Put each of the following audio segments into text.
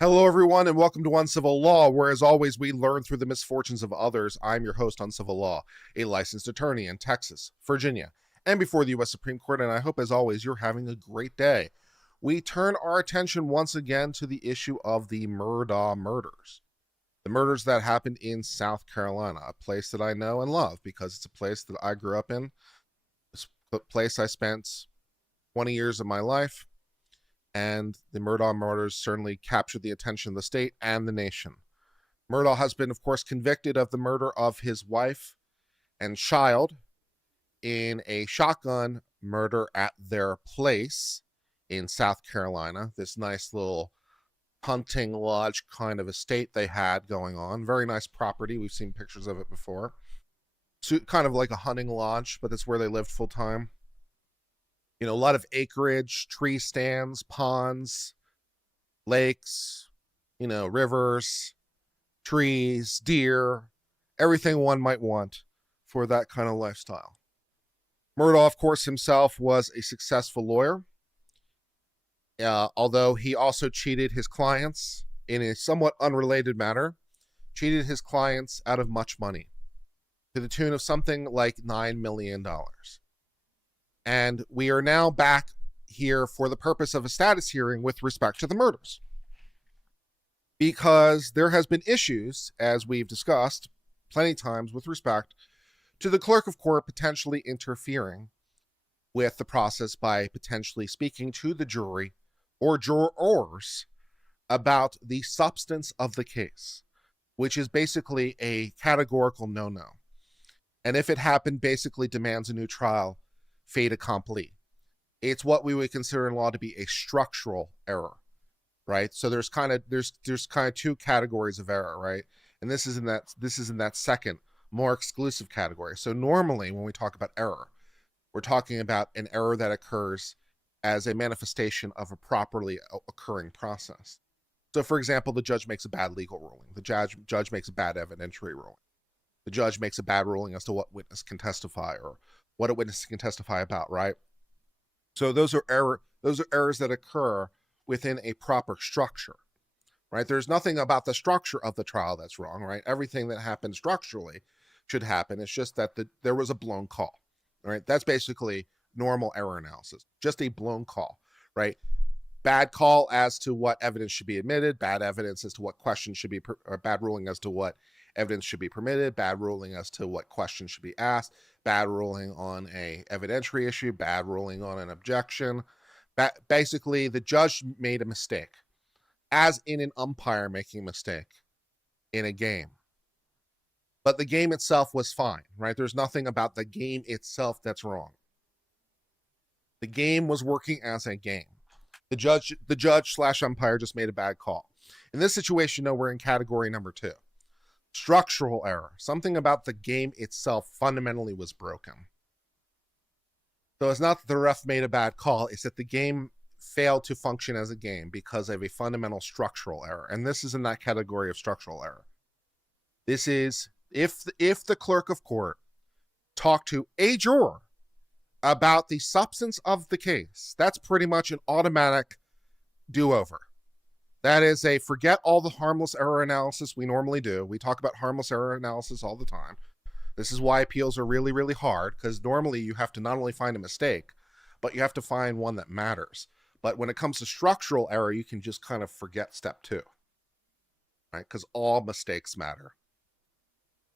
Hello, everyone, and welcome to Uncivil Law, where, as always, we learn through the misfortunes of others. I'm your host on Civil Law, a licensed attorney in Texas, Virginia, and before the U.S. Supreme Court, and I hope, as always, you're having a great day. We turn our attention once again to the issue of the Murdaugh murders. The murders that happened in South Carolina, a place that I know and love because it's a place that I grew up in, a place I spent 20 years of my life. And the Murdaugh murders certainly captured the attention of the state and the nation. Murdaugh has been, of course, convicted of the murder of his wife and child in a shotgun murder at their place in South Carolina, this nice little hunting lodge kind of estate they had going on. Very nice property. We've seen pictures of it before. So kind of like a hunting lodge, but that's where they lived full time. You know, a lot of acreage, tree stands, ponds, lakes, rivers, trees, deer, everything one might want for that kind of lifestyle. Murdaugh, of course, himself was a successful lawyer, although he also cheated his clients in a somewhat unrelated matter, cheated his clients out of much money to the tune of something like $9 million. And we are now back here for the purpose of a status hearing with respect to the murders. Because there has been issues, as we've discussed plenty of times, with respect to the clerk of court potentially interfering with the process by potentially speaking to the jury or jurors about the substance of the case, which is basically a categorical no-no. And if it happened, basically demands a new trial, fait accompli. It's what we would consider in law to be a structural error, right? So there's kind of two categories of error, right? And this is in that second, more exclusive category. So normally when we talk about error, we're talking about an error that occurs as a manifestation of a properly occurring process. So for example, the judge makes a bad legal ruling. The judge makes a bad evidentiary ruling. The judge makes a bad ruling as to what witness can testify or what a witness can testify about, right? So those are errors that occur within a proper structure, right? There's nothing about the structure of the trial that's wrong, right? Everything that happens structurally should happen. It's just that there was a blown call, right? That's basically normal error analysis, just a blown call, right? Bad call as to what evidence should be admitted, bad evidence as to what questions should be, or bad ruling as to what evidence should be permitted, bad ruling as to what questions should be asked, bad ruling on a evidentiary issue, bad ruling on an objection. Basically, the judge made a mistake, as in an umpire making a mistake in a game. But the game itself was fine, right? There's nothing about the game itself that's wrong. The game was working as a game. The judge/umpire just made a bad call. In this situation, though, we're in category number 2. Structural error. Something about the game itself fundamentally was broken. So it's not that the ref made a bad call, it's that the game failed to function as a game because of a fundamental structural error. And this is in that category of structural error. This is if the clerk of court talked to a juror about the substance of the case, that's pretty much an automatic do-over. That is a forget all the harmless error analysis we normally do. We talk about harmless error analysis all the time. This is why appeals are really, really hard, because normally you have to not only find a mistake, but you have to find one that matters. But when it comes to structural error, you can just kind of forget step 2, right? Because all mistakes matter.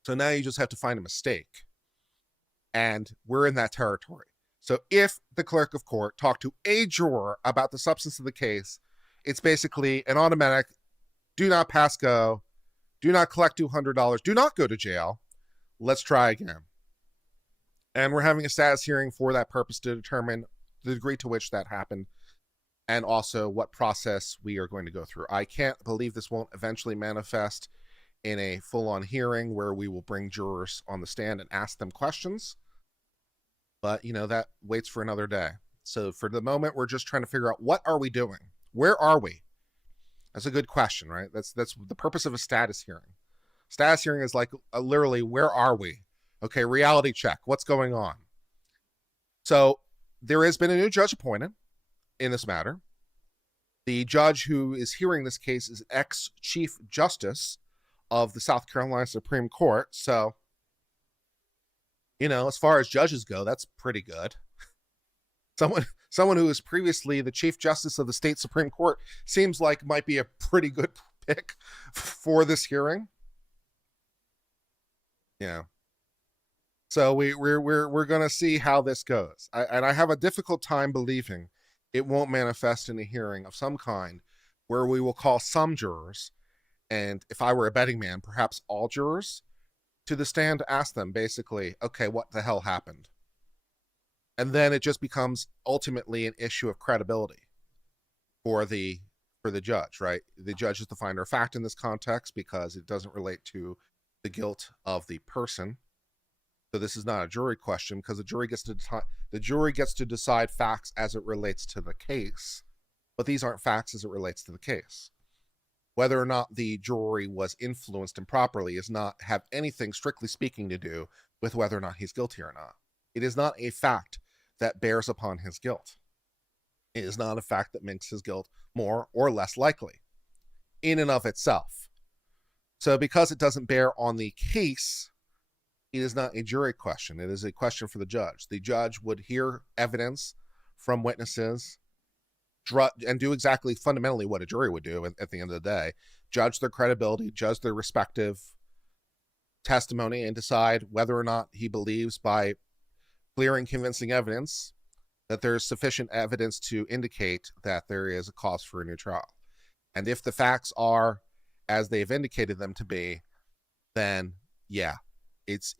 So now you just have to find a mistake. And we're in that territory. So if the clerk of court talked to a juror about the substance of the case, it's basically an automatic, do not pass go, do not collect $200, do not go to jail, let's try again. And we're having a status hearing for that purpose to determine the degree to which that happened and also what process we are going to go through. I can't believe this won't eventually manifest in a full-on hearing where we will bring jurors on the stand and ask them questions. But, that waits for another day. So for the moment, we're just trying to figure out, what are we doing? Where are we? That's a good question, right? That's the purpose of a status hearing. Status hearing is like literally, where are we? Okay, reality check. What's going on? So there has been a new judge appointed in this matter. The judge who is hearing this case is ex-Chief Justice of the South Carolina Supreme Court. So, as far as judges go, that's pretty good. Someone who was previously the Chief Justice of the state Supreme Court seems like might be a pretty good pick for this hearing. Yeah. So we're going to see how this goes. I have a difficult time believing it won't manifest in a hearing of some kind where we will call some jurors, and if I were a betting man, perhaps all jurors, to the stand to ask them basically, okay, what the hell happened? And then it just becomes ultimately an issue of credibility for the judge, right? The judge is the finder of fact in this context because it doesn't relate to the guilt of the person. So this is not a jury question because the jury gets to decide facts as it relates to the case, but these aren't facts as it relates to the case. Whether or not the jury was influenced improperly does not have anything, strictly speaking, to do with whether or not he's guilty or not. It is not a fact that bears upon his guilt. It is not a fact that makes his guilt more or less likely in and of itself. So because it doesn't bear on the case, it is not a jury question. It is a question for the judge. The judge would hear evidence from witnesses and do exactly fundamentally what a jury would do at the end of the day. Judge their credibility, judge their respective testimony, and decide whether or not he believes by clear and convincing evidence that there's sufficient evidence to indicate that there is a cause for a new trial. And if the facts are as they've indicated them to be, then yeah, it's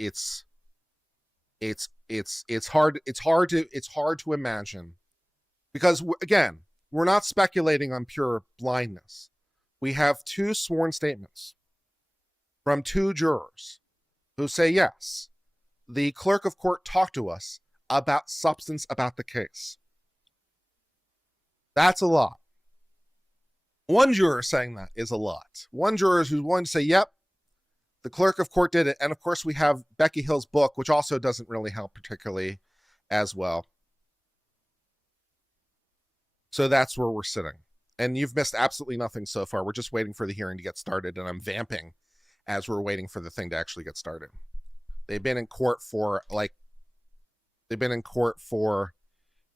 hard to imagine, because again, we're not speculating on pure blindness. We have two sworn statements from two jurors who say, yes, the clerk of court talked to us about substance about the case. That's a lot. One juror saying that is a lot. One juror who's willing to say, yep, the clerk of court did it. And of course, we have Becky Hill's book, which also doesn't really help particularly as well. So that's where we're sitting. And you've missed absolutely nothing so far. We're just waiting for the hearing to get started, and I'm vamping as we're waiting for the thing to actually get started. They've been in court for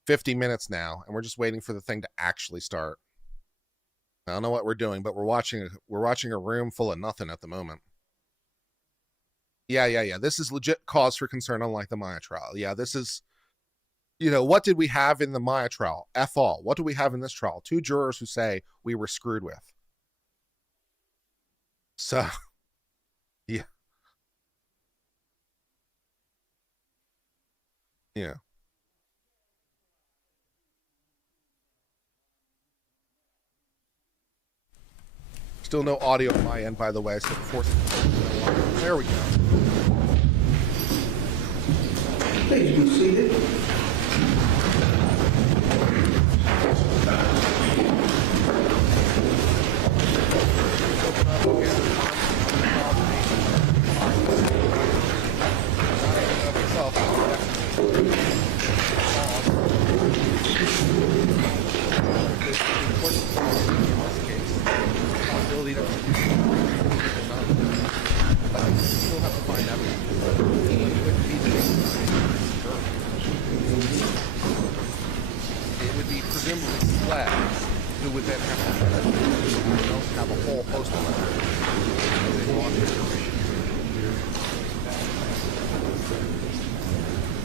50 minutes now, and we're just waiting for the thing to actually start. I don't know what we're doing, but we're watching a room full of nothing at the moment. Yeah. This is legit cause for concern, unlike the Maya trial. Yeah, this is, what did we have in the Maya trial? F all. What do we have in this trial? Two jurors who say we were screwed with. So, yeah. Yeah. Still no audio on my end, by the way, so before... There we go. Please be seated. It would be presumably SLED who would then have a whole host of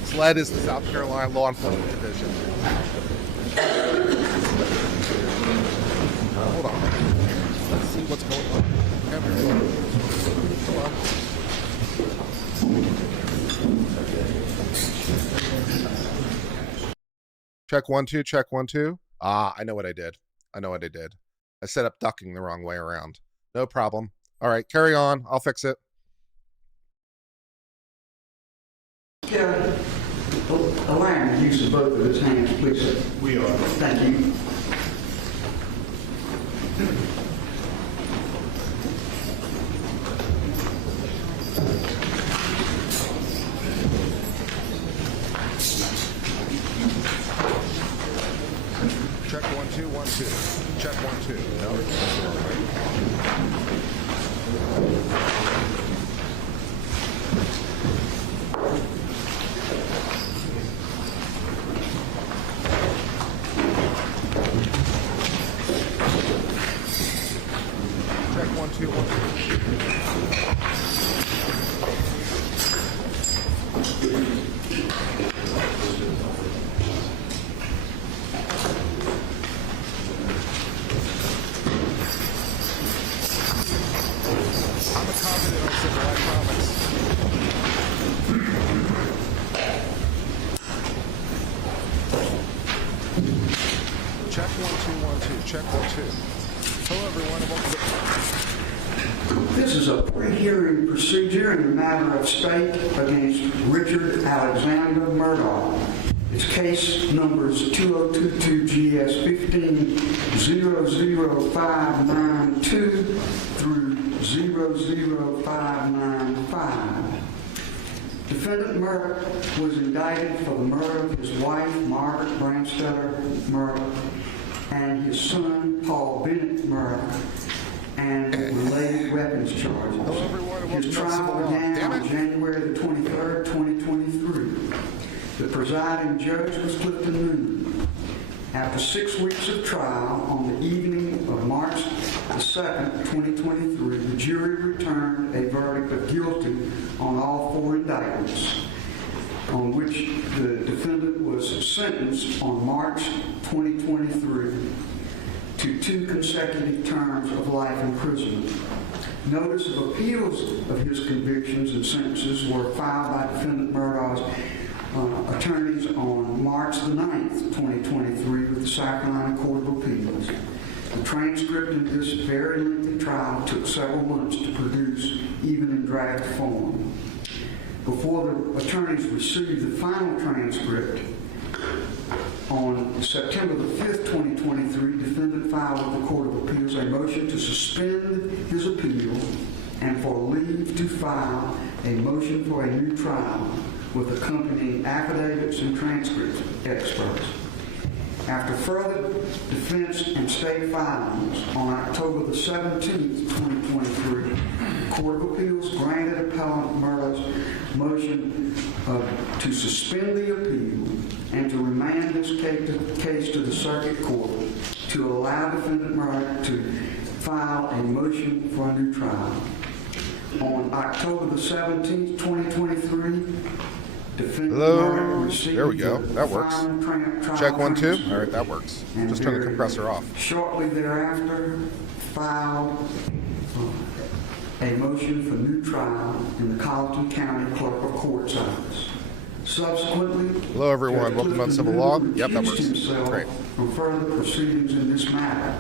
SLED is the South Carolina Law Enforcement Division. Hold on. Let's see what's going on. Come on. Check 1 2, check 1 2. I know what I did. I set up ducking the wrong way around. No problem. All right, carry on. I'll fix it. Kelly, allow the use of both of his hands, please, sir. We are. Thank you. Check 1 2 1 2. Check 1 2. No, that's the wrong way. Check 1 2 1 2. I'm a confident on civil, I promise. Check 1 2 1 2. Check 1 2. Hello everyone, and welcome to This is a pre-hearing procedure in the matter of state against Richard Alexander Murdaugh. It's case numbers 2022 GS 15 00592 through 00595. Defendant Murdaugh was indicted for the murder of his wife, Margaret Branstetter Murdaugh, and his son, Paul Bennett Murdaugh, and related weapons charges. Hello everyone, and welcome His to trial Civil Law. began Damn on it. January the 23rd, 2023. The presiding judge was Clifton Newman. After 6 weeks of trial, on the evening of March the 2nd, 2023, the jury returned a verdict of guilty on all 4 indictments, on which the defendant was sentenced on March 2023 to 2 consecutive terms of life imprisonment. Notice of appeals of his convictions and sentences were filed by defendant Murdaugh's attorneys on March the 9th, 2023 with the South Carolina Court of Appeals. The transcript in this very lengthy trial took several months to produce, even in draft form. Before the attorneys received the final transcript, on September the 5th, 2023, defendant filed with the Court of Appeals a motion to suspend his appeal and for leave to file a motion for a new trial with accompanying affidavits and transcript experts. After further defense and state filings on October the 17th, 2023, the Court of Appeals granted appellant Murdaugh's motion to suspend the appeal and to remand this case to the circuit court to allow defendant Murdaugh to file a motion for a new trial. On October the 17th, 2023, defendant Murdaugh received There we go. That works. Check 1 2. All right, that works. and Just turn the very compressor off. Shortly thereafter, filed a motion for new trial in the Colleton County Clerk of Court's office. Subsequently, Hello everyone, Judge welcome to Clifton Civil Law. Newman Yep, that recused works. himself Great. from further proceedings in this matter.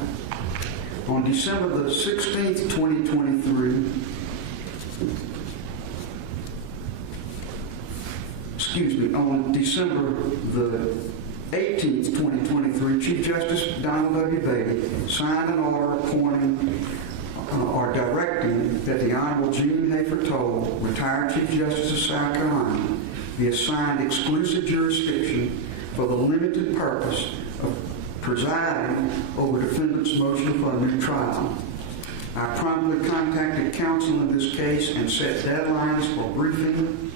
On December the 16th, 2023, on December the 18th, 2023, Chief Justice Donald W. Bailey signed an order appointing or directing that the Honorable Jean Hayford Toll, retired Chief Justice of South Carolina, be assigned exclusive jurisdiction for the limited purpose of presiding over defendant's motion for a new trial. I promptly contacted counsel in this case and set deadlines for briefing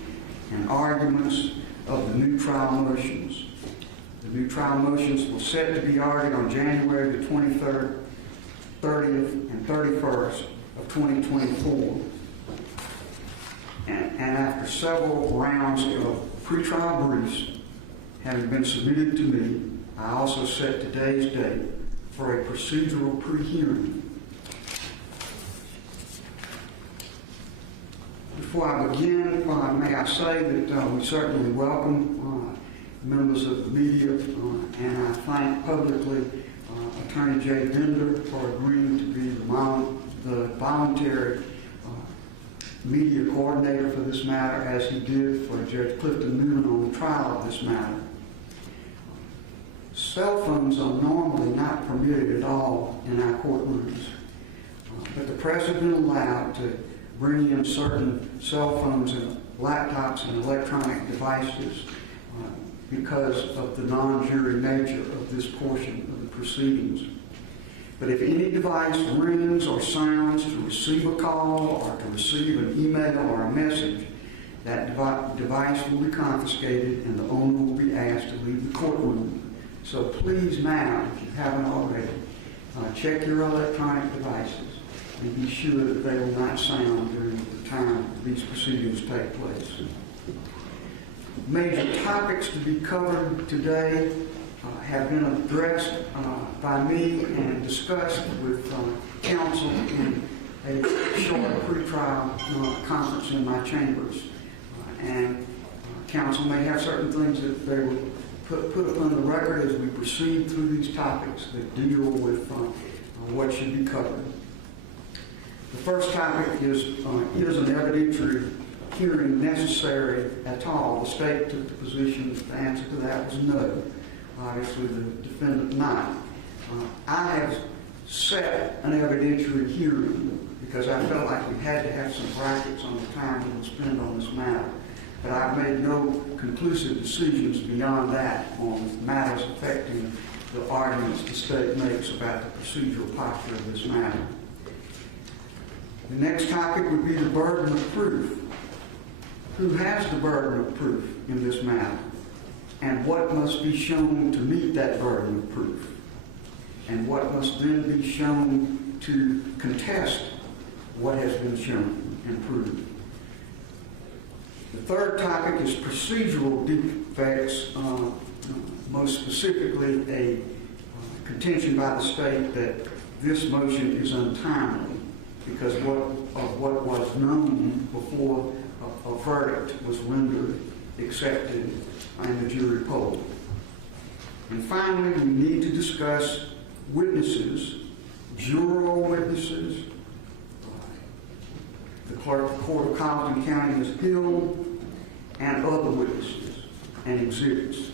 and arguments of the new trial motions. The new trial motions were set to be argued on January the 23rd, 30th, and 31st of 2024. And after several rounds of pretrial briefs having been submitted to me, I also set today's date for a procedural pre-hearing. Before I begin, may I say that we certainly welcome members of the media, and I thank publicly Attorney Jay Bender for agreeing to be the voluntary media coordinator for this matter, as he did for Judge Clifton Newman on the trial of this matter. Cell phones are normally not permitted at all in our courtrooms, but the press has been allowed to bring in certain cell phones and laptops and electronic devices because of the non-jury nature of this portion of the proceedings. But if any device rings or sounds to receive a call or to receive an email or a message, that device will be confiscated and the owner will be asked to leave the courtroom. So please now, if you haven't already, check your electronic devices and be sure that they will not sound during the time these proceedings take place. Major topics to be covered today have been addressed by me and discussed with counsel in a short pretrial conference in my chambers. Counsel may have certain things that they will put upon the record as we proceed through these topics that deal with what should be covered. The first topic is an evidentiary hearing necessary at all? The state took the position that the answer to that was no. Obviously, the defendant not. I have set an evidentiary hearing because I felt like we had to have some brackets on the time we will spend on this matter. But I've made no conclusive decisions beyond that on matters affecting the arguments the state makes about the procedural posture of this matter. The next topic would be the burden of proof. Who has the burden of proof in this matter? And what must be shown to meet that burden of proof? And what must then be shown to contest what has been shown and proved? The third topic is procedural defects, most specifically a contention by the state that this motion is untimely because of what was known before a verdict was rendered, accepted in the jury poll. And finally, we need to discuss witnesses, juror witnesses. The clerk of the court of Colleton County is Hill, and other witnesses and exhibits.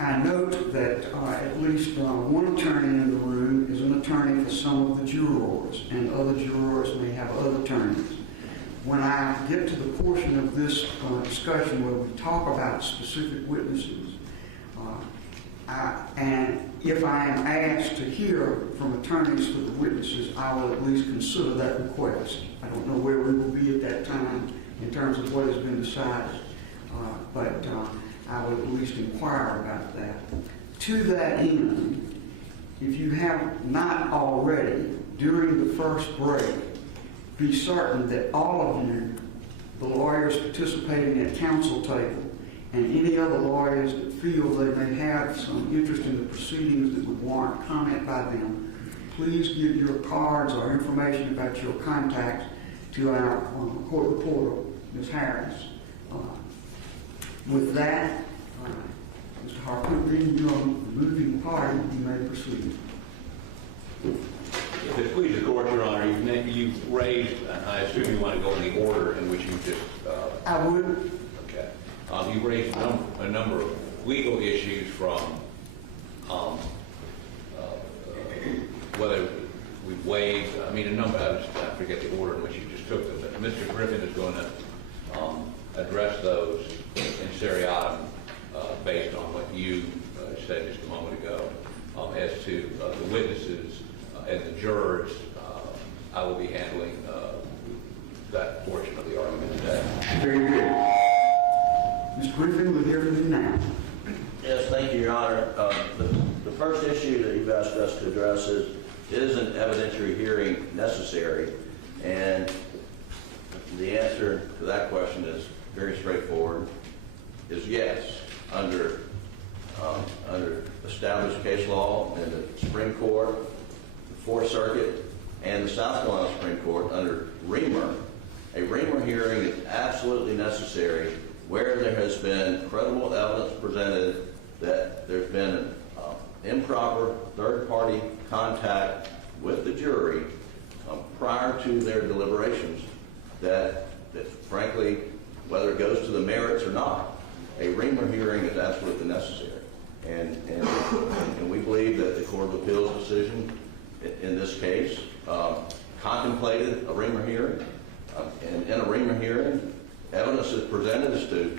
I note that at least one attorney in the room is an attorney for some of the jurors, and other jurors may have other attorneys. When I get to the portion of this discussion where we talk about specific witnesses, and if I am asked to hear from attorneys for the witnesses, I will at least consider that request. I don't know where we will be at that time in terms of what has been decided, but I will at least inquire about that. To that end, if you have not already, during the first break, be certain that all of you, the lawyers participating at counsel table, and any other lawyers that feel they may have some interest in the proceedings that would warrant comment by them, please give your cards or information about your contacts to our court reporter, Ms. Harris. With that, Mr. Harpoon, being you on the moving party, you may proceed. If it pleases the court, Your Honor, you've raised, I assume you want to go in the order in which you just... I would. Okay. You raised a number of legal issues from whether we've waived, I mean, a number, I forget the order in which you just took them, but Mr. Griffin is going to address those in seriatim based on what you said just a moment ago. As to the witnesses and the jurors, I will be handling that portion of the argument today. Very good. Mr. Griffin, we'll hear from you now. Yes, thank you, Your Honor. The first issue that you've asked us to address is an evidentiary hearing necessary? And the answer to that question is very straightforward, is yes, under established case law in the Supreme Court, the Fourth Circuit, and the South Carolina Supreme Court under Reamer. A Reamer hearing is absolutely necessary where there has been credible evidence presented that there's been improper third-party contact with the jury prior to their deliberations that frankly, whether it goes to the merits or not, a Reamer hearing is absolutely necessary. And we believe that the Court of Appeals decision in this case contemplated a Reamer hearing. And in a Reamer hearing, evidence is presented as to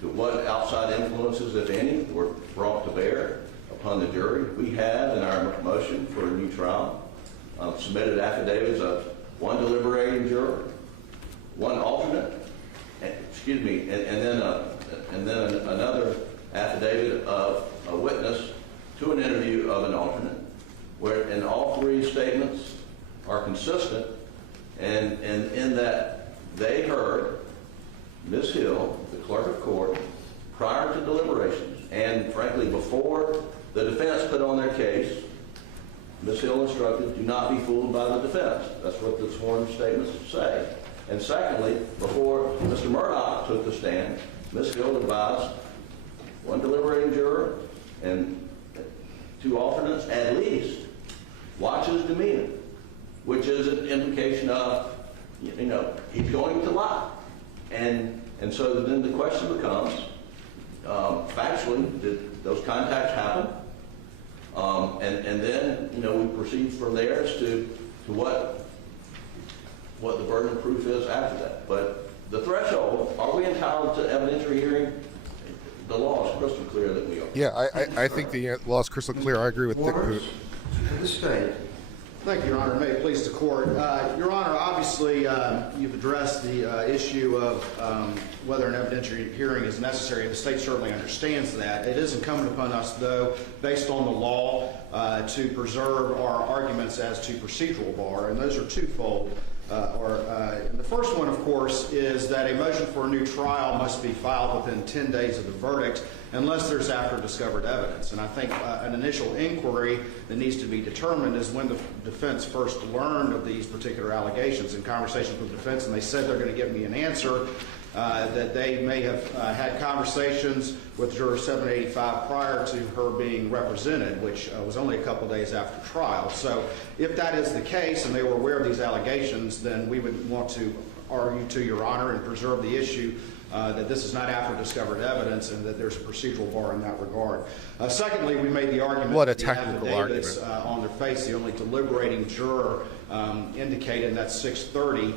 to what outside influences, if any, were brought to bear upon the jury. We have, in our motion for a new trial, submitted affidavits of one deliberating juror, one alternate, and then another affidavit of a witness to an interview of an alternate, and all three statements are consistent, and in that they heard Ms. Hill, the clerk of court, prior to deliberations, and frankly before the defense put on their case. Ms. Hill instructed, do not be fooled by the defense. That's what the sworn statements say. And secondly, before Mr. Murdaugh took the stand, Ms. Hill advised one deliberating juror and two alternates, at least, watch his demeanor, which is an indication of, he's going to lie. And so then the question becomes, factually, did those contacts happen? And then, we proceed from there as to what the burden of proof is after that. But the threshold, are we entitled to evidentiary hearing? The law is crystal clear that we are. Yeah, I think the law is crystal clear. I agree with Dick. Orders to the state. Thank you, Your Honor. May it please the court. Your Honor, obviously, you've addressed the issue of whether an evidentiary hearing is necessary, and the state certainly understands that. It is incumbent upon us, though, based on the law, to preserve our arguments as to procedural bar, and those are twofold. The first one, of course, is that a motion for a new trial must be filed within 10 days of the verdict unless there's after-discovered evidence. And I think an initial inquiry that needs to be determined is when the defense first learned of these particular allegations. In conversations with the defense, and they said they're going to give me an answer, that they may have had conversations with Juror 785 prior to her being represented, which was only a couple days after trial. So if that is the case and they were aware of these allegations, then we would want to argue to Your Honor and preserve the issue that this is not after discovered evidence and that there's a procedural bar in that regard. Secondly, we made the argument What a that the technical affidavits argument. on their face, the only deliberating juror indicated, and that's 630,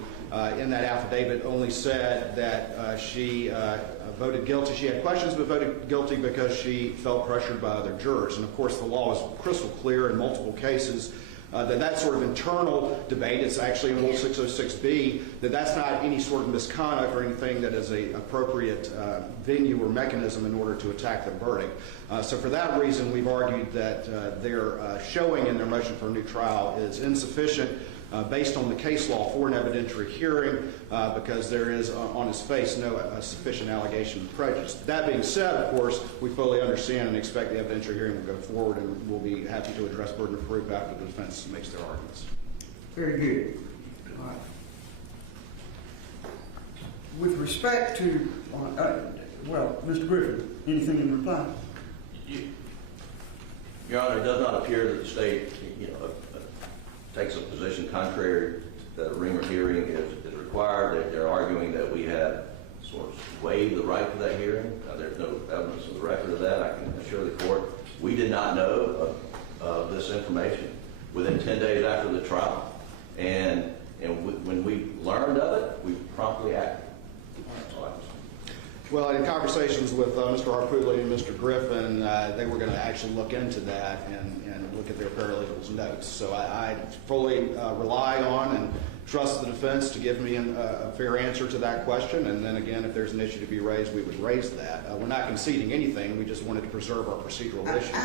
in that affidavit only said that she voted guilty. She had questions but voted guilty because she felt pressured by other jurors. And of course the law is crystal clear in multiple cases that sort of internal debate, it's actually in Rule 606B, that's not any sort of misconduct or anything that is an appropriate venue or mechanism in order to attack the verdict. So for that reason, we've argued that their showing in their motion for a new trial is insufficient based on the case law for an evidentiary hearing because there is on its face no sufficient allegation of prejudice. That being said, of course, we fully understand and expect the evidentiary hearing will go forward, and we'll be happy to address burden of proof after the defense makes their arguments. Very good. All right. With respect to, Mr. Griffin, anything in reply? Your Honor, it does not appear that the state, takes a position contrary that a Reamer hearing is required. They're arguing that we have sort of waived the right to that hearing. There's no evidence of the record of that. I can assure the court we did not know of this information within 10 days after the trial. And when we learned of it, we promptly acted. That's all I can say. Well, in conversations with Mr. Harpootlian and Mr. Griffin, they were going to actually look into that and look at their paralegals' notes. So I fully rely on and trust the defense to give me a fair answer to that question. And then again, if there's an issue to be raised, we would raise that. We're not conceding anything. We just wanted to preserve our procedural issues.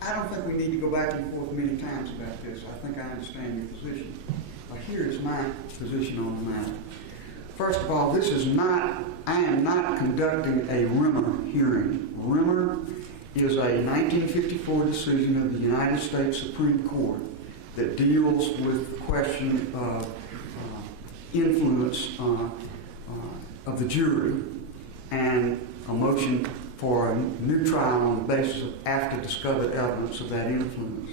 I don't think we need to go back and forth many times about this. I think I understand your position. Here is my position on the matter. First of all, I am not conducting a Rimmer hearing. Rimmer is a 1954 decision of the United States Supreme Court that deals with the question of influence of the jury and a motion for a new trial on the basis of after discovered evidence of that influence.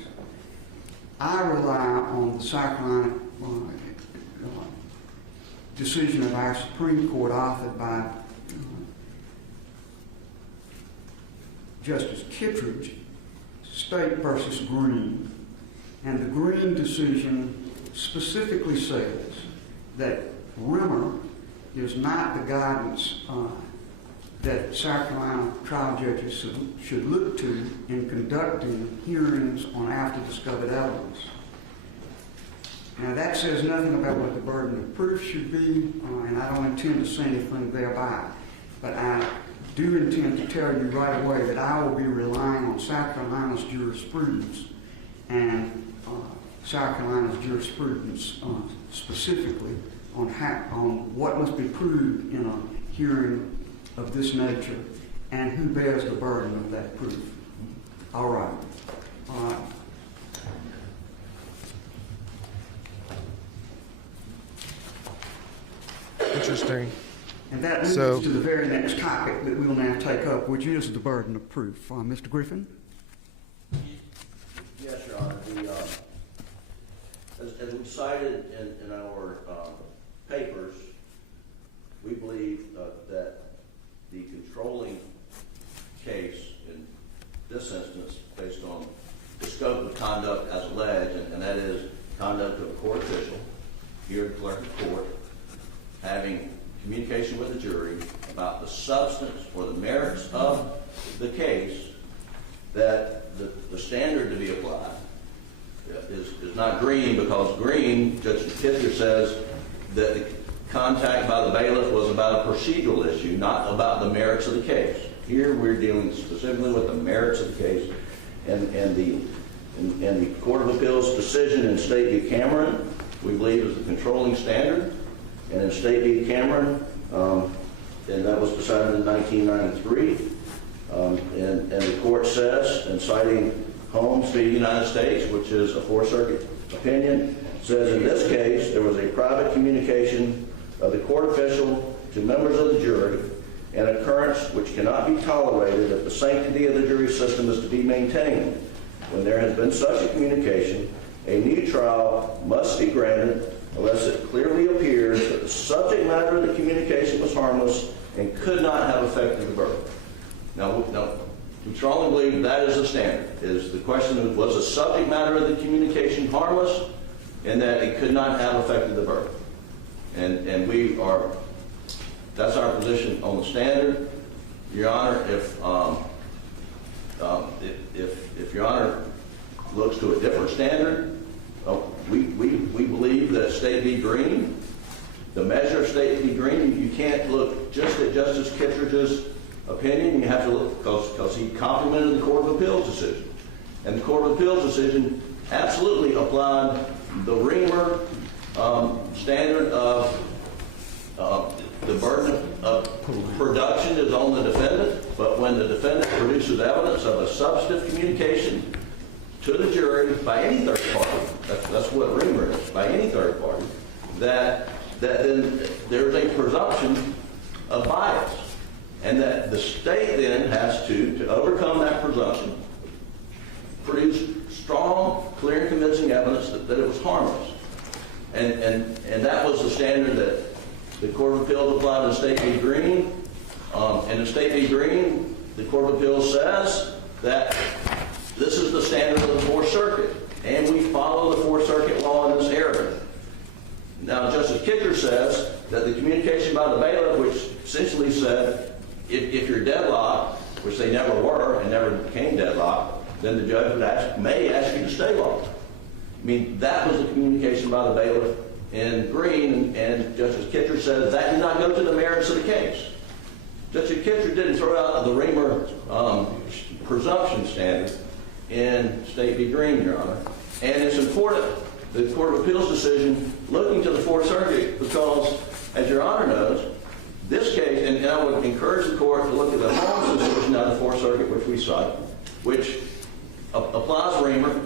I rely on the South Carolina decision of our Supreme Court authored by Justice Kittredge, State versus Green. And the Green decision specifically says that Rimmer is not the guidance that South Carolina trial judges should look to in conducting hearings on after-discovered evidence. Now, that says nothing about what the burden of proof should be, and I don't intend to say anything thereby. But I do intend to tell you right away that I will be relying on South Carolina's jurisprudence and South Carolina's jurisprudence specifically on what must be proved in a hearing of this nature and who bears the burden of that proof. All right. Interesting. And that moves So- to the very next topic that we'll now take up, which is the burden of proof. Mr. Griffin? Yes, Your Honor. As we cited in our papers, we believe that the controlling case in this instance, based on the scope of conduct as alleged, and that is conduct of a court official, here at the clerk of court, having communication with the jury about the substance or the merits of the case, that the standard to be applied is not Green, because Green, Judge Kitzer says that the contact by the bailiff was about a procedural issue, not about the merits of the case. Here we're dealing specifically with the merits of the case, and the Court of Appeals decision in State v. Cameron, we believe, is the controlling standard. And in State v. Cameron, and that was decided in 1993, and the court says, in citing Holmes v. United States, which is a Fourth Circuit opinion, says in this case there was a private communication of the court official to members of the jury, an occurrence which cannot be tolerated if the sanctity of the jury system is to be maintained. When there has been such a communication, a new trial must be granted unless it clearly appears that the subject matter of the communication was harmless and could not have affected the verdict. Now, we strongly believe that is the standard. Is the question of, was the subject matter of the communication harmless and that it could not have affected the verdict? And we are, that's our position on the standard. Your Honor, if Your Honor looks to a different standard, we believe that State v. Green, the measure of State v. Green, you can't look just at Justice Kittredge's opinion. You have to look, because he complimented the Court of Appeals decision. And the Court of Appeals decision absolutely applied the Reamer standard of the burden of production is on the defendant, but when the defendant produces evidence of a substantive communication to the jury by any third party, that's what Reamer is, by any third party, that then there's a presumption of bias. And that the state then has to overcome that presumption, produce strong, clear, and convincing evidence that it was harmless. And that was the standard that the Court of Appeals applied to State v. Green. And in State v. Green, the Court of Appeals says that this is the standard of the Fourth Circuit, and we follow the Fourth Circuit law in this area. Now, Justice Kicker says that the communication by the bailiff, which essentially said, if you're deadlocked, which they never were and never became deadlocked, then the judge may ask you to stay locked. I mean, that was the communication by the bailiff in Green, and Justice Kicker said that did not go to the merits of the case. Justice Kicker didn't throw out the Reamer presumption standard in State v. Green, Your Honor. And it's important, the Court of Appeals decision, looking to the Fourth Circuit, because, as Your Honor knows, this case, and I would encourage the Court to look at the Holmes decision out of the Fourth Circuit, which we cite, which applies Reamer.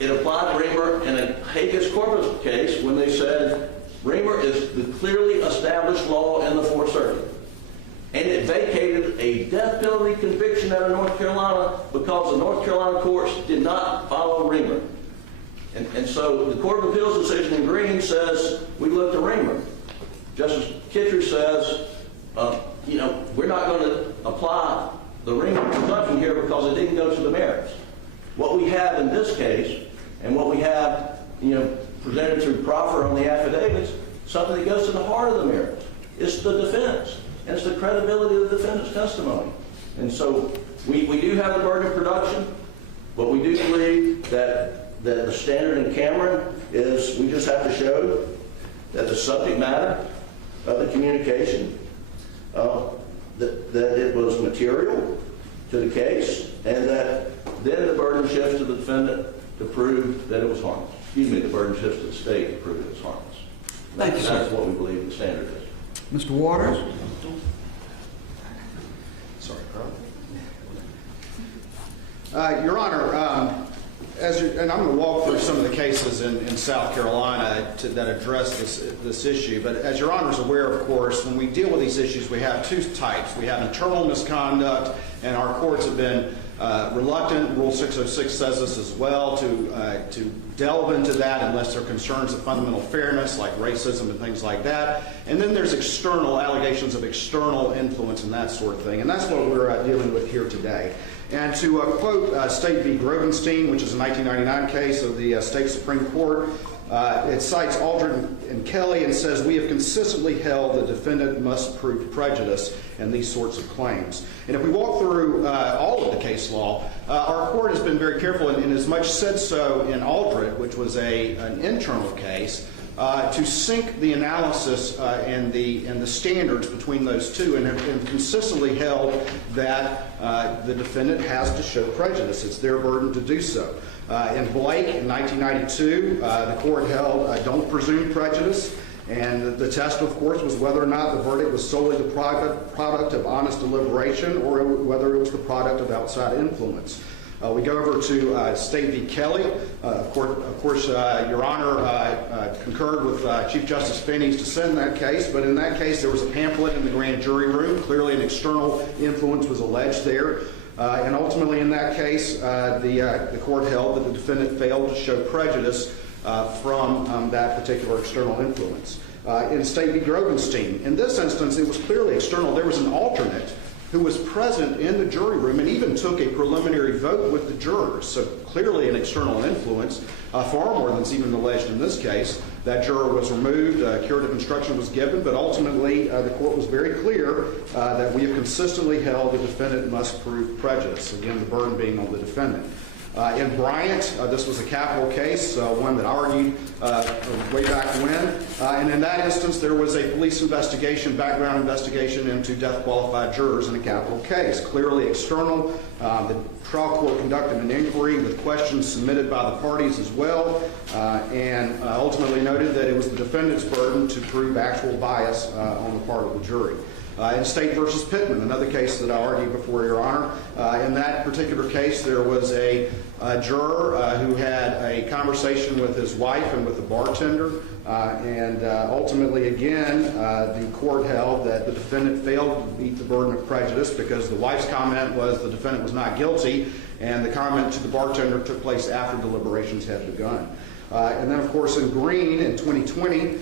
It applied Reamer in a habeas corpus case when they said Reamer is the clearly established law in the Fourth Circuit. And it vacated a death penalty conviction out of North Carolina because the North Carolina courts did not follow Reamer. And so the Court of Appeals decision in Green says we look to Reamer. Justice Kittredge says, we're not going to apply the Reamer presumption here because it didn't go to the merits. What we have in this case, and what we have, presented through proffer on the affidavits, something that goes to the heart of the merits. It's the defense. and it's the credibility of the defendant's testimony. And so we do have the burden of production, but we do believe that the standard in Cameron is we just have to show that the subject matter of the communication, that it was material to the case, and that then the burden shifts to the defendant to prove that it was harmless. Excuse me, the burden shifts to the state to prove it was harmless. Thank you, sir. That's what we believe the standard is. Mr. Waters? Sorry, Carl. Your Honor, and I'm going to walk through some of the cases in South Carolina that address this issue. But as Your Honor is aware, of course, when we deal with these issues, we have two types. We have internal misconduct, and our courts have been reluctant. Rule 606 says this as well, to delve into that unless there are concerns of fundamental fairness, like racism and things like that. And then there's external allegations of external influence and that sort of thing. And that's what we're dealing with here today. And to quote State v. Grovenstein, which is a 1999 case of the State Supreme Court, it cites Aldrin and Kelly and says, "We have consistently held the defendant must prove prejudice in these sorts of claims." And if we walk through all of the case law, our court has been very careful, and as much said so in Aldrin, which was an internal case, to sync the analysis and the standards between those two, and have consistently held that the defendant has to show prejudice. It's their burden to do so. In Blake in 1992, the court held don't presume prejudice, and the test, of course, was whether or not the verdict was solely the product of honest deliberation or whether it was the product of outside influence. We go over to State v. Kelly. Of course, Your Honor concurred with Chief Justice Finney's dissent in that case, but in that case there was a pamphlet in the grand jury room. Clearly an external influence was alleged there. And ultimately in that case, the court held that the defendant failed to show prejudice from that particular external influence. In State v. Grovenstein, in this instance, it was clearly external. There was an alternate who was present in the jury room and even took a preliminary vote with the jurors. So clearly an external influence, far more than is even alleged in this case. That juror was removed, curative instruction was given, but ultimately the court was very clear that we have consistently held the defendant must prove prejudice, again, the burden being on the defendant. In Bryant, this was a capital case, one that argued way back when. And in that instance, there was a police investigation, background investigation into death-qualified jurors in a capital case. Clearly external. The trial court conducted an inquiry with questions submitted by the parties as well, and ultimately noted that it was the defendant's burden to prove actual bias on the part of the jury. In State v. Pittman, another case that I argued before, Your Honor, in that particular case there was a juror who had a conversation with his wife and with the bartender, and ultimately again the court held that the defendant failed to meet the burden of prejudice because the wife's comment was the defendant was not guilty, and the comment to the bartender took place after deliberations had begun. And then, of course, in Green in 2020,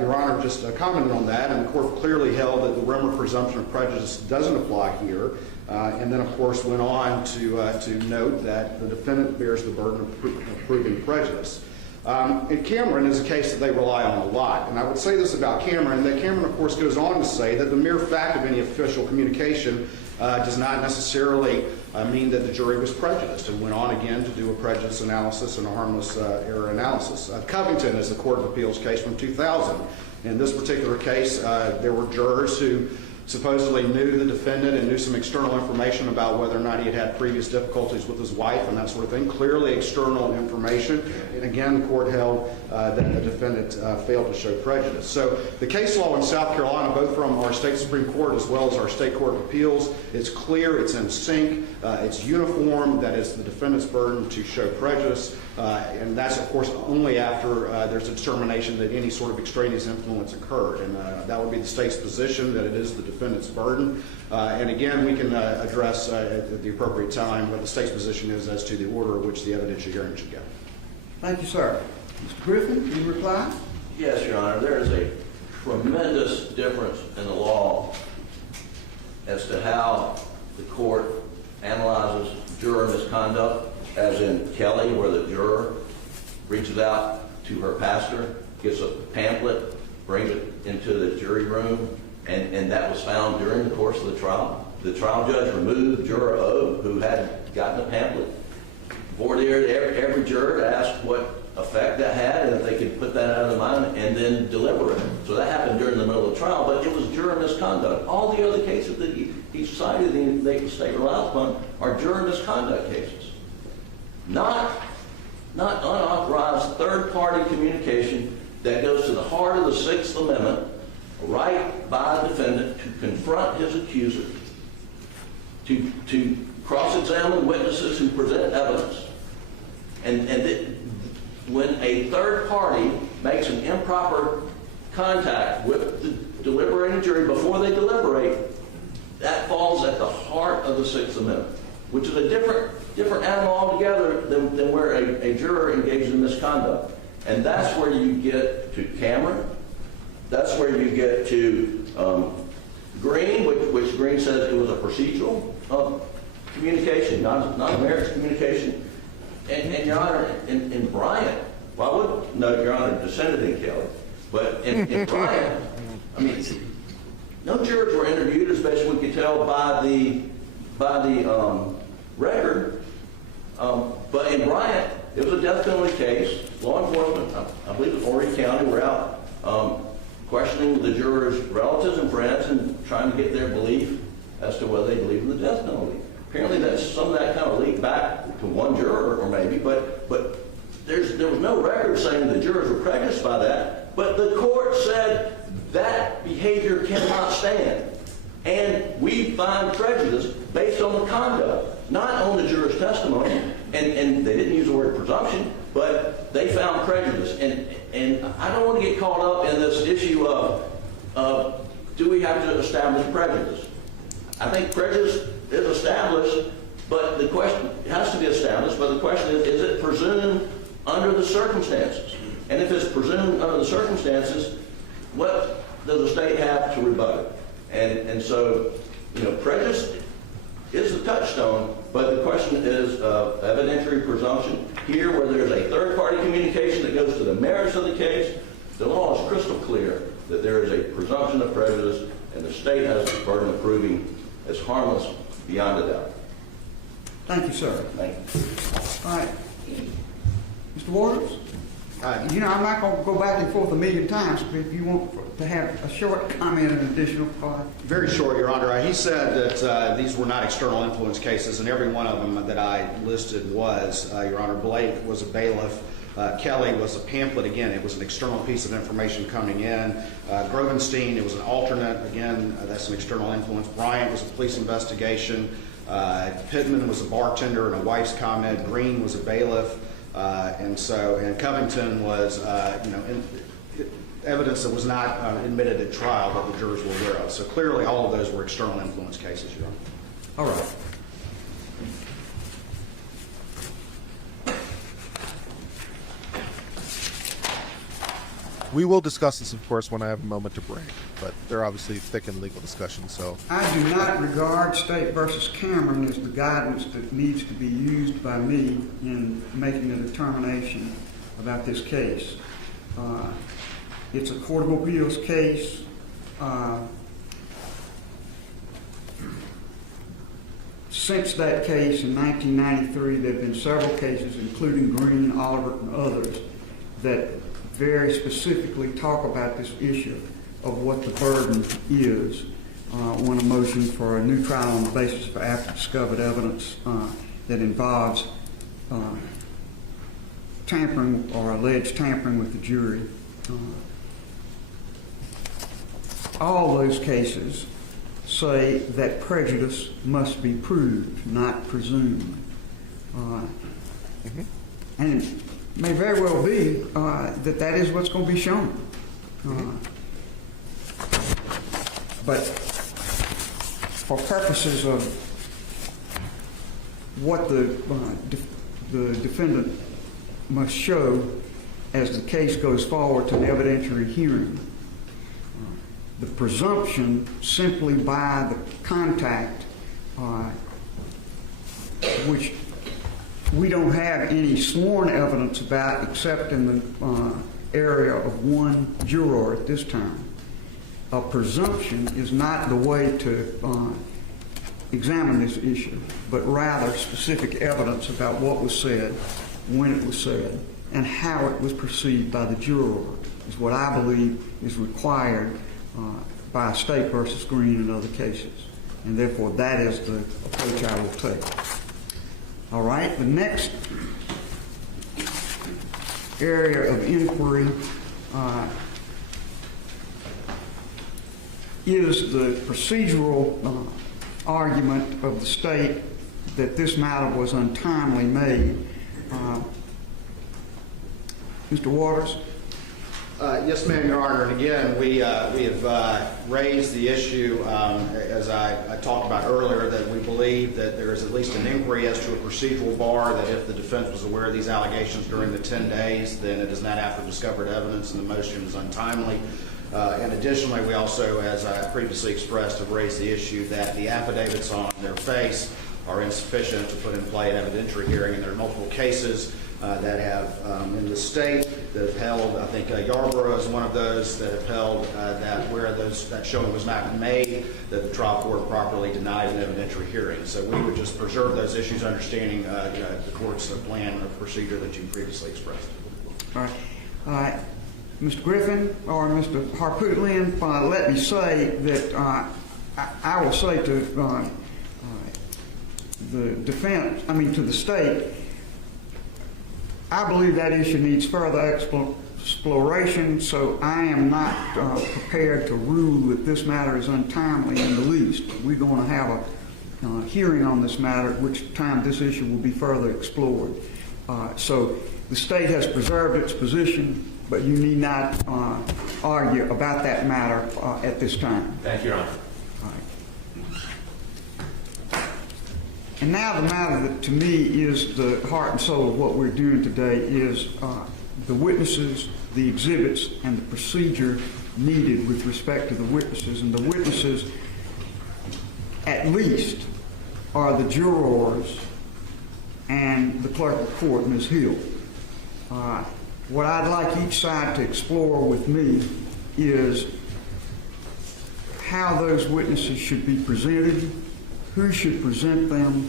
Your Honor just commented on that, and the court clearly held that the Rimmer presumption of prejudice doesn't apply here, and then, of course, went on to note that the defendant bears the burden of proving prejudice. And Cameron is a case that they rely on a lot, and I would say this about Cameron, that Cameron, of course, goes on to say that the mere fact of any official communication does not necessarily mean that the jury was prejudiced, and went on again to do a prejudice analysis and a harmless error analysis. Covington is the Court of Appeals case from 2000. In this particular case, there were jurors who supposedly knew the defendant and knew some external information about whether or not he had had previous difficulties with his wife and that sort of thing. Clearly external information. And again, the court held that the defendant failed to show prejudice. So the case law in South Carolina, both from our state Supreme Court as well as our state Court of Appeals, is clear, it's in sync, it's uniform, that it's the defendant's burden to show prejudice. And that's, of course, only after there's a determination that any sort of extraneous influence occurred. And that would be the state's position, that it is the defendant's burden. And again, we can address at the appropriate time what the state's position is as to the order in which the evidentiary hearing should go. Thank you, sir. Mr. Griffin, can you reply? Yes, Your Honor. There is a tremendous difference in the law as to how the court analyzes juror misconduct, as in Kelly, where the juror reaches out to her pastor, gets a pamphlet, brings it into the jury room, And that was found during the course of the trial. The trial judge removed juror O, who had gotten a pamphlet, voir dire every juror to ask what effect that had and if they could put that out of their mind and then deliberate. So that happened during the middle of the trial, but it was juror misconduct. All the other cases that he cited the state relies upon are juror misconduct cases. Not unauthorized third-party communication that goes to the heart of the Sixth Amendment, right by a defendant to confront his accuser, to cross-examine witnesses who present evidence. When a third party makes an improper contact with the deliberating jury before they deliberate, that falls at the heart of the Sixth Amendment, which is a different animal altogether than where a juror engages in misconduct. And that's where you get to Cameron. That's where you get to Green, which Green says it was a procedural communication, not a merits communication. And Your Honor, in Bryant, well, I would note, Your Honor, dissented in Kelly, but in Bryant, I mean, no jurors were interviewed, as best we could tell by the record. But in Bryant, it was a death penalty case. Law enforcement, I believe it was Horry County, were out questioning the jurors' relatives and friends and trying to get their belief as to whether they believe in the death penalty. Apparently, some of that kind of leaked back to one juror, or maybe, but there was no record saying the jurors were prejudiced by that. But the court said that behavior cannot stand, and we find prejudice based on the conduct, not on the juror's testimony. And they didn't use the word presumption, but they found prejudice. And I don't want to get caught up in this issue of do we have to establish prejudice? I think prejudice is established, but the question, it has to be established, but the question is it presumed under the circumstances? And if it's presumed under the circumstances, what does the state have to rebut it? And so, prejudice is the touchstone, but the question is evidentiary presumption. Here, where there's a third-party communication that goes to the merits of the case, the law is crystal clear that there is a presumption of prejudice, and the state has the burden of proving it's harmless beyond a doubt. Thank you, sir. Thank you. All right. Mr. Waters? I'm not going to go back and forth a million times, but if you want to have a short comment and additional part. Very short, Your Honor. He said that these were not external influence cases, and every one of them that I listed was, Your Honor. Blake was a bailiff. Kelly was a pamphlet. Again, it was an external piece of information coming in. Grovenstein, it was an alternate. Again, that's an external influence. Bryant was a police investigation. Pittman was a bartender and a wife's comment. Green was a bailiff. And Covington was, evidence that was not admitted at trial that the jurors were aware of. So clearly all of those were external influence cases, Your Honor. All right. We will discuss this, of course, when I have a moment to break, but they're obviously thick in legal discussion, so. I do not regard State versus Cameron as the guidance that needs to be used by me in making a determination about this case. It's a Court of Appeals case. Since that case in 1993, there have been several cases, including Green, Oliver, and others, that very specifically talk about this issue of what the burden is when a motion for a new trial on the basis of after-discovered evidence that involves tampering or alleged tampering with the jury. All those cases say that prejudice must be proved, not presumed. And it may very well be that is what's going to be shown. But for purposes of what the defendant must show as the case goes forward to an evidentiary hearing, the presumption simply by the contact, which we don't have any sworn evidence about except in the area of one juror at this time. a presumption is not the way to examine this issue, but rather specific evidence about what was said, when it was said, and how it was perceived by the juror is what I believe is required by State versus Green and other cases. And therefore, that is the approach I will take. All right, the next area of inquiry is the procedural argument of the State that this matter was untimely made. Mr. Waters? Yes, ma'am, Your Honor. And again, we have raised the issue, as I talked about earlier, that we believe that there is at least an inquiry as to a procedural bar, that if the defense was aware of these allegations during the 10 days, then it is not after discovered evidence and the motion is untimely. And additionally, we also, as I previously expressed, have raised the issue that the affidavits on their face are insufficient to put in play an evidentiary hearing, and there are multiple cases that have in the state that have held, I think Yarborough is one of those that have held that where that showing was not made, that the trial court properly denied an evidentiary hearing. So we would just preserve those issues, understanding the court's plan of procedure that you previously expressed. All right. Mr. Griffin or Mr. Harpootlian, let me say that I will say to the defense, to the State, I believe that issue needs further exploration, so I am not prepared to rule that this matter is untimely in the least. We're going to have a hearing on this matter, at which time this issue will be further explored. So the State has preserved its position, but you need not argue about that matter at this time. Thank you, Your Honor. All right. And now the matter that to me is the heart and soul of what we're doing today is the witnesses, the exhibits, and the procedure needed with respect to the witnesses. And the witnesses, at least, are the jurors and the clerk of court, Ms. Hill. What I'd like each side to explore with me is how those witnesses should be presented, who should present them,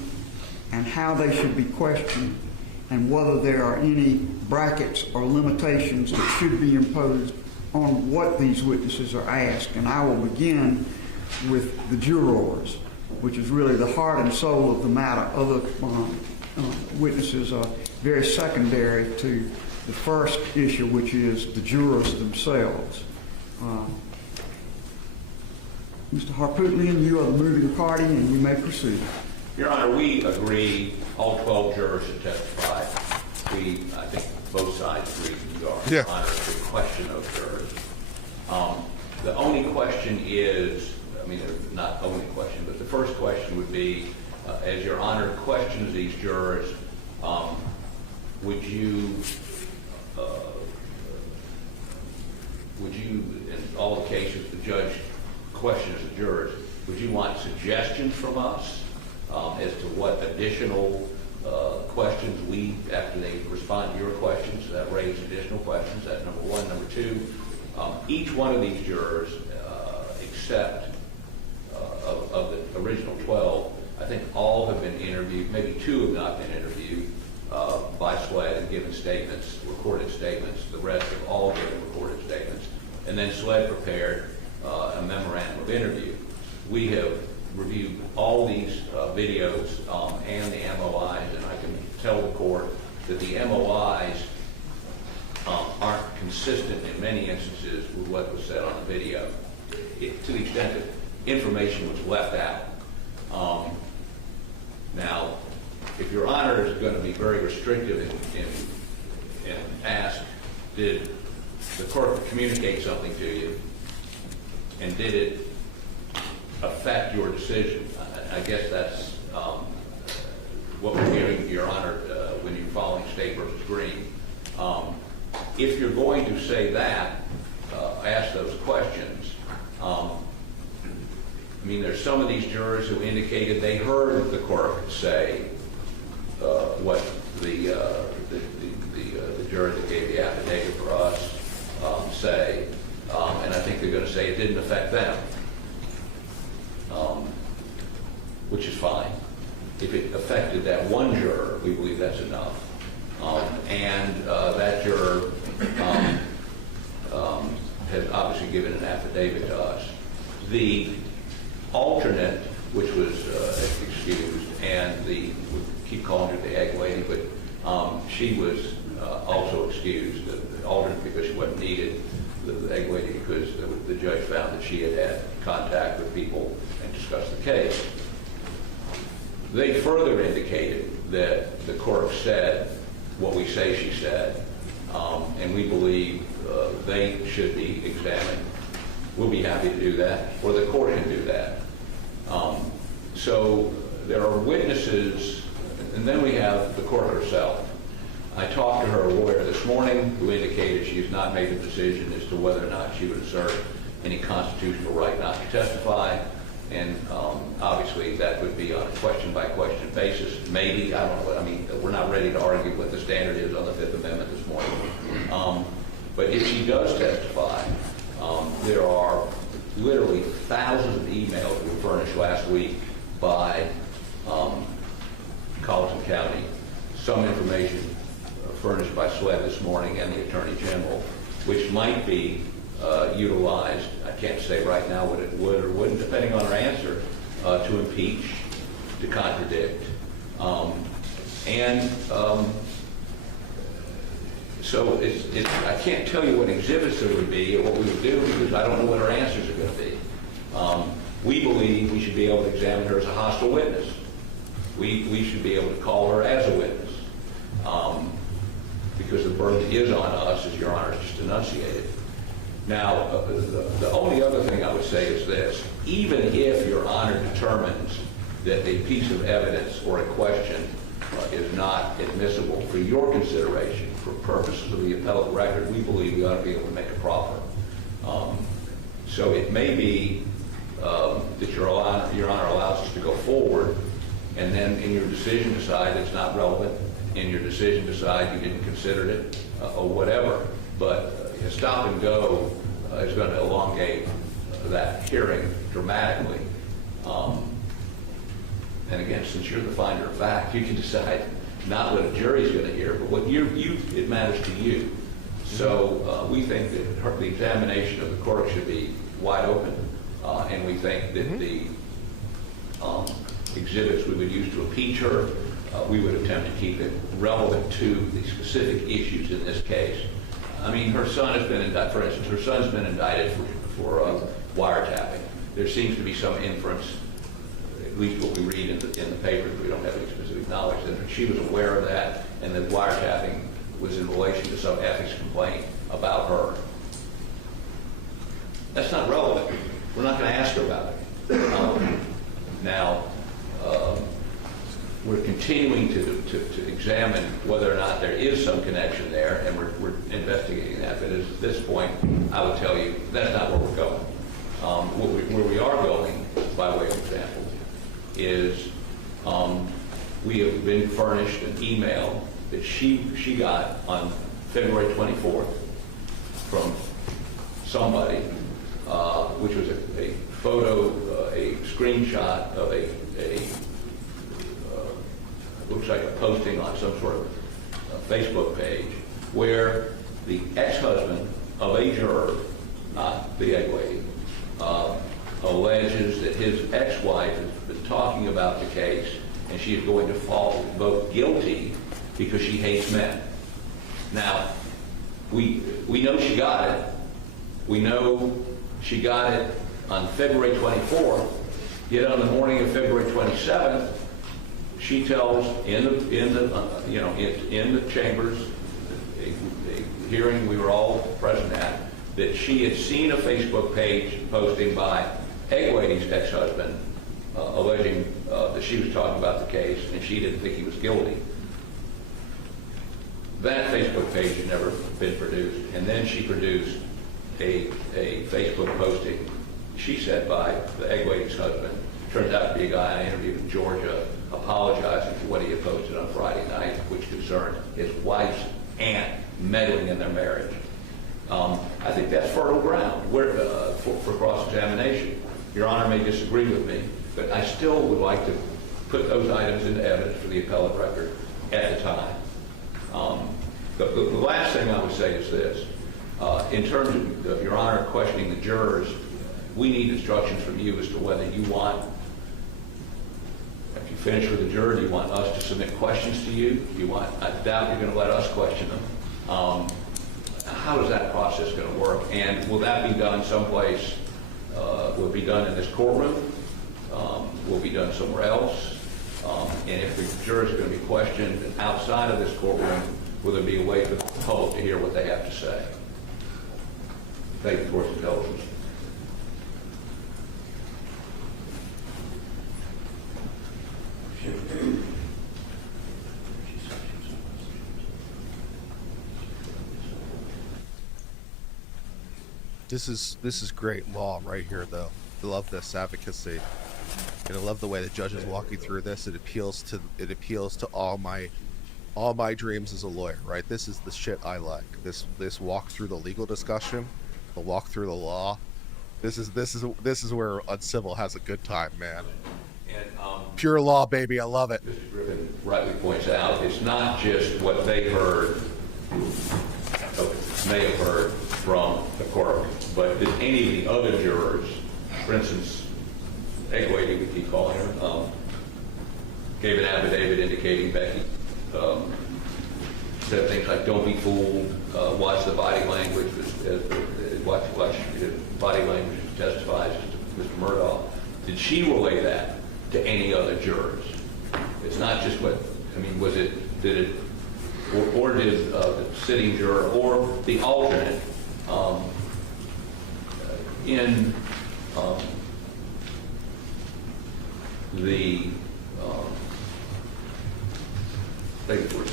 and how they should be questioned, and whether there are any brackets or limitations that should be imposed on what these witnesses are asked. And I will begin with the jurors, which is really the heart and soul of the matter. Other witnesses are very secondary to the first issue, which is the jurors themselves. Mr. Harpootlian, you are the moving party, and you may proceed. Your Honor, we agree all 12 jurors should testify. I think both sides agree, Your Honor, to question those jurors. The only question is, not only question, but the first question would be, as Your Honor questions these jurors, would you, in all the cases the judge questions the jurors, would you want suggestions from us as to what additional questions after they respond to your questions, that raise additional questions? That's number one. Number two, each one of these jurors, except of the original 12, I think all have been interviewed. Maybe 2 have not been interviewed by SLED and given statements, recorded statements. The rest have all given recorded statements. And then SLED prepared a memorandum of interview. We have reviewed all these videos and the MOIs, and I can tell the court that the MOIs aren't consistent in many instances with what was said on the video, to the extent that information was left out. Now, if Your Honor is going to be very restrictive and ask, did the clerk communicate something to you, and did it affect your decision? I guess that's what we're hearing, Your Honor, when you're following State versus Green. If you're going to say that, ask those questions. There's some of these jurors who indicated they heard the clerk say what the juror that gave the affidavit for us say, and I think they're going to say it didn't affect them, which is fine. If it affected that one juror, we believe that's enough. That juror has obviously given an affidavit to us. The alternate, which was excused, and we keep calling her the egg lady, but she was also excused, the alternate because she wasn't needed, the egg lady because the judge found that she had contact with people and discussed the case. They further indicated that the court said what we say she said, and we believe they should be examined. We'll be happy to do that, or the court can do that. So there are witnesses, and then we have the court herself. I talked to her lawyer this morning, who indicated she has not made a decision as to whether or not she would assert any constitutional right not to testify. And obviously that would be on a question-by-question basis. Maybe, I don't know, I mean, we're not ready to argue what the standard is on the Fifth Amendment this morning. But if she does testify, there are literally thousands of emails we furnished last week by Colleton County, some information furnished by SLED this morning and the Attorney General, which might be utilized, I can't say right now what it would or wouldn't, depending on her answer, to impeach, to contradict. So I can't tell you what exhibits there would be or what we would do because I don't know what her answers are going to be. We believe we should be able to examine her as a hostile witness. We should be able to call her as a witness because the burden is on us, as Your Honor just enunciated. Now, the only other thing I would say is this. Even if Your Honor determines that a piece of evidence or a question is not admissible for your consideration for purposes of the appellate record, we believe we ought to be able to make a proffer. So it may be that Your Honor allows us to go forward, and then in your decision decide it's not relevant, in your decision decide you didn't consider it, or whatever. But a stop and go is going to elongate that hearing dramatically. And again, since you're the finder of fact, you can decide not what a jury's going to hear, but what it matters to you. So we think that the examination of the court should be wide open, and we think that the exhibits we would use to impeach her, we would attempt to keep it relevant to the specific issues in this case. I mean, her son has been indicted, for instance, her son's been indicted for wiretapping. There seems to be some inference, at least what we read in the paper, we don't have any specific knowledge, that she was aware of that and that wiretapping was in relation to some ethics complaint about her. That's not relevant. We're not going to ask her about it. Now, we're continuing to examine whether or not there is some connection there, and we're investigating that. But at this point, I would tell you that's not where we're going. Where we are going, by way of example, is we have been furnished an email that she got on February 24th from somebody, which was a photo, a screenshot of a looks like a posting on some sort of Facebook page, where the ex-husband of a juror, not the egg lady, alleges that his ex-wife has been talking about the case and she is going to vote guilty because she hates men. Now, we know she got it. We know she got it on February 24th, yet on the morning of February 27th, she tells in the chambers, a hearing we were all present at, that she had seen a Facebook page posting by egg lady's ex-husband alleging that she was talking about the case and she didn't think he was guilty. That Facebook page had never been produced, and then she produced a Facebook posting, she said, by the egg lady's husband. Turns out to be a guy I interviewed in Georgia apologizing for what he had posted on Friday night, which concerned his wife's aunt meddling in their marriage. I think that's fertile ground for cross-examination. Your Honor may disagree with me, but I still would like to put those items into evidence for the appellate record at the time. The last thing I would say is this. In terms of Your Honor questioning the jurors, we need instructions from you as to whether you want, if you finish with the juror, do you want us to submit questions to you? I doubt you're going to let us question them. How is that process going to work? And will that be done someplace? Will it be done in this courtroom? Will it be done somewhere else? And if the jurors are going to be questioned outside of this courtroom, will there be a way for the public to hear what they have to say? Thank you for your indulgence. This is great law right here, though. I love this advocacy, and I love the way the judge is walking through this. It appeals to all my dreams as a lawyer, right? This is the shit I like. This walk through the legal discussion, the walk through the law. This is where Uncivil has a good time, man. And, pure law, baby. I love it. Mr. Griffin rightly points out, it's not just what they heard, may have heard from the court, but did any of the other jurors, for instance, Egwady, we keep calling her, gave an affidavit indicating Becky said things like, don't be fooled, watch the body language, watch body language testifies to Mr. Murdaugh. Did she relay that to any other jurors? It's not just what, I mean, or did the sitting juror or the alternate in the thank you for it.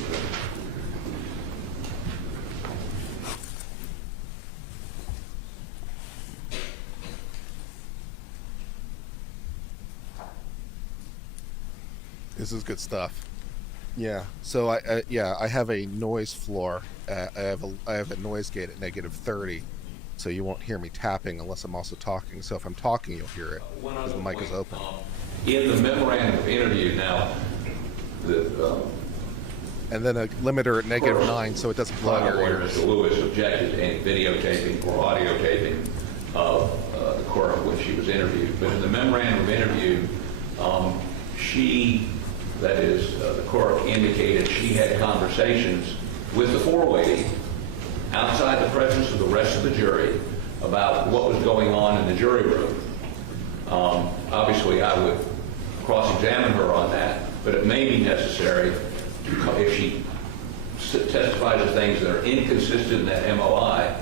This is good stuff. Yeah. So I have a noise floor. I have a noise gate at -30, so you won't hear me tapping unless I'm also talking. So if I'm talking, you'll hear it because the mic is open. In the memorandum of interview now, and then a limiter at -9, so it doesn't blow in your ears. Mr. Lewis objected to any videotaping or audio taping of the court in which she was interviewed. But in the memorandum of interview, that is, the court indicated she had conversations with the four-lady outside the presence of the rest of the jury about what was going on in the jury room. Obviously, I would cross-examine her on that, but it may be necessary if she testifies to things that are inconsistent in that MOI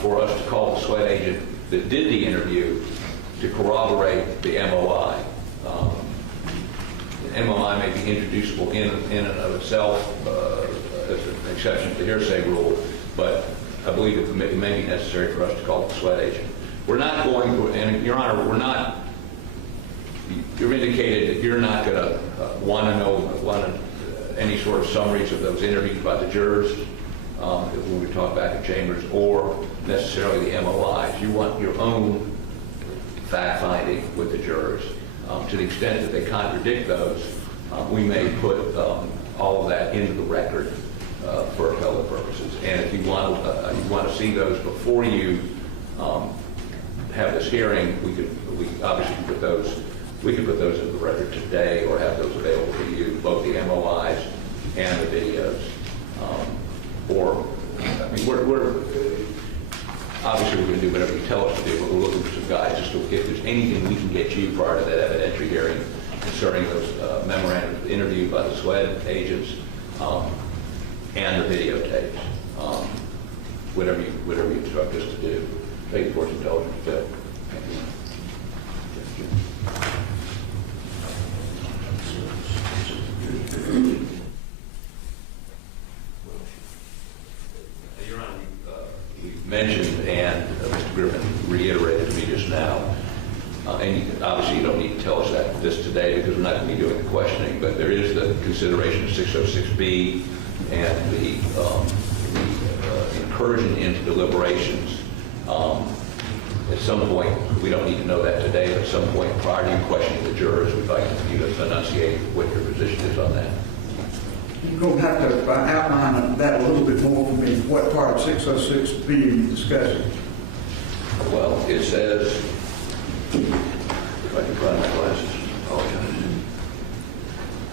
for us to call the SWET agent that did the interview to corroborate the MOI. The MOI may be introducible in and of itself as an exception to the hearsay rule, but I believe it may be necessary for us to call the SWET agent. We're not going to, and Your Honor, you've indicated that you're not going to want any sort of summaries of those interviews by the jurors when we talk back in chambers, or necessarily the MOIs. You want your own fact-finding with the jurors. To the extent that they contradict those, we may put all of that into the record for appellate purposes. And if you want to see those before you have this hearing, we obviously put those. We could put those in the record today, or have those available to you, both the MOIs and the videos. We're obviously we're going to do whatever you tell us to do, but we're looking for some guides as to if there's anything we can get you prior to that evidentiary hearing concerning those memorandums of interview by the SWET agents and the videotapes. Whatever you instruct us to do. Thank you for your intelligence, Bill. Thank you. Your Honor, we mentioned, and Mr. Griffin reiterated to me just now, and obviously you don't need to tell us this today because we're not going to be doing the questioning, but there is the consideration of 606B and the the incursion into deliberations. At some point, we don't need to know that today, but at some point prior to you questioning the jurors, we'd like you to enunciate what your position is on that. You're going to have to outline that a little bit more for me. What part of 606B are you discussing? Well, it says, if I can find my glasses, apologize.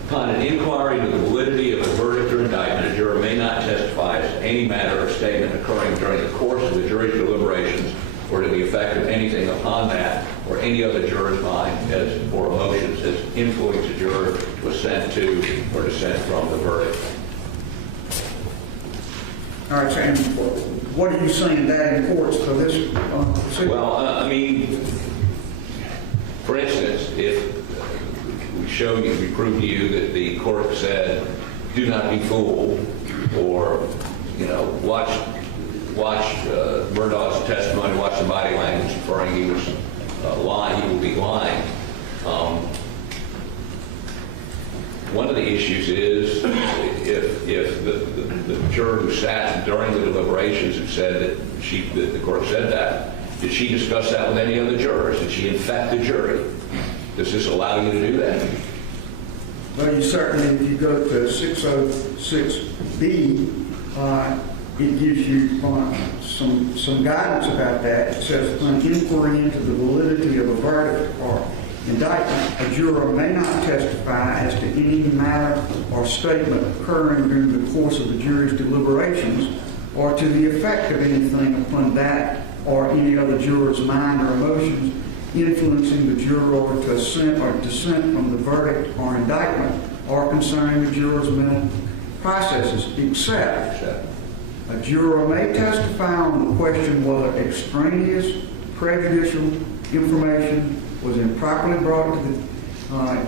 Upon an inquiry into the validity of a verdict or indictment, a juror may not testify as to any matter or statement occurring during the course of the jury's deliberations or to the effect of anything upon that or any other juror's mind as or emotions as influence a juror to assent to or dissent from the verdict. All right, and what are you saying that in courts for this? Well, I mean, for instance, if we show you, we prove to you that the court said, do not be fooled, or, you know, watch Murdaugh's testimony, watch the body language inferring he was lying, he will be lying. One of the issues is if the juror who sat during the deliberations and said that the court said that, did she discuss that with any other jurors? Did she infect the jury? Does this allow you to do that? Well, you certainly, if you go to 606B, it gives you some guidance about that. It says, an inquiry into the validity of a verdict or indictment, a juror may not testify as to any matter or statement occurring during the course of the jury's deliberations or to the effect of anything upon that or any other juror's mind or emotions influencing the juror to assent or dissent from the verdict or indictment or concerning the juror's mental processes, except a juror may testify on the question whether extraneous, prejudicial information was improperly brought to the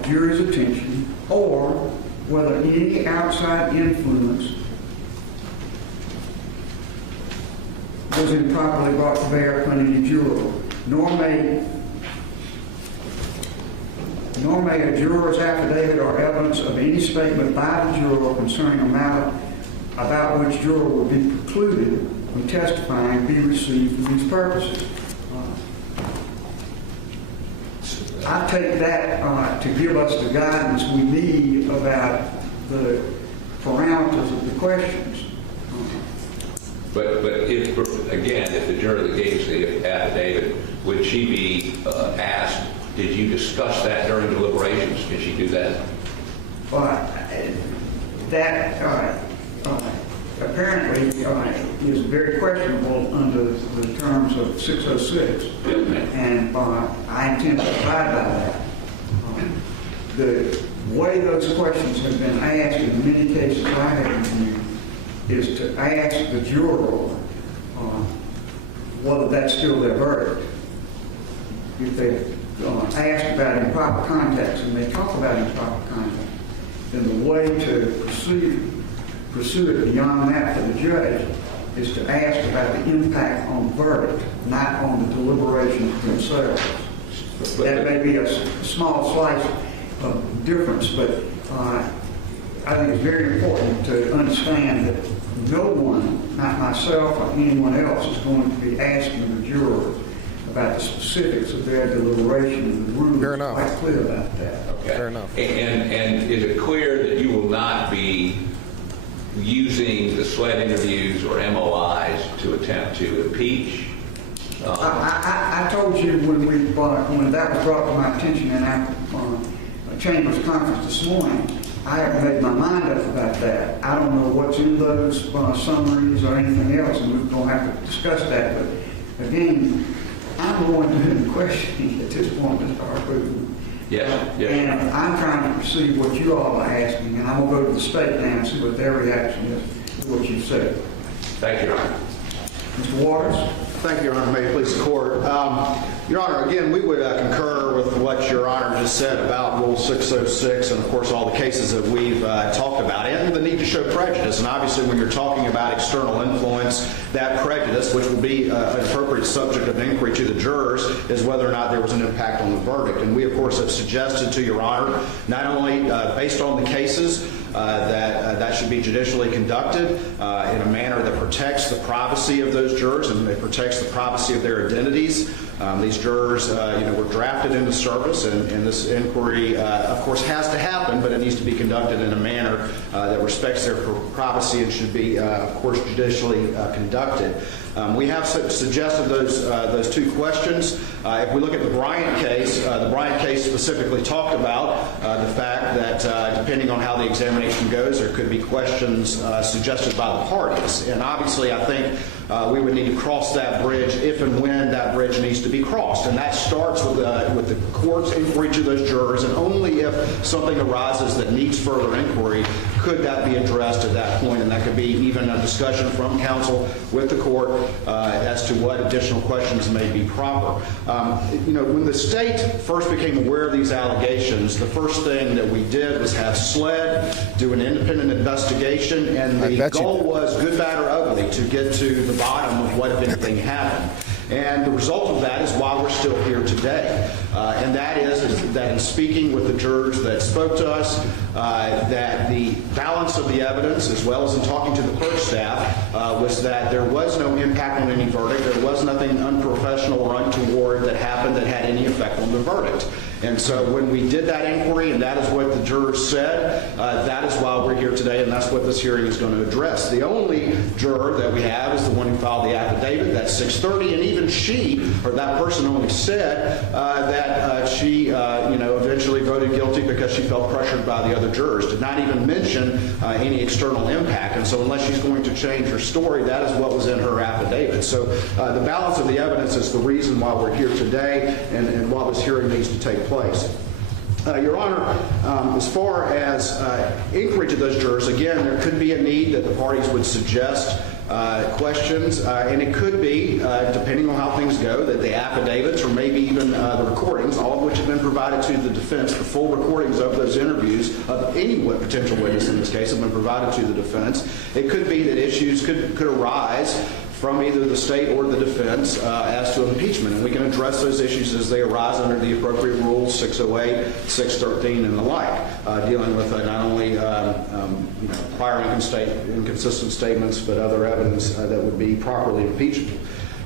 jury's attention or whether any outside influence was improperly brought to bear upon any juror, nor may a juror's affidavit or evidence of any statement by the juror concerning a matter about which juror would be precluded from testifying be received for these purposes. I take that to give us the guidance we need about the parameters of the questions. But if, again, if the juror that gave the affidavit, would she be asked, did you discuss that during deliberations? Can she do that? That apparently is very questionable under the terms of 606, and I intend to abide by that. The way those questions have been asked in many cases I have reviewed is to ask the juror whether that's still their verdict. If they asked about improper context and they talk about improper context, then the way to pursue it beyond that for the judge is to ask about the impact on the verdict, not on the deliberations themselves. That may be a small slice of difference, but I think it's very important to understand that no one, not myself or anyone else, is going to be asking the juror about the specifics of their deliberation, and the rules are quite clear about that. Okay. Fair enough. And is it clear that you will not be using the SLED interviews or MOIs to attempt to impeach? I told you when that was brought to my attention in our Chamber's conference this morning, I haven't made my mind up about that. I don't know what's in those summaries or anything else, and we're going to have to discuss that. But again, I'm the one doing the questioning at this point, Mr. Harper. Yes. And I'm trying to perceive what you all are asking, and I'm going to go to the state now and see what their reaction is to what you said. Thank you, Your Honor. Mr. Waters? Thank you, Your Honor. May it please the court. Your Honor, again, we would concur with what Your Honor just said about Rule 606 and, of course, all the cases that we've talked about, and the need to show prejudice. And obviously, when you're talking about external influence, that prejudice, which will be an appropriate subject of inquiry to the jurors, is whether or not there was an impact on the verdict. And we, of course, have suggested to Your Honor, not only based on the cases that should be judicially conducted in a manner that protects the privacy of those jurors and it protects the privacy of their identities. These jurors, were drafted into service, and this inquiry, of course, has to happen, but it needs to be conducted in a manner that respects their privacy and should be, of course, judicially conducted. We have suggested those two questions. If we look at the Bryant case specifically talked about the fact that depending on how the examination goes, there could be questions suggested by the parties. And obviously, I think we would need to cross that bridge if and when that bridge needs to be crossed. And that starts with the court's inquiry to those jurors, and only if something arises that needs further inquiry could that be addressed at that point. And that could be even a discussion from counsel with the court as to what additional questions may be proper. When the state first became aware of these allegations, the first thing that we did was have SLED do an independent investigation, and the goal was, good, bad, or ugly, to get to the bottom of what, if anything, happened. And the result of that is why we're still here today. And that is that in speaking with the jurors that spoke to us, that the balance of the evidence, as well as in talking to the clerk staff, was that there was no impact on any verdict. There was nothing unprofessional or untoward that happened that had any effect on the verdict. And so when we did that inquiry, and that is what the jurors said, that is why we're here today, and that's what this hearing is going to address. The only juror that we have is the one who filed the affidavit. That's 630, and even she, or that person, only said that she, eventually voted guilty because she felt pressured by the other jurors. Did not even mention any external impact. And so unless she's going to change her story, that is what was in her affidavit. So the balance of the evidence is the reason why we're here today and why this hearing needs to take place. Your Honor, as far as inquiry to those jurors, again, there could be a need that the parties would suggest questions, and it could be, depending on how things go, that the affidavits or maybe even the recordings, all of which have been provided to the defense, the full recordings of those interviews of any potential witness in this case have been provided to the defense. It could be that issues could arise from either the state or the defense as to impeachment. And we can address those issues as they arise under the appropriate rules, 608, 613, and the like, dealing with not only prior inconsistent statements, but other evidence that would be properly impeachable.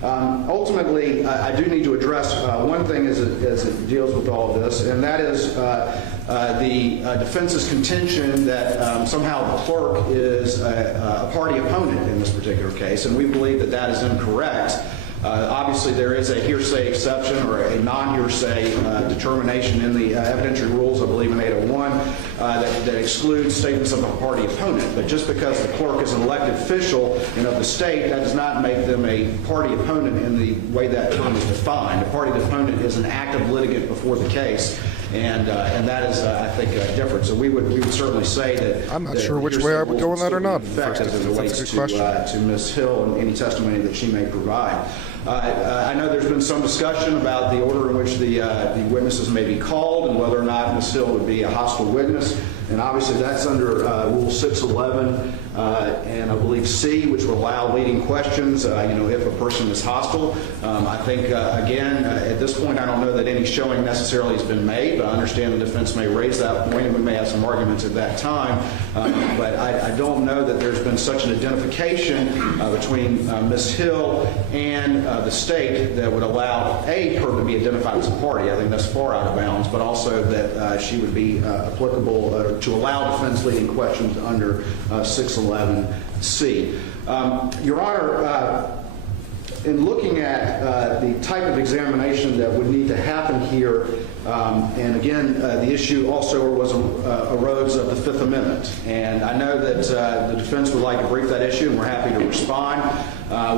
Ultimately, I do need to address one thing as it deals with all of this, and that is the defense's contention that somehow the clerk is a party opponent in this particular case, and we believe that that is incorrect. Obviously, there is a hearsay exception or a non-hearsay determination in the evidentiary rules, I believe in 801, that excludes statements of a party opponent. But just because the clerk is an elected official and of the state, that does not make them a party opponent in the way that term is defined. A party opponent is an active litigant before the case, and that is, I think, a difference. So we would certainly say that I'm not sure which way I would go on that or not. As it relates to Ms. Hill and any testimony that she may provide. I know there's been some discussion about the order in which the witnesses may be called and whether or not Ms. Hill would be a hostile witness. And obviously that's under Rule 611 and I believe C, which will allow leading questions, if a person is hostile. I think, again, at this point, I don't know that any showing necessarily has been made, but I understand the defense may raise that point and we may have some arguments at that time. But I don't know that there's been such an identification between Ms. Hill and the state that would allow, A, her to be identified as a party. I think that's far out of bounds, but also that she would be applicable to allow defense leading questions under 611C. Your Honor, in looking at the type of examination that would need to happen here, and again, the issue also arose of the Fifth Amendment. And I know that the defense would like to brief that issue, and we're happy to respond.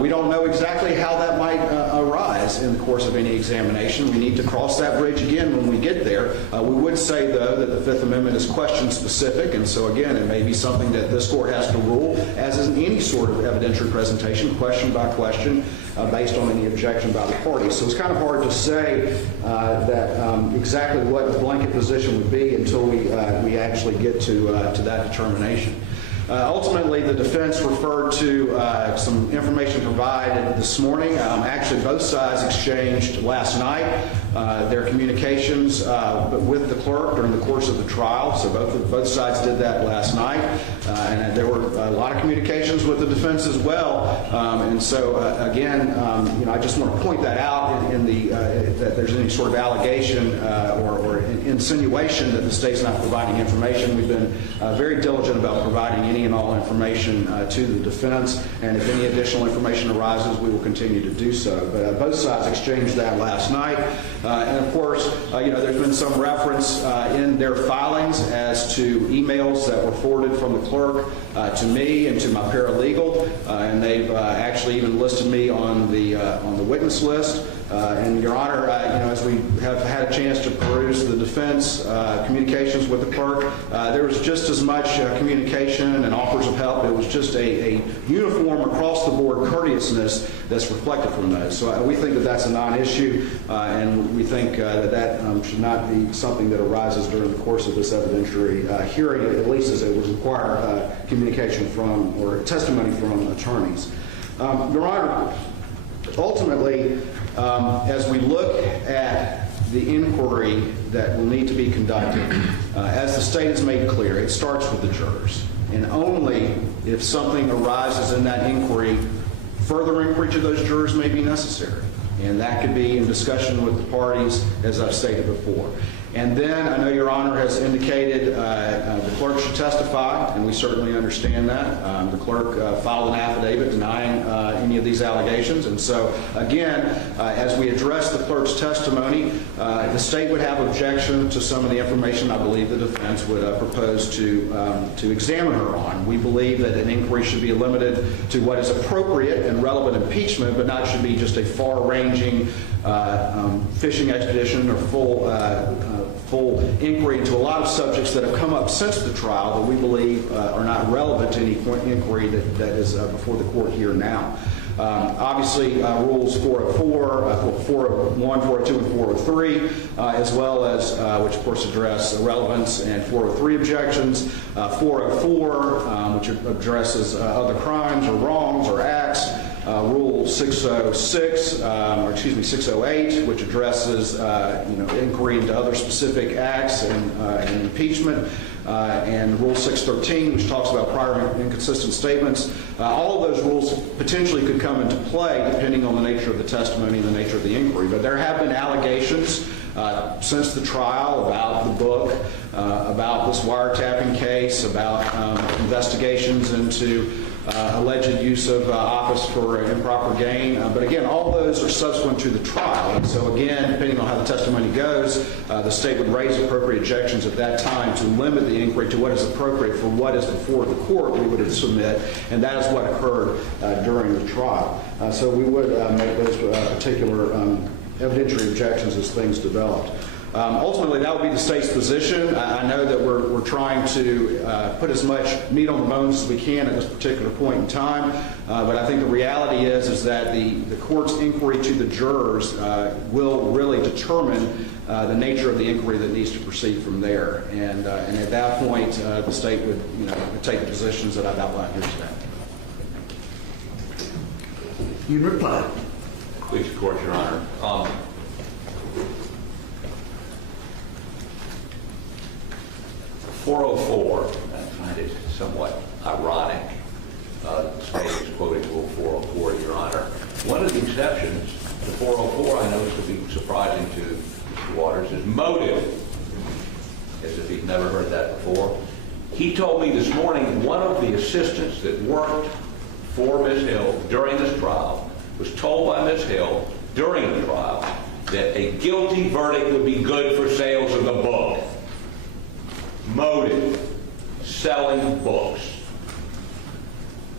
We don't know exactly how that might arise in the course of any examination. We need to cross that bridge again when we get there. We would say, though, that the Fifth Amendment is question-specific, and so, again, it may be something that this court has to rule, as is any sort of evidentiary presentation, question by question, based on any objection by the parties. So it's kind of hard to say that exactly what the blanket position would be until we actually get to that determination. Ultimately, the defense referred to some information provided this morning. Actually, both sides exchanged last night their communications with the clerk during the course of the trial. So both sides did that last night, and there were a lot of communications with the defense as well. And so again, I just want to point that out in that there's any sort of allegation or insinuation that the state's not providing information. We've been very diligent about providing any and all information to the defense, and if any additional information arises, we will continue to do so. But both sides exchanged that last night, and of course, there's been some reference in their filings as to emails that were forwarded from the clerk to me and to my paralegal, and they've actually even listed me on the witness list. And Your Honor, as we have had a chance to peruse the defense communications with the clerk, there was just as much communication and offers of help. It was just a uniform across-the-board courteousness that's reflected from those. So we think that that's a non-issue, and we think that should not be something that arises during the course of this evidentiary hearing, at least as it would require communication from or testimony from attorneys. Your Honor, ultimately, as we look at the inquiry that will need to be conducted, as the state has made clear, it starts with the jurors. And only if something arises in that inquiry, further inquiry to those jurors may be necessary. And that could be in discussion with the parties, as I've stated before. And then I know Your Honor has indicated the clerk should testify, and we certainly understand that. The clerk filed an affidavit denying any of these allegations. And so, again, as we address the clerk's testimony, the state would have objection to some of the information I believe the defense would propose to examine her on. We believe that an inquiry should be limited to what is appropriate and relevant impeachment, but not should be just a far-ranging fishing expedition or full inquiry into a lot of subjects that have come up since the trial that we believe are not relevant to any inquiry that is before the court here now. Obviously, rules 404, 401, 402, and 403, as well as, which of course address relevance and 403 objections, 404, which addresses other crimes or wrongs or acts, Rule 606, or excuse me, 608, which addresses inquiry into other specific acts and impeachment, and Rule 613, which talks about prior inconsistent statements. All of those rules potentially could come into play depending on the nature of the testimony and the nature of the inquiry. But there have been allegations since the trial about the book, about this wiretapping case, about investigations into alleged use of office for improper gain. But again, all those are subsequent to the trial. And so again, depending on how the testimony goes, the state would raise appropriate objections at that time to limit the inquiry to what is appropriate for what is before the court we would submit, and that is what occurred during the trial. So we would make those particular evidentiary objections as things developed. Ultimately, that would be the state's position. I know that we're trying to put as much meat on the bones as we can at this particular point in time, but I think the reality is that the court's inquiry to the jurors will really determine the nature of the inquiry that needs to proceed from there. And at that point, the state would take the positions that I've outlined here today. You reply. Please, of course, Your Honor. 404, I find it somewhat ironic. The state is quoting Rule 404, Your Honor. One of the exceptions to 404, I noticed to be surprising to Mr. Waters, is motive, as if he'd never heard that before. He told me this morning one of the assistants that worked for Ms. Hill during this trial was told by Ms. Hill during the trial that a guilty verdict would be good for sales of the book. Motive, selling books.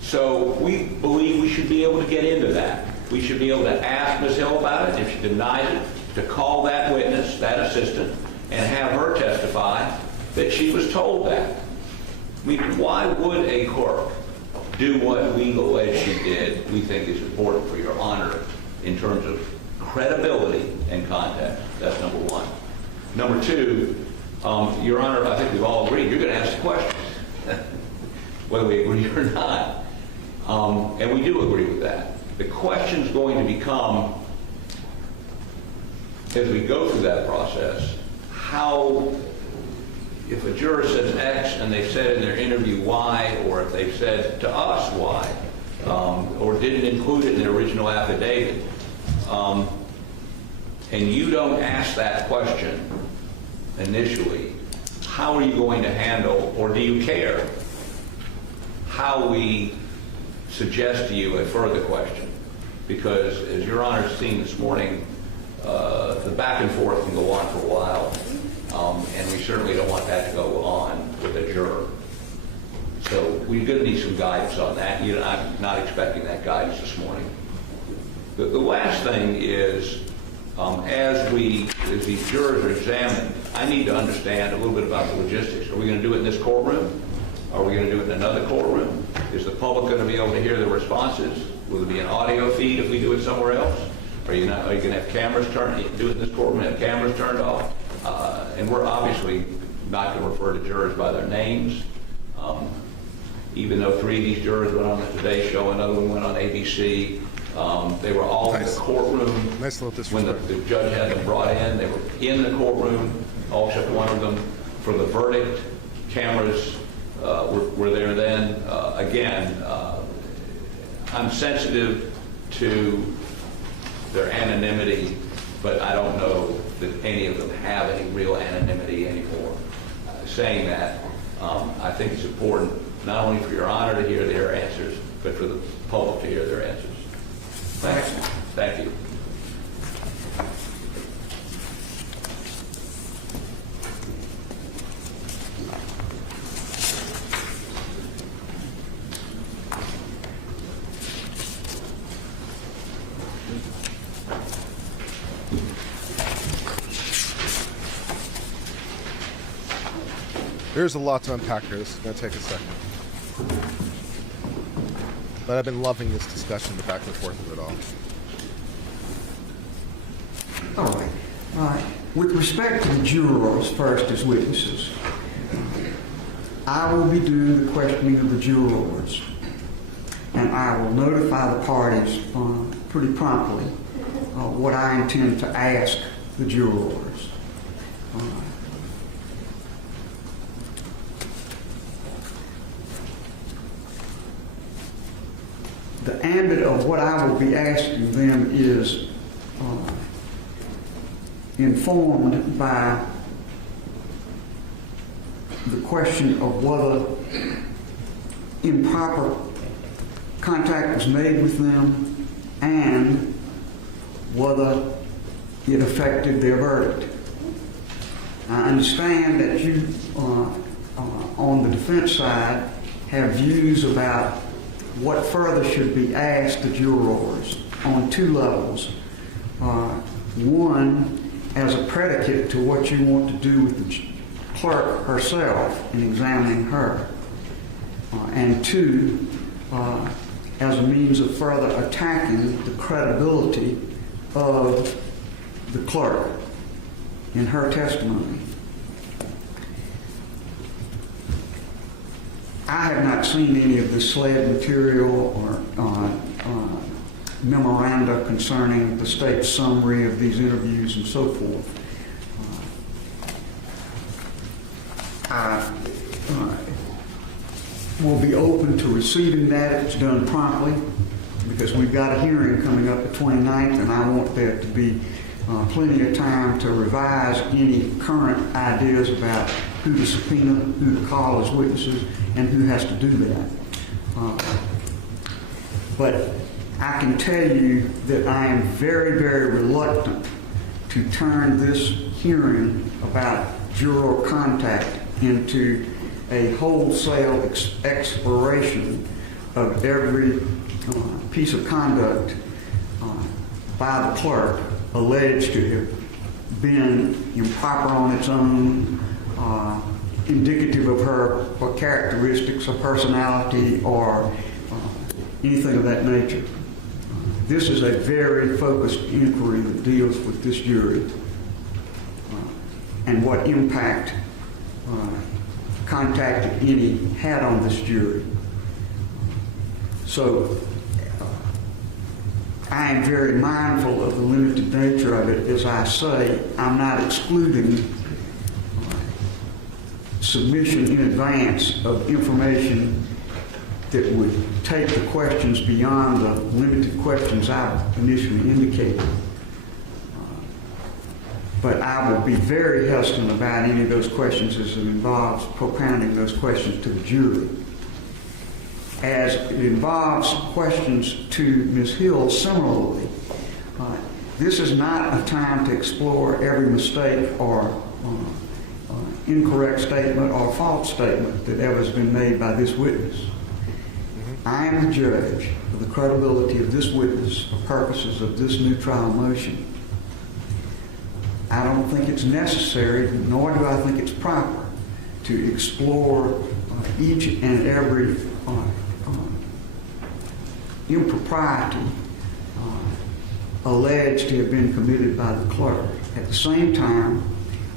So we believe we should be able to get into that. We should be able to ask Ms. Hill about it. If she denies it, to call that witness, that assistant, and have her testify that she was told that. I mean, why would a clerk do what we allege she did? We think is important for Your Honor in terms of credibility and context. That's number one. Number two, Your Honor, I think we've all agreed you're going to ask the questions. whether we agree or not. And we do agree with that. The question's going to become, as we go through that process, how, if a juror says X and they said in their interview Y, or if they've said to us Y, or didn't include it in their original affidavit, and you don't ask that question initially, how are you going to handle, or do you care, how we suggest to you a further question? Because as Your Honor's seen this morning, the back and forth can go on for a while, and we certainly don't want that to go on with a juror. So we're going to need some guidance on that. I'm not expecting that guidance this morning. The last thing is, as these jurors are examined, I need to understand a little bit about the logistics. Are we going to do it in this courtroom? Are we going to do it in another courtroom? Is the public going to be able to hear the responses? Will there be an audio feed if we do it somewhere else? Are you going to have cameras turned? You can do it in this courtroom and have cameras turned off? And we're obviously not going to refer to jurors by their names. Even though 3 of these jurors went on the Today Show, another one went on ABC. They were all in the courtroom. Nice little when the judge had them brought in. They were in the courtroom, all except one of them, for the verdict. Cameras were there then. Again, I'm sensitive to their anonymity, but I don't know that any of them have any real anonymity anymore. Saying that, I think it's important not only for Your Honor to hear their answers, but for the public to hear their answers. Thanks. Thank you. There's a lot to unpack here. This is going to take a second. But I've been loving this discussion, the back and forth of it all. All right. With respect to the jurors first as witnesses, I will be doing the questioning of the jurors, and I will notify the parties pretty promptly what I intend to ask the jurors. The ambit of what I will be asking them is informed by the question of whether improper contact was made with them and whether it affected their verdict. I understand that you, on the defense side, have views about what further should be asked the jurors on 2 levels. One, as a predicate to what you want to do with the clerk herself in examining her. And 2, as a means of further attacking the credibility of the clerk in her testimony. I have not seen any of the SLED material or memoranda concerning the state's summary of these interviews and so forth. I will be open to receiving that if it's done promptly, because we've got a hearing coming up the 29th, and I want there to be plenty of time to revise any current ideas about who to subpoena, who to call as witnesses, and who has to do that. But I can tell you that I am very, very reluctant to turn this hearing about juror contact into a wholesale exploration of every piece of conduct by the clerk alleged to have been improper on its own, indicative of her characteristics or personality or anything of that nature. This is a very focused inquiry that deals with this jury and what impact contact, if any, had on this jury. So I am very mindful of the limited nature of it. As I say, I'm not excluding submission in advance of information that would take the questions beyond the limited questions I've initially indicated. But I will be very hesitant about any of those questions as it involves propounding those questions to the jury. As it involves questions to Ms. Hill similarly, this is not a time to explore every mistake or incorrect statement or false statement that ever has been made by this witness. I am the judge of the credibility of this witness for purposes of this new trial motion. I don't think it's necessary, nor do I think it's proper, to explore each and every impropriety alleged to have been committed by the clerk. At the same time,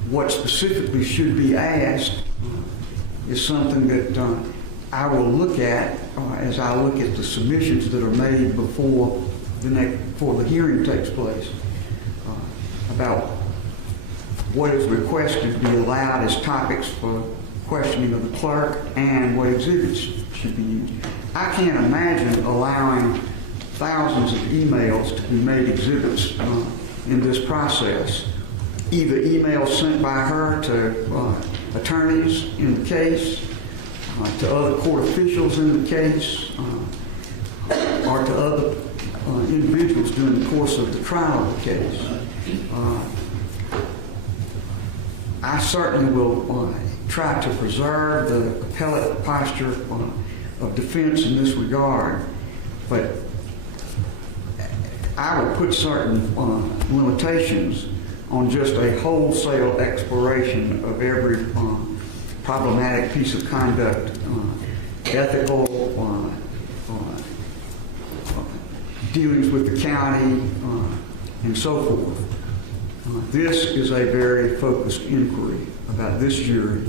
what specifically should be asked is something that I will look at as I look at the submissions that are made before the hearing takes place about what is requested to be allowed as topics for questioning of the clerk and what exhibits should be used. I can't imagine allowing thousands of emails to be made exhibits in this process. Either emails sent by her to attorneys in the case, to other court officials in the case, or to other individuals during the course of the trial of the case. I certainly will try to preserve the appellate posture of defense in this regard, but I will put certain limitations on just a wholesale exploration of every problematic piece of conduct, ethical, dealings with the county, and so forth. This is a very focused inquiry about this jury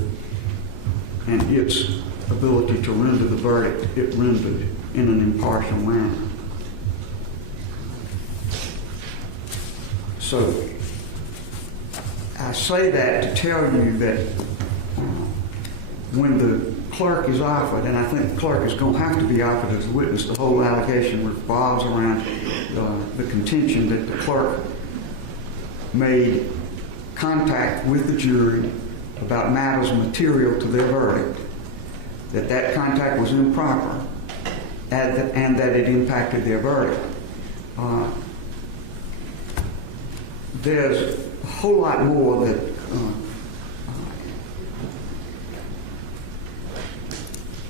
and its ability to render the verdict it rendered in an impartial manner. So I say that to tell you that when the clerk is offered, and I think the clerk is going to have to be offered as a witness, the whole allegation revolves around the contention that the clerk made contact with the jury about matters material to their verdict, that contact was improper, and that it impacted their verdict. There's a whole lot more that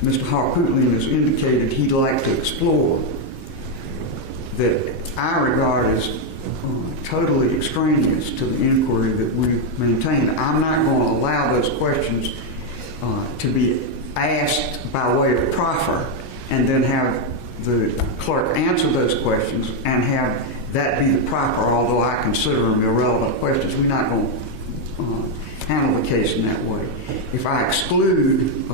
Mr. Harpootlian has indicated he'd like to explore that I regard as totally extraneous to the inquiry that we maintain. I'm not going to allow those questions to be asked by way of proffer and then have the clerk answer those questions and have that be the proper, although I consider them irrelevant questions. We're not going to handle the case in that way. If I exclude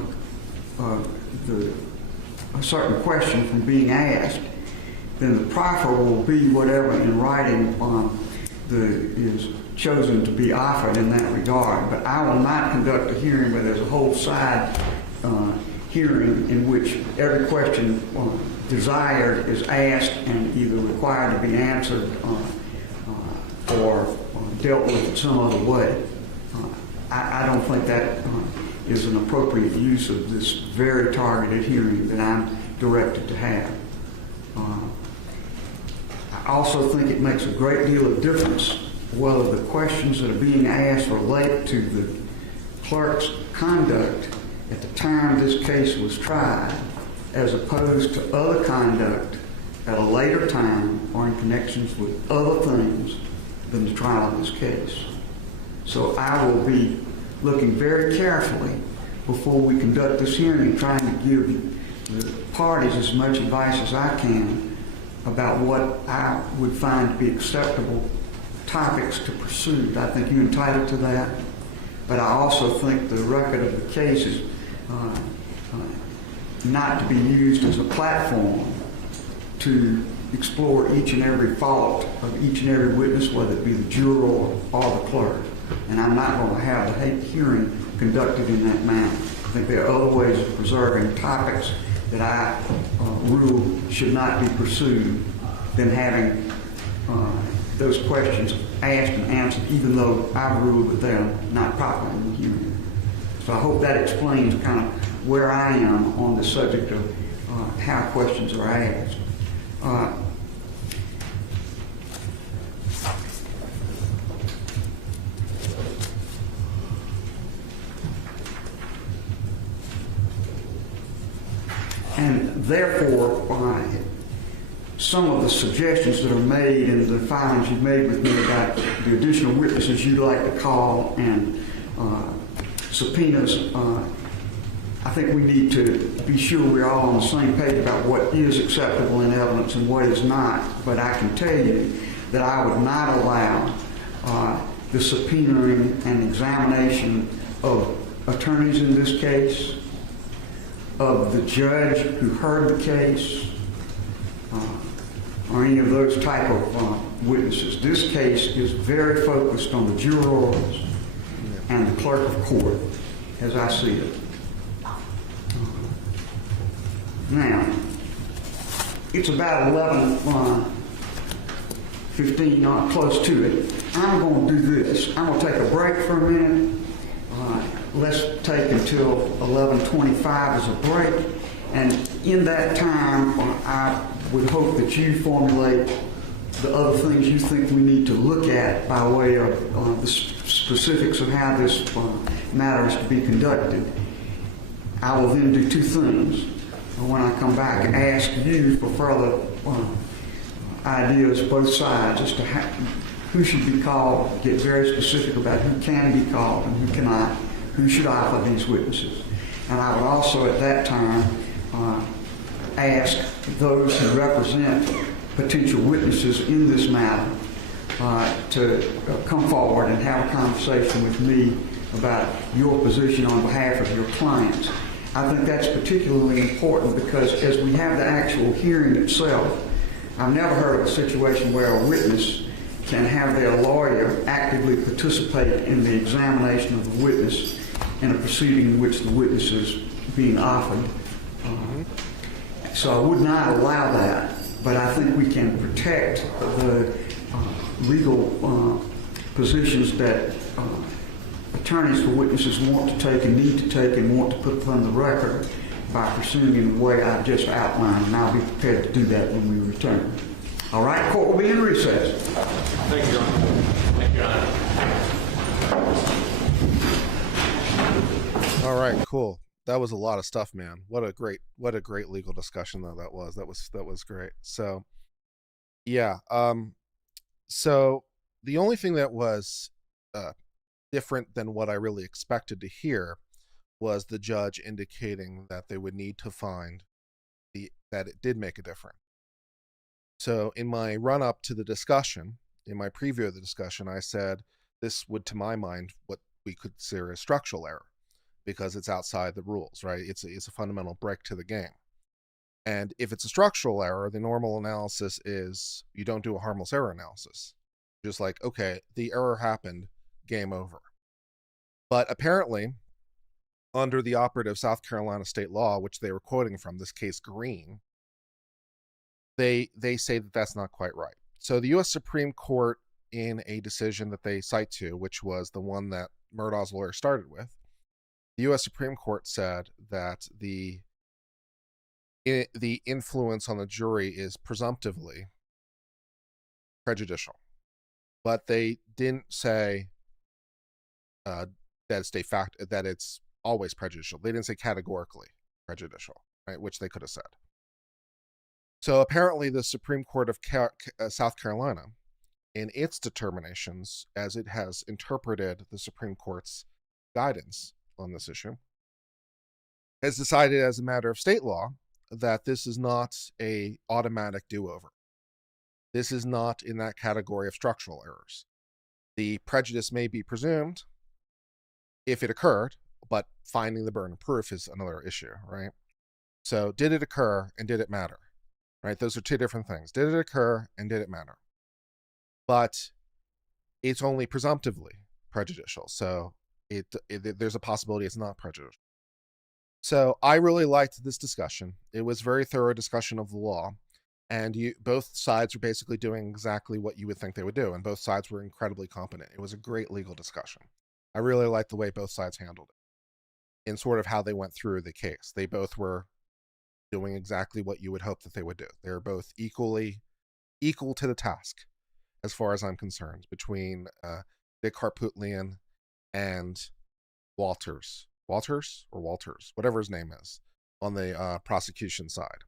a certain question from being asked, then the proffer will be whatever in writing is chosen to be offered in that regard. But I will not conduct a hearing where there's a whole side hearing in which every question desired is asked and either required to be answered or dealt with in some other way. I don't think that is an appropriate use of this very targeted hearing that I'm directed to have. I also think it makes a great deal of difference whether the questions that are being asked relate to the clerk's conduct at the time this case was tried, as opposed to other conduct at a later time or in connections with other things than the trial of this case. So I will be looking very carefully before we conduct this hearing, trying to give the parties as much advice as I can about what I would find to be acceptable topics to pursue. I think you're entitled to that, but I also think the record of the case is not to be used as a platform to explore each and every fault of each and every witness, whether it be the juror or the clerk. And I'm not going to have the hearing conducted in that manner. I think there are other ways of preserving topics that I rule should not be pursued than having those questions asked and answered, even though I ruled that they're not proper in the hearing. So I hope that explains kind of where I am on the subject of how questions are asked. And therefore, some of the suggestions that are made in the filings you've made with me about the additional witnesses you'd like to call and subpoenas, I think we need to be sure we're all on the same page about what is acceptable in evidence and what is not. But I can tell you that I would not allow the subpoenaing and examination of attorneys in this case, of the judge who heard the case, or any of those type of witnesses. This case is very focused on the jurors and the clerk of court, as I see it. Now, it's about 11:15, close to it. I'm going to do this. I'm going to take a break for a minute. Let's take until 11:25 as a break. And in that time, I would hope that you formulate the other things you think we need to look at by way of the specifics of how this matter is to be conducted. I will then do two things. When I come back, ask you for further ideas, both sides, as to who should be called, get very specific about who can be called and who cannot, who should offer these witnesses. And I would also at that time ask those who represent potential witnesses in this matter to come forward and have a conversation with me about your position on behalf of your clients. I think that's particularly important because as we have the actual hearing itself, I've never heard of a situation where a witness can have their lawyer actively participate in the examination of the witness in a proceeding in which the witness is being offered. So I would not allow that, but I think we can protect the legal positions that attorneys for witnesses want to take and need to take and want to put on the record by pursuing in the way I've just outlined, and I'll be prepared to do that when we return. All right, court will be in recess. Thank you, Your Honor. Thank you, Your Honor. All right, cool. That was a lot of stuff, man. What a great legal discussion though that was. That was great. So yeah, so the only thing that was different than what I really expected to hear was the judge indicating that they would need to find that it did make a difference. So in my run up to the discussion, in my preview of the discussion, I said this would, to my mind, what we could consider a structural error, because it's outside the rules, right? It's a fundamental break to the game. And if it's a structural error, the normal analysis is you don't do a harmless error analysis. Just like, okay, the error happened, game over. But apparently, under the operative South Carolina state law, which they were quoting from, this case Green, they say that that's not quite right. So the U.S. Supreme Court, in a decision that they cite to, which was the one that Murdaugh's lawyer started with, the U.S. Supreme Court said that the influence on the jury is presumptively prejudicial, but they didn't say that it's always prejudicial. They didn't say categorically prejudicial, right? Which they could have said. So apparently, the Supreme Court of South Carolina, in its determinations, as it has interpreted the Supreme Court's guidance on this issue, has decided as a matter of state law that this is not a automatic do-over. This is not in that category of structural errors. The prejudice may be presumed if it occurred, but finding the burden of proof is another issue, right? So did it occur and did it matter, right? Those are two different things. Did it occur and did it matter? But it's only presumptively prejudicial. So there's a possibility it's not prejudicial. So I really liked this discussion. It was very thorough discussion of the law. And both sides were basically doing exactly what you would think they would do. And both sides were incredibly competent. It was a great legal discussion. I really liked the way both sides handled it in sort of how they went through the case. They both were doing exactly what you would hope that they would do. They were both equal to the task, as far as I'm concerned, between Dick Harpootlian and Walters, whatever his name is, on the prosecution side.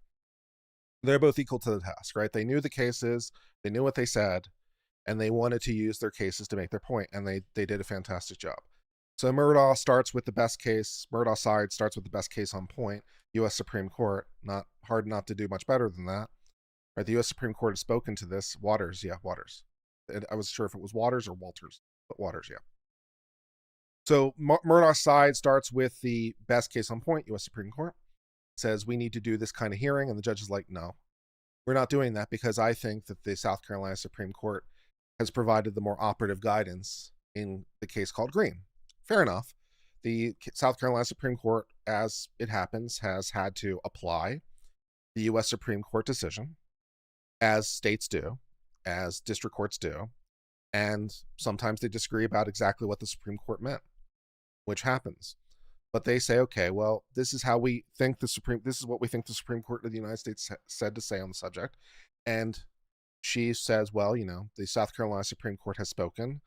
They're both equal to the task, right? They knew the cases, they knew what they said, and they wanted to use their cases to make their point, and they did a fantastic job. So Murdaugh starts with the best case. Murdaugh's side starts with the best case on point. U.S. Supreme Court, not hard not to do much better than that. Right? The U.S. Supreme Court has spoken to this. Waters. I wasn't sure if it was Waters or Walters, but Waters, yeah. So Murdaugh's side starts with the best case on point, U.S. Supreme Court. Says we need to do this kind of hearing, and the judge is like, no, we're not doing that because I think that the South Carolina Supreme Court has provided the more operative guidance in the case called Green. Fair enough. The South Carolina Supreme Court, as it happens, has had to apply the U.S. Supreme Court decision, as states do, as district courts do, and sometimes they disagree about exactly what the Supreme Court meant, which happens. But they say, okay, well, this is what we think the Supreme Court of the United States said to say on the subject. And she says, well, the South Carolina Supreme Court has spoken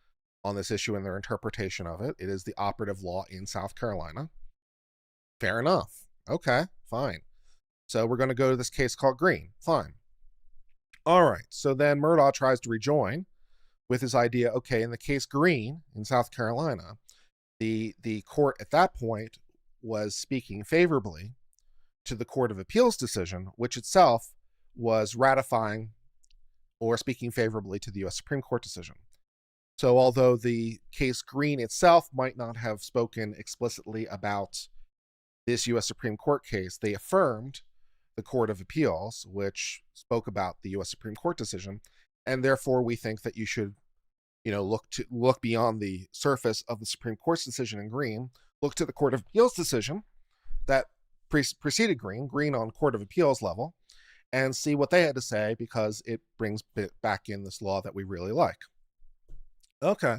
on this issue and their interpretation of it. It is the operative law in South Carolina. Fair enough. Okay, fine. So we're going to go to this case called Green. Fine. All right. So then Murdaugh tries to rejoin with his idea, okay, in the case Green in South Carolina, the court at that point was speaking favorably to the Court of Appeals decision, which itself was ratifying or speaking favorably to the U.S. Supreme Court decision. So although the case Green itself might not have spoken explicitly about this U.S. Supreme Court case, they affirmed the Court of Appeals, which spoke about the U.S. Supreme Court decision, and therefore we think that you should look beyond the surface of the Supreme Court's decision in Green, look to the Court of Appeals decision that preceded Green on Court of Appeals level, and see what they had to say, because it brings back in this law that we really like. Okay.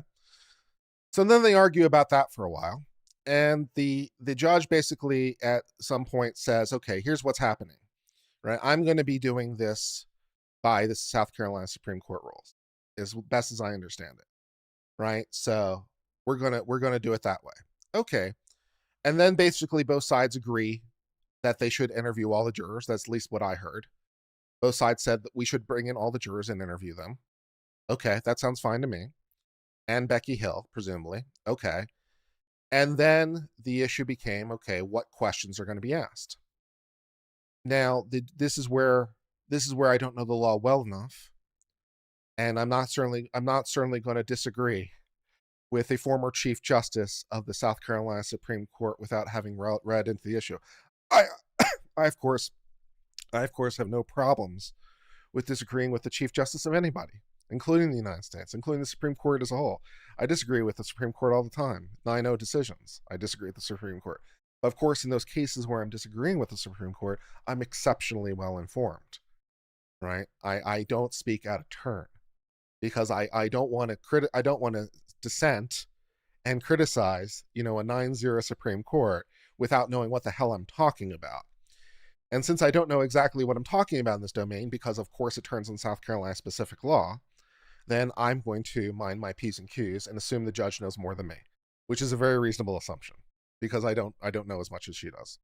So then they argue about that for a while, and the judge basically at some point says, okay, here's what's happening, right? I'm going to be doing this by the South Carolina Supreme Court rules, as best as I understand it, right? So we're gonna do it that way. Okay. And then basically both sides agree that they should interview all the jurors. That's at least what I heard. Both sides said that we should bring in all the jurors and interview them. Okay, that sounds fine to me. And Becky Hill, presumably. Okay. And then the issue became, okay, what questions are going to be asked? Now, this is where I don't know the law well enough, and I'm not certainly going to disagree with a former Chief Justice of the South Carolina Supreme Court without having read into the issue. I of course have no problems with disagreeing with the Chief Justice of anybody, including the United States, including the Supreme Court as a whole. I disagree with the Supreme Court all the time. 9-0 decisions. I disagree with the Supreme Court. Of course, in those cases where I'm disagreeing with the Supreme Court, I'm exceptionally well informed, right? I don't speak out of turn, because I don't want to dissent and criticize, a 9-0 Supreme Court without knowing what the hell I'm talking about. And since I don't know exactly what I'm talking about in this domain, because of course it turns on South Carolina specific law, then I'm going to mind my P's and Q's and assume the judge knows more than me, which is a very reasonable assumption, because I don't know as much as she does.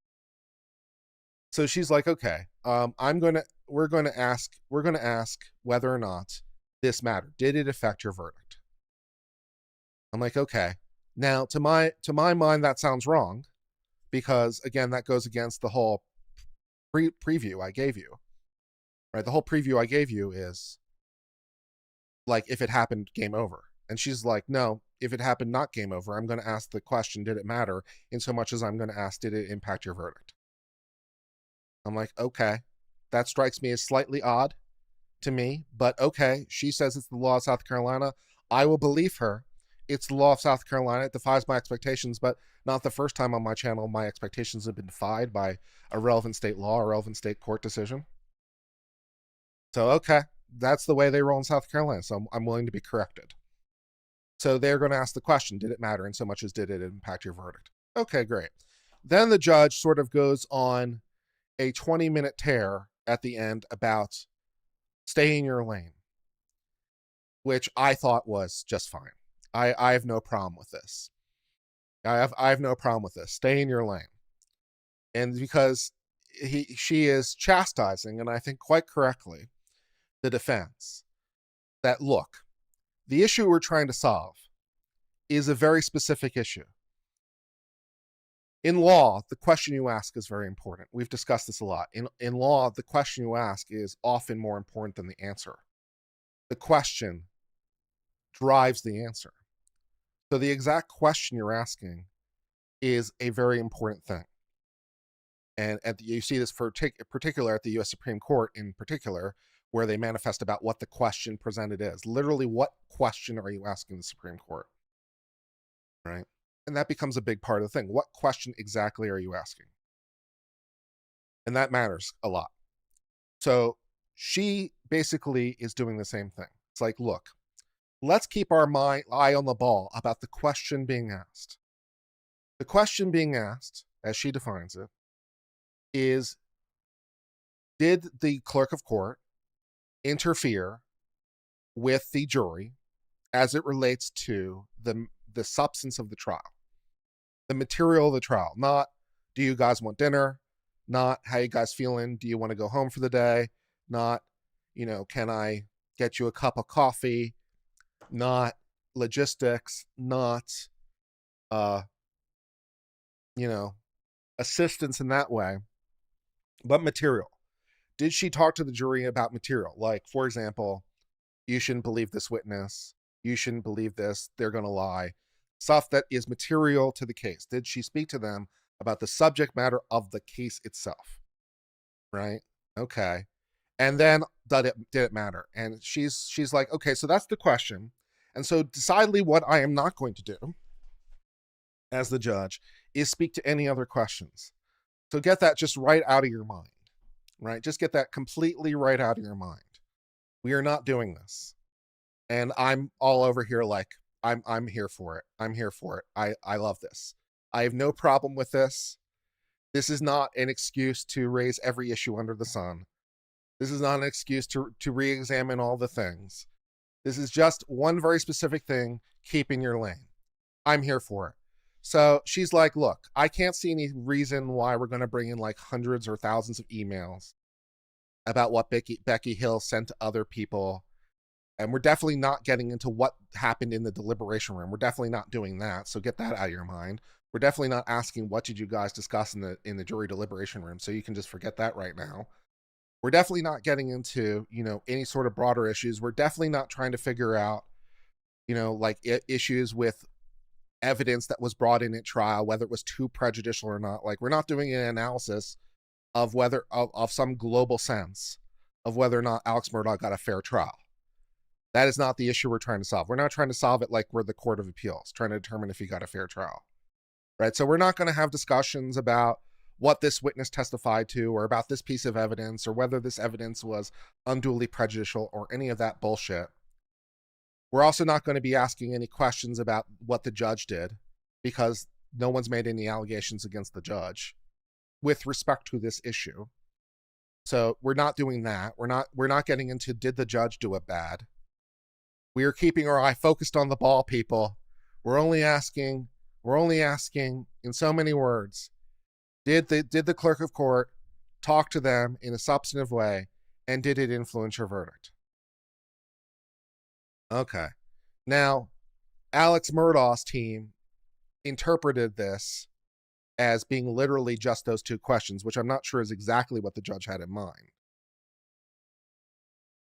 So she's like, okay, we're going to ask whether or not this mattered. Did it affect your verdict? I'm like, okay. Now, to my mind, that sounds wrong, because again, that goes against the whole preview I gave you, right? The whole preview I gave you is like, if it happened, game over. And she's like, no, if it happened, not game over. I'm going to ask the question, did it matter? In so much as I'm going to ask, did it impact your verdict? I'm like, okay. That strikes me as slightly odd to me, but okay, she says it's the law of South Carolina. I will believe her. It's the law of South Carolina. It defies my expectations, but not the first time on my channel my expectations have been defied by a relevant state law or relevant state court decision. So, okay, that's the way they roll in South Carolina, so I'm willing to be corrected. So they're going to ask the question, did it matter in so much as did it impact your verdict? Okay, great. Then the judge sort of goes on a 20-minute tear at the end about stay in your lane, which I thought was just fine. I have no problem with this. I have no problem with this. Stay in your lane. And because she is chastising, and I think quite correctly, the defense that, look, the issue we're trying to solve is a very specific issue. In law, the question you ask is very important. We've discussed this a lot. In law, the question you ask is often more important than the answer. The question drives the answer. So the exact question you're asking is a very important thing. And you see this for particular at the U.S. Supreme Court in particular, where they manifest about what the question presented is. Literally, what question are you asking the Supreme Court? Right? And that becomes a big part of the thing. What question exactly are you asking? And that matters a lot. So she basically is doing the same thing. It's like, look, let's keep our eye on the ball about the question being asked. The question being asked, as she defines it, is, did the clerk of court interfere with the jury as it relates to the substance of the trial, the material of the trial? Not, do you guys want dinner? Not, how you guys feeling? Do you want to go home for the day? Not, can I get you a cup of coffee? Not logistics, not, assistance in that way, but material. Did she talk to the jury about material? Like, for example, you shouldn't believe this witness. You shouldn't believe this. They're going to lie. Stuff that is material to the case. Did she speak to them about the subject matter of the case itself? Right? Okay. And then did it matter? And she's like, okay, so that's the question. And so decidedly what I am not going to do as the judge is speak to any other questions. So get that just right out of your mind, right? Just get that completely right out of your mind. We are not doing this. And I'm all over here like, I'm here for it. I'm here for it. I love this. I have no problem with this. This is not an excuse to raise every issue under the sun. This is not an excuse to re-examine all the things. This is just one very specific thing, keep in your lane. I'm here for it. So she's like, look, I can't see any reason why we're going to bring in like hundreds or thousands of emails about what Becky Hill sent to other people. And we're definitely not getting into what happened in the deliberation room. We're definitely not doing that. So get that out of your mind. We're definitely not asking what did you guys discuss in the jury deliberation room. So you can just forget that right now. We're definitely not getting into, any sort of broader issues. We're definitely not trying to figure out, like issues with evidence that was brought in at trial, whether it was too prejudicial or not. Like, we're not doing an analysis of whether of some global sense of whether or not Alex Murdaugh got a fair trial. That is not the issue we're trying to solve. We're not trying to solve it like we're the Court of Appeals, trying to determine if he got a fair trial, right? So we're not going to have discussions about what this witness testified to or about this piece of evidence or whether this evidence was unduly prejudicial or any of that bullshit. We're also not going to be asking any questions about what the judge did because no one's made any allegations against the judge with respect to this issue. So we're not doing that. We're not getting into did the judge do it bad. We are keeping our eye focused on the ball, people. We're only asking in so many words, did the clerk of court talk to them in a substantive way, and did it influence your verdict? Okay. Now, Alex Murdaugh's team interpreted this as being literally just those two questions, which I'm not sure is exactly what the judge had in mind.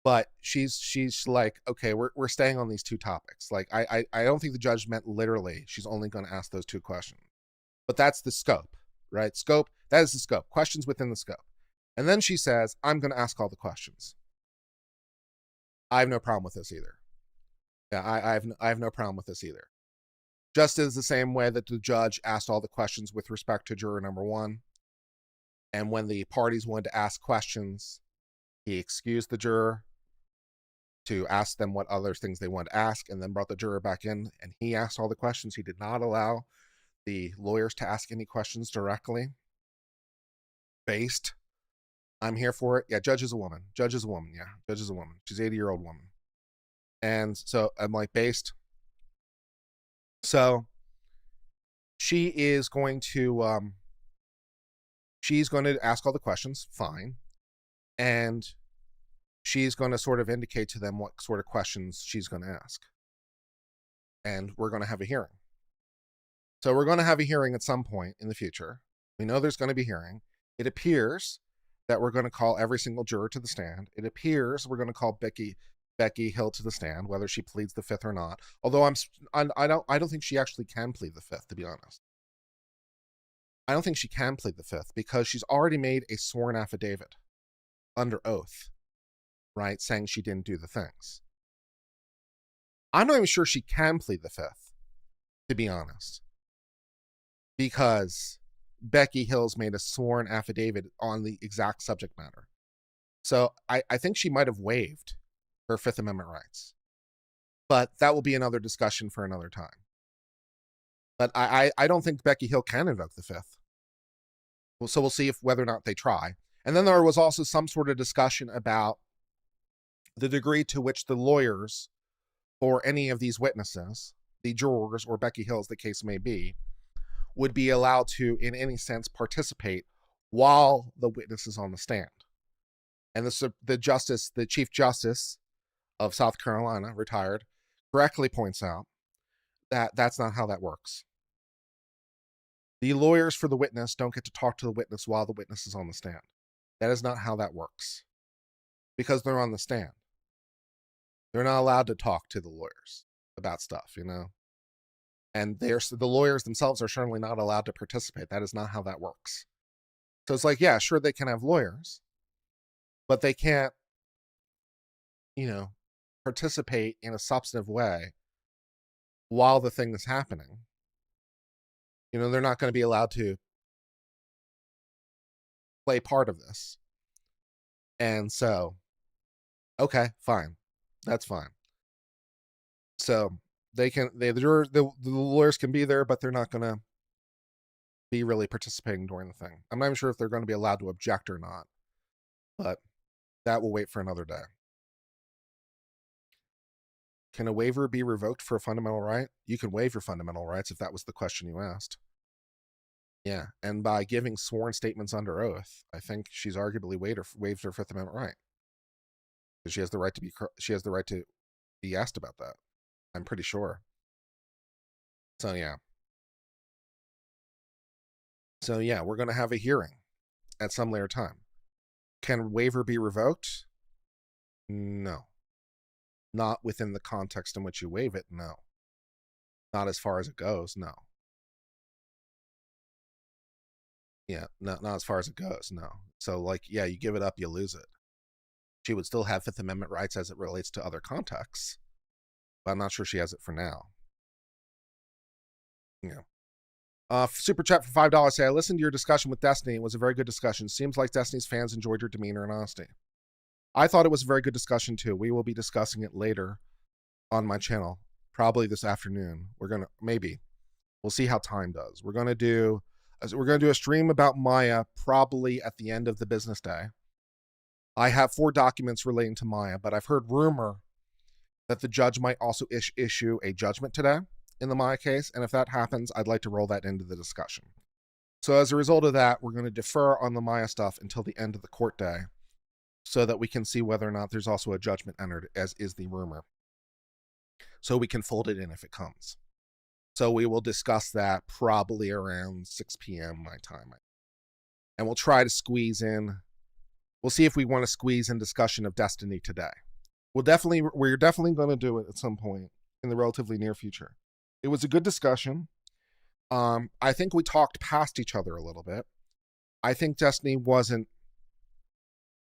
But she's like, okay, we're staying on these two topics. Like, I don't think the judge meant literally she's only going to ask those two questions. But that's the scope, right? Scope, that is the scope. Questions within the scope. And then she says, I'm going to ask all the questions. I have no problem with this either. Yeah, I have no problem with this either. Just as the same way that the judge asked all the questions with respect to juror number 1. And when the parties wanted to ask questions, he excused the juror to ask them what other things they wanted to ask, and then brought the juror back in, and he asked all the questions. He did not allow the lawyers to ask any questions directly. Based. I'm here for it. Yeah, judge is a woman. Judge is a woman. Yeah, judge is a woman. She's an 80-year-old woman. And so I'm like, based. So she is going to ask all the questions, fine. And she's going to sort of indicate to them what sort of questions she's going to ask. And we're going to have a hearing. So we're going to have a hearing at some point in the future. We know there's going to be a hearing. It appears that we're going to call every single juror to the stand. It appears we're going to call Becky Hill to the stand, whether she pleads the 5th or not. Although I don't think she actually can plead the 5th, to be honest. I don't think she can plead the 5th because she's already made a sworn affidavit under oath, right, saying she didn't do the things. I'm not even sure she can plead the 5th, to be honest, because Becky Hill's made a sworn affidavit on the exact subject matter. So I think she might have waived her 5th Amendment rights. But that will be another discussion for another time. But I don't think Becky Hill can invoke the 5th. So we'll see whether or not they try. And then there was also some sort of discussion about the degree to which the lawyers or any of these witnesses, the jurors or Becky Hill as the case may be, would be allowed to, in any sense, participate while the witness is on the stand. And the Chief Justice of South Carolina, retired, correctly points out that that's not how that works. The lawyers for the witness don't get to talk to the witness while the witness is on the stand. That is not how that works. Because they're on the stand. They're not allowed to talk to the lawyers about stuff, you know? And the lawyers themselves are certainly not allowed to participate. That is not how that works. So it's like, yeah, sure, they can have lawyers, but they can't, participate in a substantive way while the thing is happening. They're not going to be allowed to play part of this. And so, okay, fine. That's fine. So the lawyers can be there, but they're not going to be really participating during the thing. I'm not even sure if they're going to be allowed to object or not, but that will wait for another day. Can a waiver be revoked for a fundamental right? You can waive your fundamental rights if that was the question you asked. Yeah, and by giving sworn statements under oath, I think she's arguably waived her 5th Amendment right. Because she has the right to be asked about that. I'm pretty sure. So yeah, we're going to have a hearing at some later time. Can waiver be revoked? No. Not within the context in which you waive it, no. Not as far as it goes, no. Yeah, not as far as it goes, no. So, you give it up, you lose it. She would still have 5th Amendment rights as it relates to other contexts, but I'm not sure she has it for now. Super chat for $5. Say, I listened to your discussion with Destiny. It was a very good discussion. Seems like Destiny's fans enjoyed your demeanor and honesty. I thought it was a very good discussion too. We will be discussing it later on my channel, probably this afternoon. We'll see how time does. We're gonna do a stream about Maya probably at the end of the business day. I have 4 documents relating to Maya, but I've heard rumor that the judge might also issue a judgment today in the Maya case, and if that happens, I'd like to roll that into the discussion. So as a result of that, we're going to defer on the Maya stuff until the end of the court day so that we can see whether or not there's also a judgment entered, as is the rumor. So we can fold it in if it comes. So we will discuss that probably around 6 p.m. my time. And we'll try to squeeze in. We'll see if we want to squeeze in discussion of Destiny today. We're definitely going to do it at some point in the relatively near future. It was a good discussion. I think we talked past each other a little bit. I think Destiny wasn't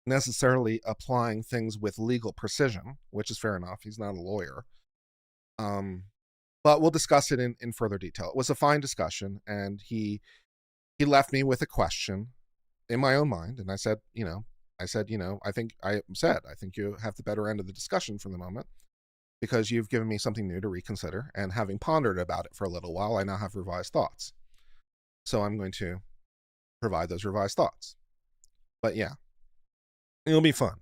necessarily applying things with legal precision, which is fair enough. He's not a lawyer. But we'll discuss it in further detail. It was a fine discussion, and he left me with a question in my own mind, and I said, I think you have the better end of the discussion for the moment, because you've given me something new to reconsider, and having pondered about it for a little while, I now have revised thoughts. So I'm going to provide those revised thoughts. But yeah, it'll be fun.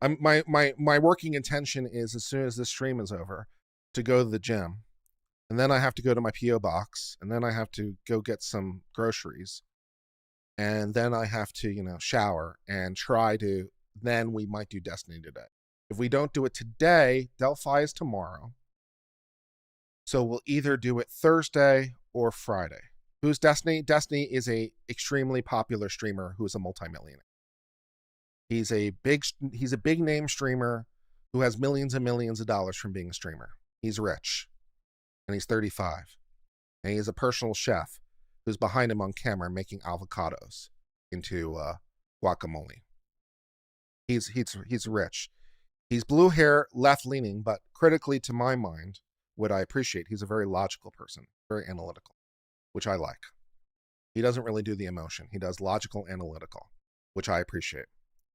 My working intention is, as soon as this stream is over, to go to the gym, and then I have to go to my P.O. box, and then I have to go get some groceries, and then I have to, shower and then we might do Destiny today. If we don't do it today, Delphi is tomorrow. So we'll either do it Thursday or Friday. Who's Destiny? Destiny is a extremely popular streamer who is a multimillionaire. He's a big name streamer who has millions and millions of dollars from being a streamer. He's rich, and he's 35, and he's a personal chef who's behind him on camera making avocados into guacamole. He's rich. He's blue hair, left leaning, but critically, to my mind, what I appreciate, he's a very logical person, very analytical, which I like. He doesn't really do the emotion. He does logical, analytical, which I appreciate.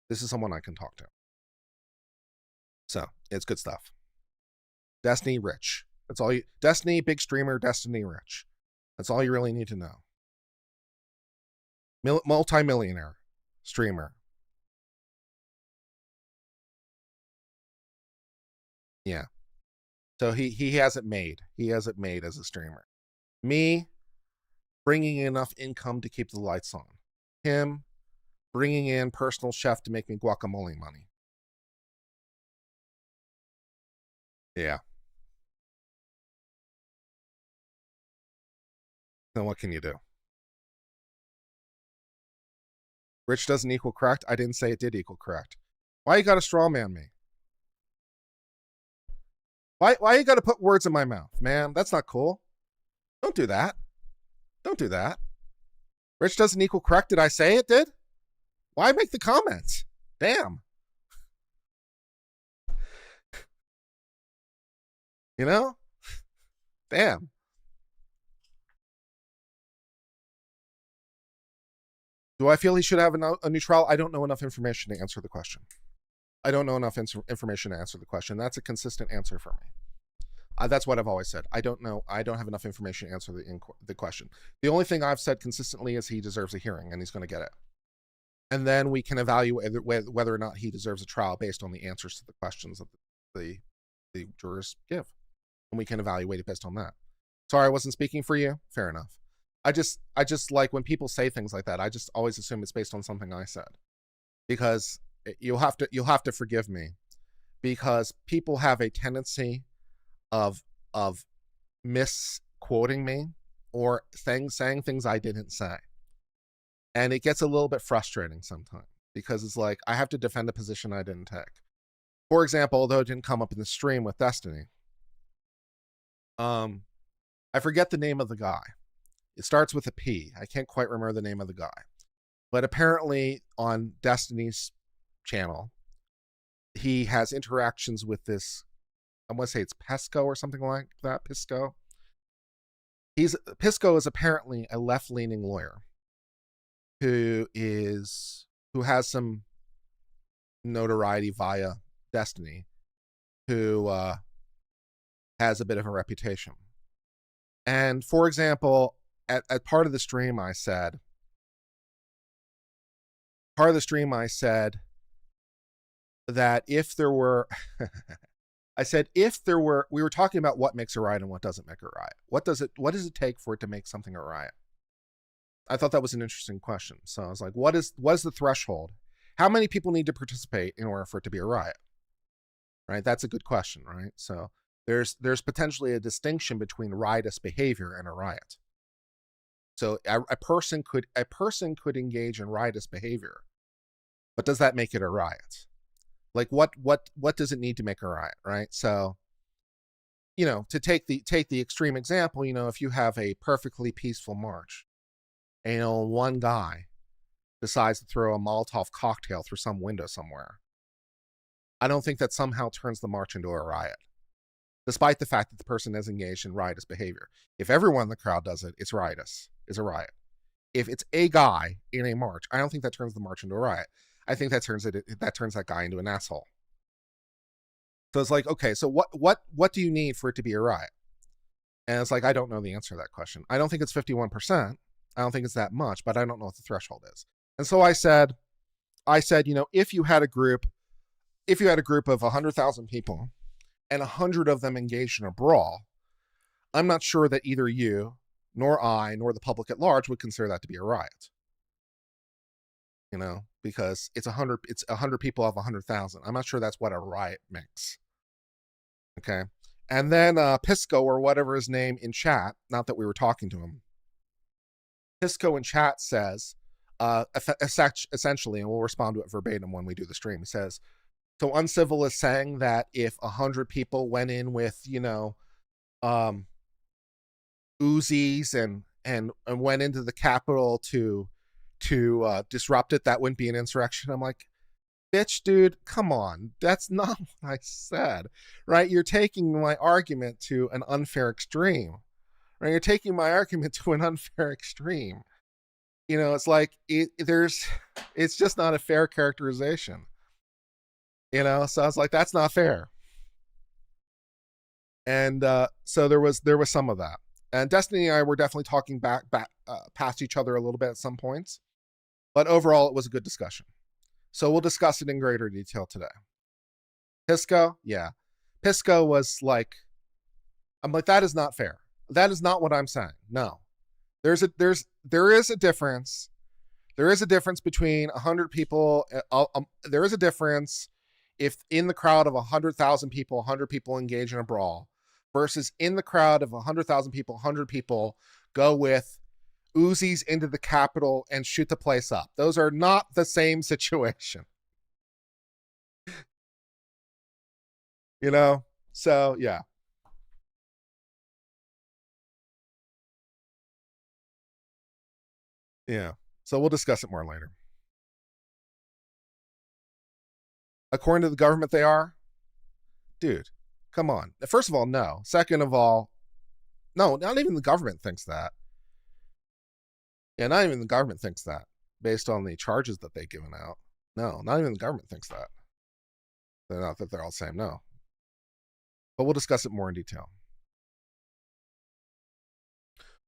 This is someone I can talk to. So it's good stuff. Destiny rich. That's all you. Destiny big streamer. Destiny rich. That's all you really need to know. Multi-millionaire streamer. Yeah. So he has it made. He has it made as a streamer. Me, bringing in enough income to keep the lights on. Him, bringing in personal chef to make me guacamole money. Yeah. Then what can you do? Rich doesn't equal correct. I didn't say it did equal correct. Why you got to straw man me? Why you got to put words in my mouth, man? That's not cool. Don't do that. Don't do that. Rich doesn't equal correct. Did I say it did? Why make the comments? Damn. Damn. Do I feel he should have a new trial? I don't know enough information to answer the question. I don't know enough information to answer the question. That's a consistent answer for me. That's what I've always said. I don't know. I don't have enough information to answer the question. The only thing I've said consistently is he deserves a hearing, and he's going to get it. And then we can evaluate whether or not he deserves a trial based on the answers to the questions that the jurors give. And we can evaluate it based on that. Sorry, I wasn't speaking for you. Fair enough. I just like when people say things like that, I just always assume it's based on something I said. Because you'll have to forgive me, because people have a tendency of misquoting me or saying things I didn't say. And it gets a little bit frustrating sometimes, because it's like I have to defend a position I didn't take. For example, although it didn't come up in the stream with Destiny, I forget the name of the guy. It starts with a P. I can't quite remember the name of the guy. But apparently on Destiny's channel, he has interactions with this, I want to say it's Pesco or something like that. Pisco is apparently a left-leaning lawyer who has some notoriety via Destiny, who has a bit of a reputation. And for example, at part of the stream I said that if there were we were talking about what makes a riot and what doesn't make a riot. What does it take for it to make something a riot? I thought that was an interesting question. So I was like, what is the threshold? How many people need to participate in order for it to be a riot? Right? That's a good question, right? So there's potentially a distinction between riotous behavior and a riot. So a person could engage in riotous behavior, but does that make it a riot? Like what does it need to make a riot, right? So, to take the extreme example, if you have a perfectly peaceful march, and one guy decides to throw a Molotov cocktail through some window somewhere, I don't think that somehow turns the march into a riot, despite the fact that the person is engaged in riotous behavior. If everyone in the crowd does it, it's riotous. It's a riot. If it's a guy in a march, I don't think that turns the march into a riot. I think that turns that guy into an asshole. So it's like, okay, so what do you need for it to be a riot? And it's like, I don't know the answer to that question. I don't think it's 51%. I don't think it's that much, but I don't know what the threshold is. And so I said, if you had a group of 100,000 people and 100 of them engaged in a brawl, I'm not sure that either you, nor I, nor the public at large would consider that to be a riot. Because it's 100 people of 100,000. I'm not sure that's what a riot makes. Okay. And then Pisco, or whatever his name in chat, not that we were talking to him, Pisco in chat says, essentially, and we'll respond to it verbatim when we do the stream, he says, so Uncivil is saying that if 100 people went in with, Uzis and went into the Capitol to disrupt it, that wouldn't be an insurrection. I'm like, bitch, dude, come on. That's not what I said, right? You're taking my argument to an unfair extreme, right? You're taking my argument to an unfair extreme. It's like, it's just not a fair characterization, so I was like, that's not fair. And so there was some of that. And Destiny and I were definitely talking back past each other a little bit at some points. But overall, it was a good discussion. So we'll discuss it in greater detail today. Pisco, yeah. Pisco was like, I'm like, that is not fair. That is not what I'm saying. No. There is a difference. There is a difference between 100 people. There is a difference if in the crowd of 100,000 people, 100 people engage in a brawl, versus in the crowd of 100,000 people, 100 people go with Uzis into the Capitol and shoot the place up. Those are not the same situation. So yeah. Yeah. So we'll discuss it more later. According to the government, they are? Dude, come on. First of all, no. Second of all, no, not even the government thinks that. Yeah, not even the government thinks that, based on the charges that they've given out. No, not even the government thinks that. They're not that they're all the same, no. But we'll discuss it more in detail.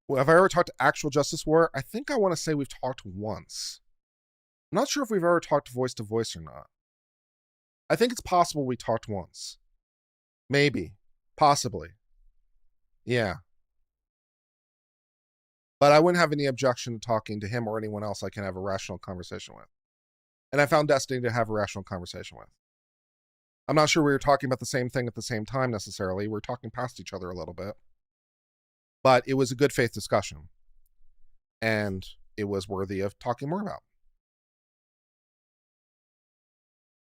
Well, have I ever talked to actual Justice Warrior? I think I want to say we've talked once. I'm not sure if we've ever talked voice to voice or not. I think it's possible we talked once. Maybe. Possibly. Yeah. But I wouldn't have any objection to talking to him or anyone else I can have a rational conversation with. And I found Destiny to have a rational conversation with. I'm not sure we were talking about the same thing at the same time necessarily. We were talking past each other a little bit. But it was a good faith discussion. And it was worthy of talking more about.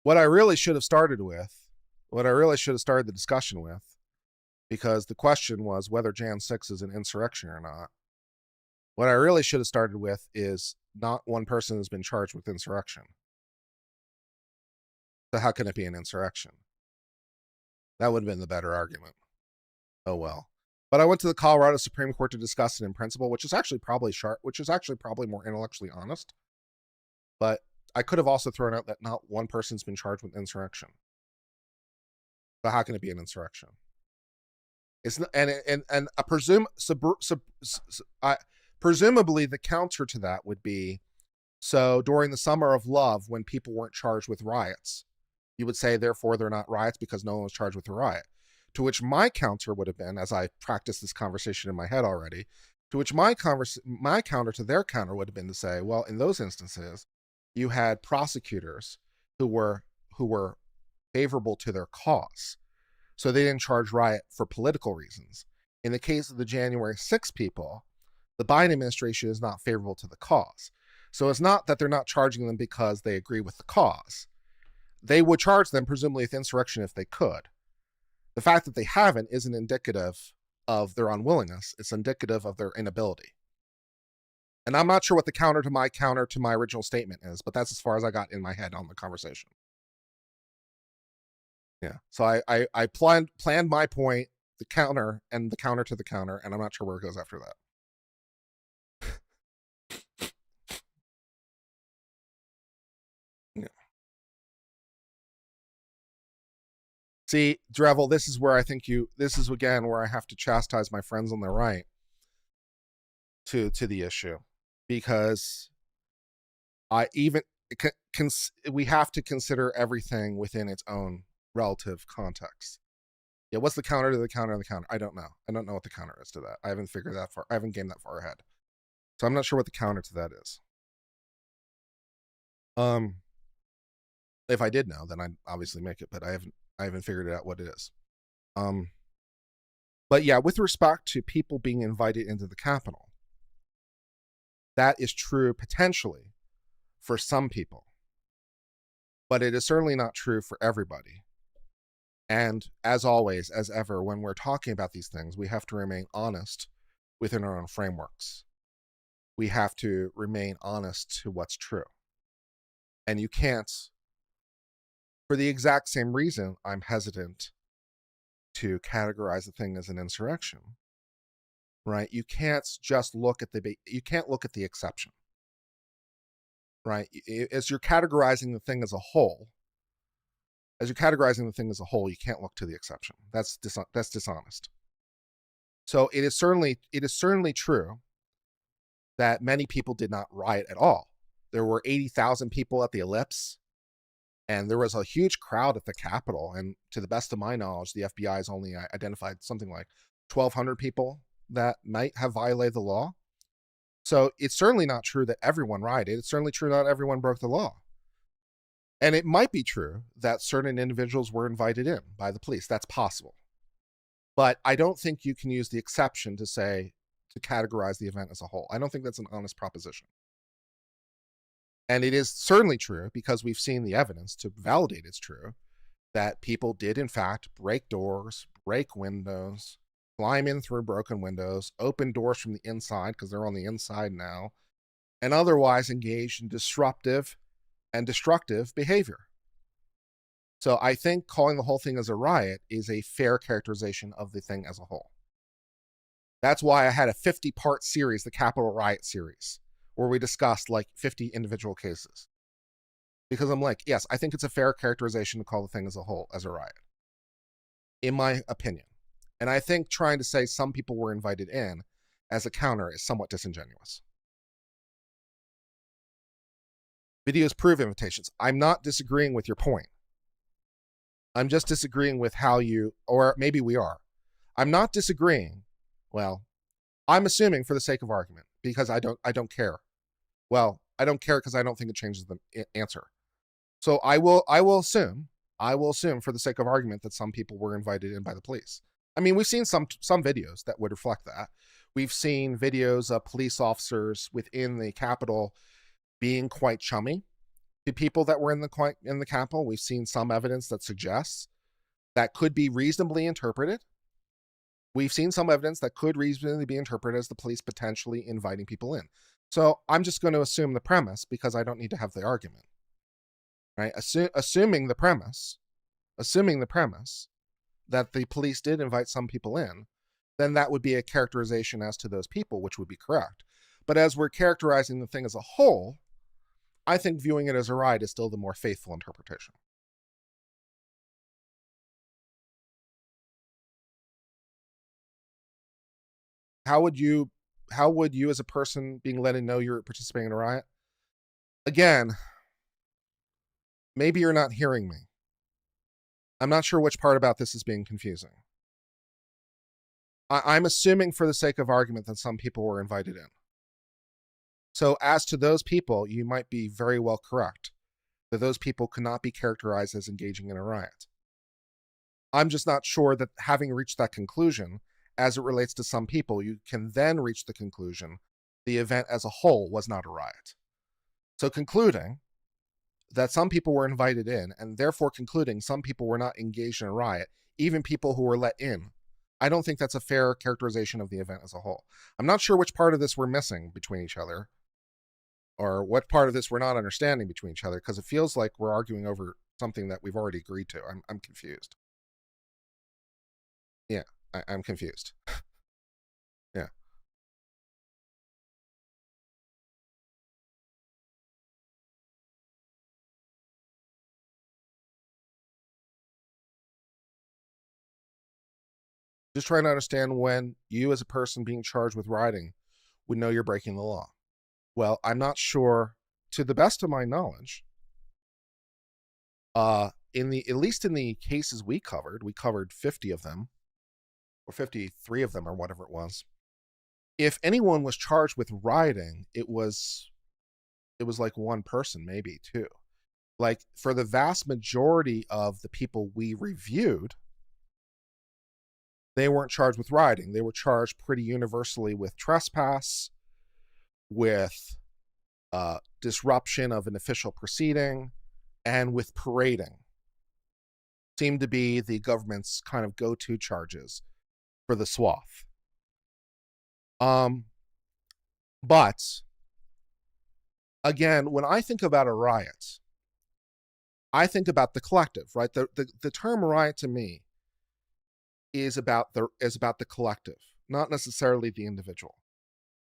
What I really should have started the discussion with, because the question was whether Jan 6 is an insurrection or not. What I really should have started with is not one person has been charged with insurrection. So how can it be an insurrection? That would have been the better argument. Oh well. But I went to the Colorado Supreme Court to discuss it in principle, which is actually probably more intellectually honest. But I could have also thrown out that not one person's been charged with insurrection. So how can it be an insurrection? It's not, and I presume presumably the counter to that would be, so during the Summer of Love, when people weren't charged with riots, you would say, therefore, they're not riots because no one was charged with a riot. To which my counter would have been, as I practiced this conversation in my head already, to which my counter to their counter would have been to say, well, in those instances, you had prosecutors who were favorable to their cause. So they didn't charge riot for political reasons. In the case of the January 6 people, the Biden administration is not favorable to the cause. So it's not that they're not charging them because they agree with the cause. They would charge them presumably with insurrection if they could. The fact that they haven't isn't indicative of their unwillingness. It's indicative of their inability. And I'm not sure what the counter to my original statement is, but that's as far as I got in my head on the conversation. Yeah. So I planned my point, the counter, and the counter to the counter, and I'm not sure where it goes after that. Yeah. See, Drevel, this is where I think this is again where I have to chastise my friends on the right to the issue, because we have to consider everything within its own relative context. Yeah, what's the counter to the counter and the counter? I don't know. I don't know what the counter is to that. I haven't figured that far. I haven't gamed that far ahead. So I'm not sure what the counter to that is. If I did know, then I'd obviously make it, but I haven't figured out what it is. But yeah, with respect to people being invited into the Capitol, that is true potentially for some people, but it is certainly not true for everybody. And as always, as ever, when we're talking about these things, we have to remain honest within our own frameworks. We have to remain honest to what's true. And you can't, for the exact same reason I'm hesitant to categorize the thing as an insurrection, right? You can't just look at you can't look at the exception, right? As you're categorizing the thing as a whole, you can't look to the exception. That's dishonest. So it is certainly true that many people did not riot at all. There were 80,000 people at the Ellipse, and there was a huge crowd at the Capitol. And to the best of my knowledge, the FBI has only identified something like 1,200 people that might have violated the law. So it's certainly not true that everyone rioted. It's certainly true not everyone broke the law. And it might be true that certain individuals were invited in by the police. That's possible. But I don't think you can use the exception to categorize the event as a whole. I don't think that's an honest proposition. And it is certainly true, because we've seen the evidence to validate it's true, that people did in fact break doors, break windows, climb in through broken windows, open doors from the inside because they're on the inside now, and otherwise engage in disruptive and destructive behavior. So I think calling the whole thing as a riot is a fair characterization of the thing as a whole. That's why I had a 50-part series, the Capitol Riot series, where we discussed like 50 individual cases. Because I'm like, yes, I think it's a fair characterization to call the thing as a whole as a riot, in my opinion. And I think trying to say some people were invited in as a counter is somewhat disingenuous. Videos prove invitations. I'm not disagreeing with your point. I'm just disagreeing with how you, or maybe we are. I'm not disagreeing. Well, I'm assuming for the sake of argument, because I don't care. Well, I don't care because I don't think it changes the answer. So I will assume for the sake of argument that some people were invited in by the police. I mean, we've seen some videos that would reflect that. We've seen videos of police officers within the Capitol being quite chummy to people that were in the Capitol. We've seen some evidence that suggests that could be reasonably interpreted. We've seen some evidence that could reasonably be interpreted as the police potentially inviting people in. So I'm just going to assume the premise, because I don't need to have the argument, right? Assuming the premise that the police did invite some people in, then that would be a characterization as to those people, which would be correct. But as we're characterizing the thing as a whole, I think viewing it as a riot is still the more faithful interpretation. How would you as a person being let in know you're participating in a riot? Again, maybe you're not hearing me. I'm not sure which part about this is being confusing. I'm assuming for the sake of argument that some people were invited in. So as to those people, you might be very well correct that those people cannot be characterized as engaging in a riot. I'm just not sure that having reached that conclusion, as it relates to some people, you can then reach the conclusion the event as a whole was not a riot. So concluding that some people were invited in, and therefore concluding some people were not engaged in a riot, even people who were let in, I don't think that's a fair characterization of the event as a whole. I'm not sure which part of this we're missing between each other, or what part of this we're not understanding between each other, because it feels like we're arguing over something that we've already agreed to. I'm confused. Yeah, I'm confused. Yeah. Just trying to understand when you as a person being charged with rioting would know you're breaking the law. Well, I'm not sure, to the best of my knowledge, at least in the cases we covered 50 of them, or 53 of them, or whatever it was. If anyone was charged with rioting, it was like one person, maybe two. Like, for the vast majority of the people we reviewed, they weren't charged with rioting. They were charged pretty universally with trespass, with disruption of an official proceeding, and with parading. Seemed to be the government's kind of go-to charges for the swath. But again, when I think about a riot, I think about the collective, right? The term riot to me is about the collective, not necessarily the individual,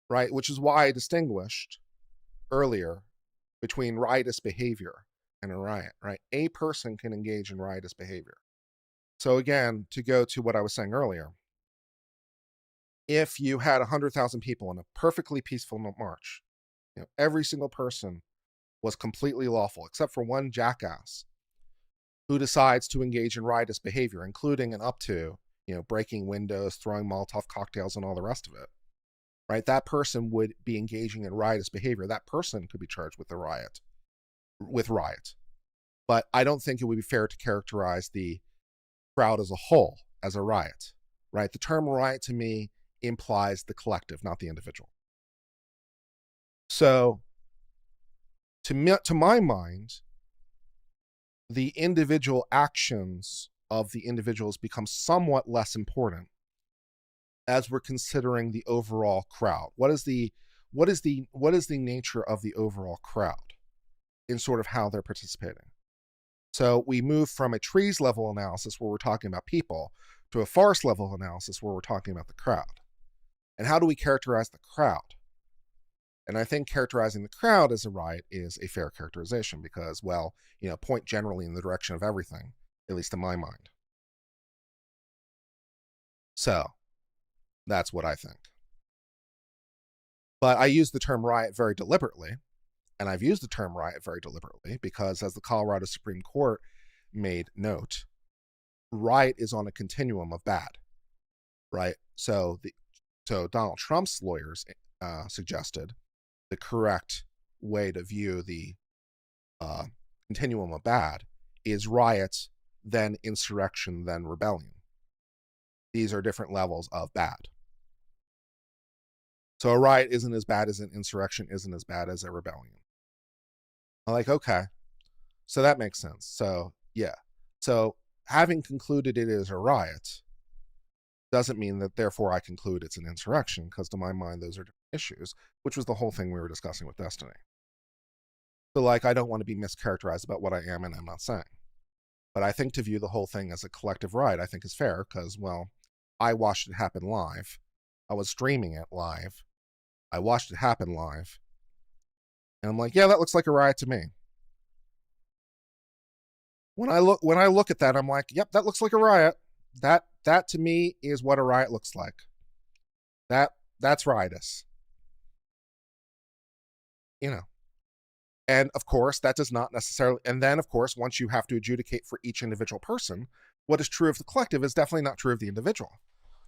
right? Which is why I distinguished earlier between riotous behavior and a riot, right? A person can engage in riotous behavior. So again, to go to what I was saying earlier, if you had 100,000 people in a perfectly peaceful march, every single person was completely lawful, except for one jackass who decides to engage in riotous behavior, including and up to, breaking windows, throwing Molotov cocktails, and all the rest of it, right? That person would be engaging in riotous behavior. That person could be charged with riot. But I don't think it would be fair to characterize the crowd as a whole as a riot, right? The term riot to me implies the collective, not the individual. So, to my mind, the individual actions of the individuals become somewhat less important as we're considering the overall crowd. What is the nature of the overall crowd in sort of how they're participating? So we move from a trees level analysis where we're talking about people to a forest level analysis where we're talking about the crowd. And how do we characterize the crowd? And I think characterizing the crowd as a riot is a fair characterization because, well, point generally in the direction of everything, at least in my mind. So that's what I think. But I use the term riot very deliberately. And I've used the term riot very deliberately because, as the Colorado Supreme Court made note, riot is on a continuum of bad, right? So Donald Trump's lawyers suggested the correct way to view the continuum of bad is riot, then insurrection, then rebellion. These are different levels of bad. So a riot isn't as bad as an insurrection, isn't as bad as a rebellion. I'm like, okay, so that makes sense. So yeah, so having concluded it is a riot doesn't mean that therefore I conclude it's an insurrection, because to my mind those are different issues, which was the whole thing we were discussing with Destiny. So like, I don't want to be mischaracterized about what I am and I'm not saying, but I think to view the whole thing as a collective riot I think is fair because, well, I watched it happen live. I was streaming it live. I watched it happen live. And I'm like, yeah, that looks like a riot to me. When I look at that, I'm like, yep, that looks like a riot. That to me is what a riot looks like. That's riotous. And of course, that does not necessarily, and then of course, once you have to adjudicate for each individual person, what is true of the collective is definitely not true of the individual,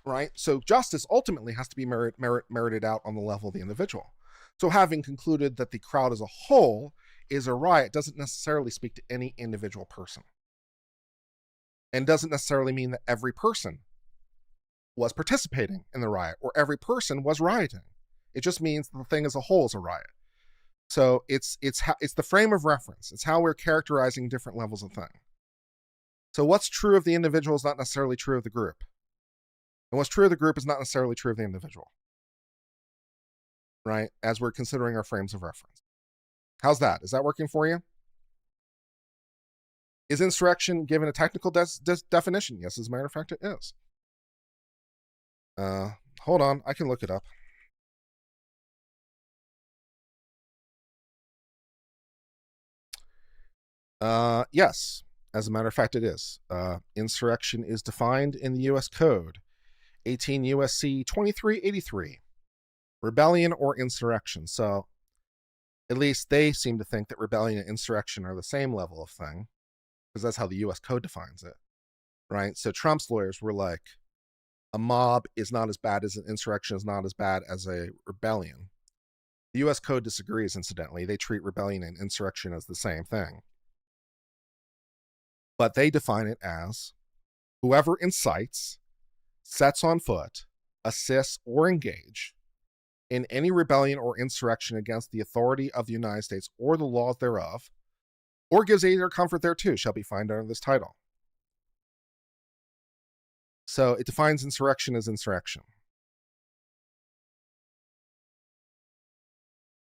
right? So justice ultimately has to be merited out on the level of the individual. So having concluded that the crowd as a whole is a riot doesn't necessarily speak to any individual person. And doesn't necessarily mean that every person was participating in the riot or every person was rioting. It just means the thing as a whole is a riot. So it's the frame of reference. It's how we're characterizing different levels of thing. So what's true of the individual is not necessarily true of the group. And what's true of the group is not necessarily true of the individual. Right? As we're considering our frames of reference. How's that? Is that working for you? Is insurrection given a technical definition? Yes, as a matter of fact, it is. Hold on, I can look it up. Yes, as a matter of fact, it is. Insurrection is defined in the U.S. Code, 18 U.S.C. 2383. Rebellion or insurrection. So, at least they seem to think that rebellion and insurrection are the same level of thing, because that's how the U.S. Code defines it, right? So Trump's lawyers were like, a mob is not as bad as an insurrection, is not as bad as a rebellion. The U.S. Code disagrees, incidentally. They treat rebellion and insurrection as the same thing. But they define it as whoever incites, sets on foot, assists, or engage in any rebellion or insurrection against the authority of the United States or the laws thereof, or gives aid or comfort thereto, shall be fined under this title. So it defines insurrection as insurrection.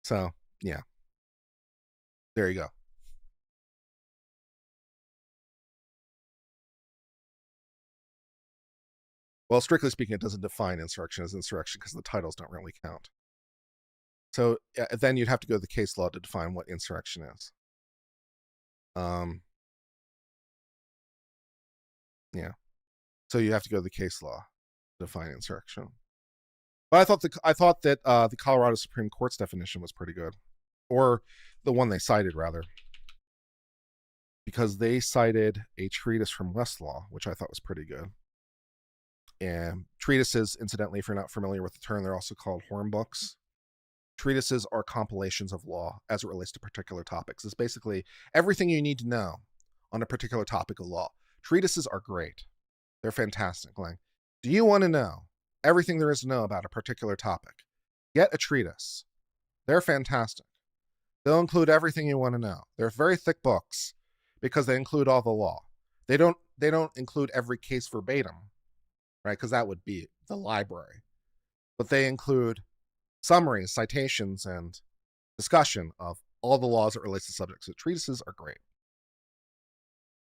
So, yeah. There you go. Well, strictly speaking, it doesn't define insurrection as insurrection because the titles don't really count. So then you'd have to go to the case law to define what insurrection is. Yeah. So you have to go to the case law to define insurrection. But I thought that the Colorado Supreme Court's definition was pretty good, or the one they cited rather, because they cited a treatise from Westlaw, which I thought was pretty good. And treatises, incidentally, if you're not familiar with the term, they're also called horn books. Treatises are compilations of law as it relates to particular topics. It's basically everything you need to know on a particular topic of law. Treatises are great. They're fantastic. Like, do you want to know everything there is to know about a particular topic? Get a treatise. They're fantastic. They'll include everything you want to know. They're very thick books because they include all the law. They don't include every case verbatim, right? Because that would be the library. But they include summaries, citations, and discussion of all the laws that relates to subjects. So treatises are great.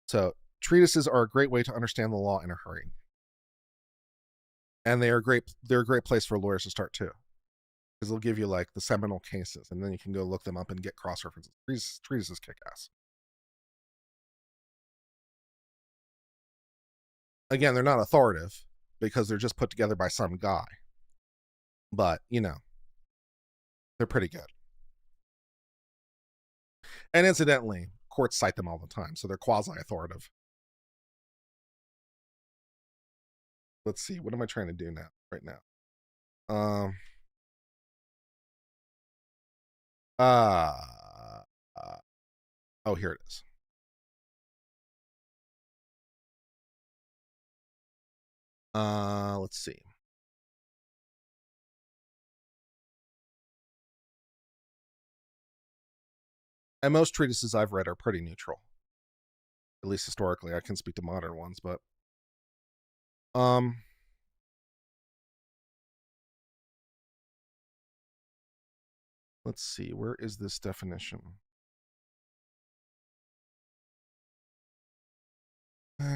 So treatises are a great way to understand the law in a hurry. And they're a great place for lawyers to start too. Because they'll give you like the seminal cases, and then you can go look them up and get cross-references. Treatises kick ass. Again, they're not authoritative because they're just put together by some guy. But, they're pretty good. And incidentally, courts cite them all the time, so they're quasi-authoritative. Let's see, what am I trying to do right now? Oh, here it is. Let's see. And most treatises I've read are pretty neutral. At least historically. I can speak to modern ones, but let's see, where is this definition?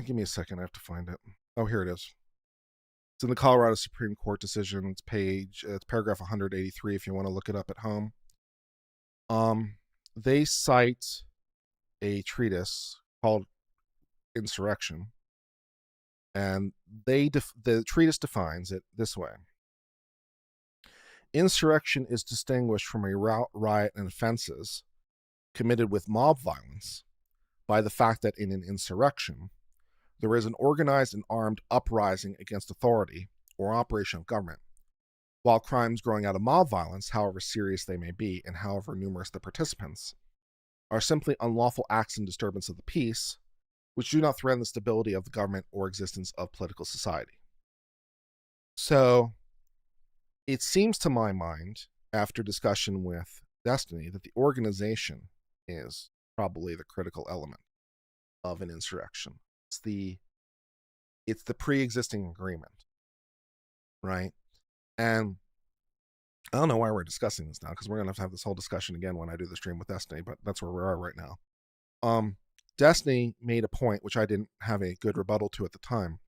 Give me a second, I have to find it. Oh, here it is. It's in the Colorado Supreme Court decision. It's paragraph 183 if you want to look it up at home. They cite a treatise called Insurrection, and the treatise defines it this way. Insurrection is distinguished from a riot and offenses committed with mob violence by the fact that in an insurrection, there is an organized and armed uprising against authority or operation of government, while crimes growing out of mob violence, however serious they may be and however numerous the participants, are simply unlawful acts and disturbance of the peace, which do not threaten the stability of the government or existence of political society. So, it seems to my mind, after discussion with Destiny, that the organization is probably the critical element of an insurrection. It's the pre-existing agreement, right? And I don't know why we're discussing this now, because we're going to have this whole discussion again when I do the stream with Destiny, but that's where we are right now. Destiny made a point, which I didn't have a good rebuttal to at the time,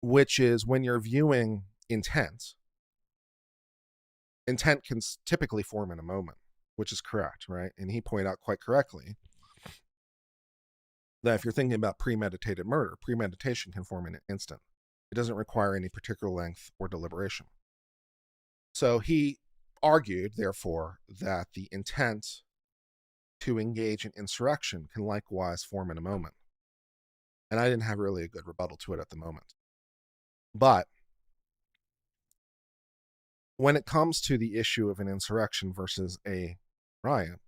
which is when you're viewing intent can typically form in a moment, which is correct, right? And he pointed out quite correctly that if you're thinking about premeditated murder, premeditation can form in an instant. It doesn't require any particular length or deliberation. So he argued, therefore, that the intent to engage in insurrection can likewise form in a moment. And I didn't have really a good rebuttal to it at the moment. But when it comes to the issue of an insurrection versus a riot,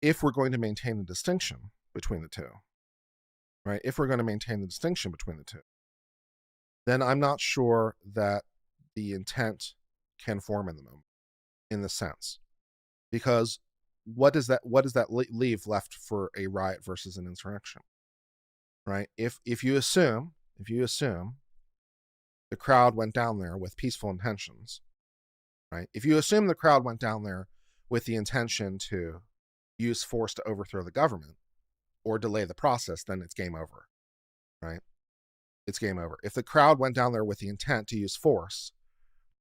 if we're going to maintain the distinction between the two, right? If we're going to maintain the distinction between the two, then I'm not sure that the intent can form in the moment, in the sense, because what does that leave left for a riot versus an insurrection, right? If you assume the crowd went down there with peaceful intentions, right? If you assume the crowd went down there with the intention to use force to overthrow the government or delay the process, then it's game over, right? It's game over. If the crowd went down there with the intent to use force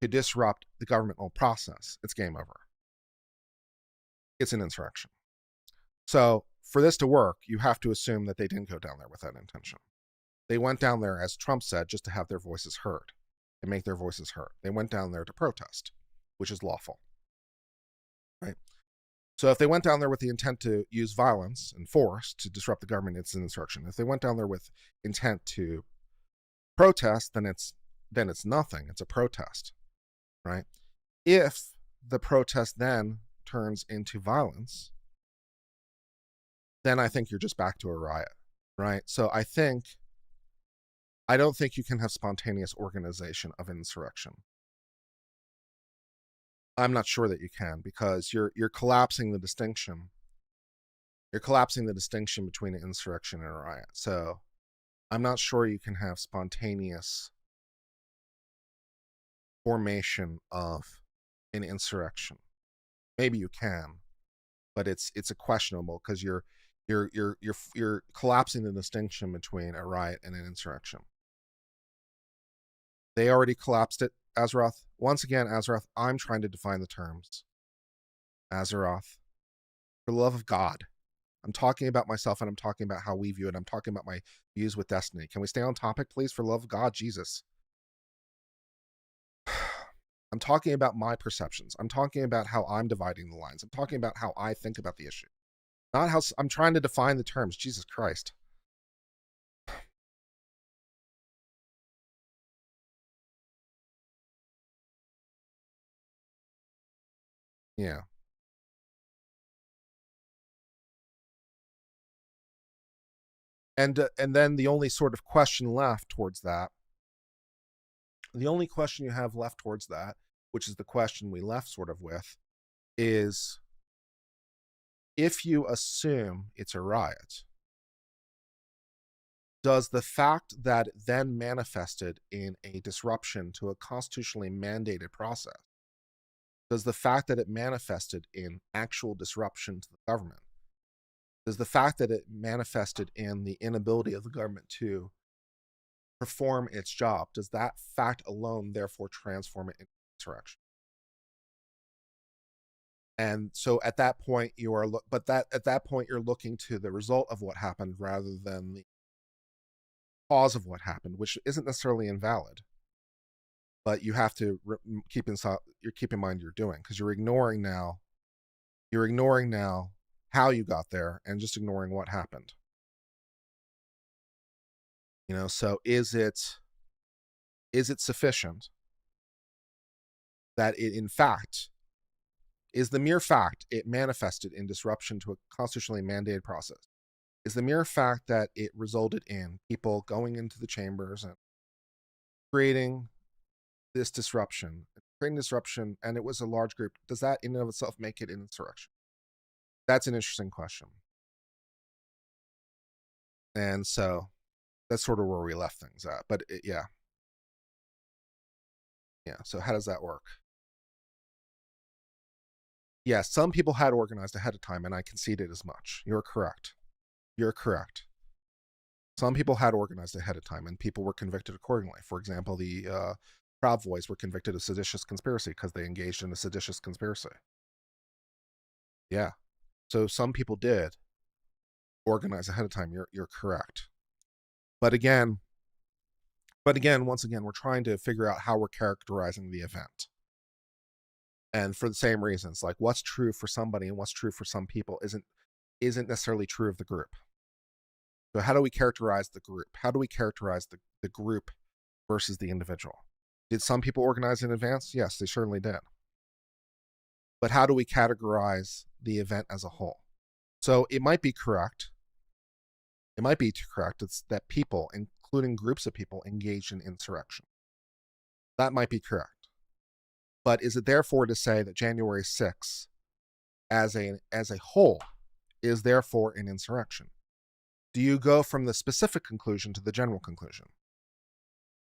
to disrupt the governmental process, it's game over. It's an insurrection. So for this to work, you have to assume that they didn't go down there with that intention. They went down there, as Trump said, just to have their voices heard and make their voices heard. They went down there to protest, which is lawful, right? So if they went down there with the intent to use violence and force to disrupt the government, it's an insurrection. If they went down there with intent to protest, then it's nothing. It's a protest, right? If the protest then turns into violence, then I think you're just back to a riot, right? So I don't think you can have spontaneous organization of insurrection. I'm not sure that you can, because you're collapsing the distinction. You're collapsing the distinction between an insurrection and a riot. So I'm not sure you can have spontaneous formation of an insurrection. Maybe you can, but it's a questionable, because you're collapsing the distinction between a riot and an insurrection. They already collapsed it. Azeroth, once again, Azeroth, I'm trying to define the terms. Azeroth, for the love of God, I'm talking about myself, and I'm talking about how we view it. I'm talking about my views with Destiny. Can we stay on topic, please? For the love of God, Jesus. I'm talking about my perceptions. I'm talking about how I'm dividing the lines. I'm talking about how I think about the issue. Not how I'm trying to define the terms. Jesus Christ. Yeah. And then the only sort of question left towards that, the only question you have left towards that, which is the question we left sort of with, is if you assume it's a riot, does the fact that it then manifested in a disruption to a constitutionally mandated process, does the fact that it manifested in actual disruption to the government, does the fact that it manifested in the inability of the government to perform its job, does that fact alone therefore transform it into insurrection? And so at that point you're looking to the result of what happened rather than the cause of what happened, which isn't necessarily invalid, but you have to keep in mind you're doing, because you're ignoring now how you got there and just ignoring what happened. So is it sufficient that it in fact is the mere fact it manifested in disruption to a constitutionally mandated process, is the mere fact that it resulted in people going into the chambers and creating disruption, and it was a large group, does that in and of itself make it an insurrection? That's an interesting question. And so that's sort of where we left things at. But yeah. Yeah, so how does that work? Yeah, some people had organized ahead of time, and I conceded as much. You're correct. You're correct. Some people had organized ahead of time, and people were convicted accordingly. For example, the Proud Boys were convicted of seditious conspiracy because they engaged in a seditious conspiracy. Yeah. So some people did organize ahead of time. You're correct. But again, once again, we're trying to figure out how we're characterizing the event. And for the same reasons, like what's true for somebody and what's true for some people isn't necessarily true of the group. So how do we characterize the group? How do we characterize the group versus the individual? Did some people organize in advance? Yes, they certainly did. But how do we categorize the event as a whole? So it might be correct. It might be correct. It's that people, including groups of people, engaged in insurrection. That might be correct. But is it therefore to say that January 6th as a whole is therefore an insurrection? Do you go from the specific conclusion to the general conclusion?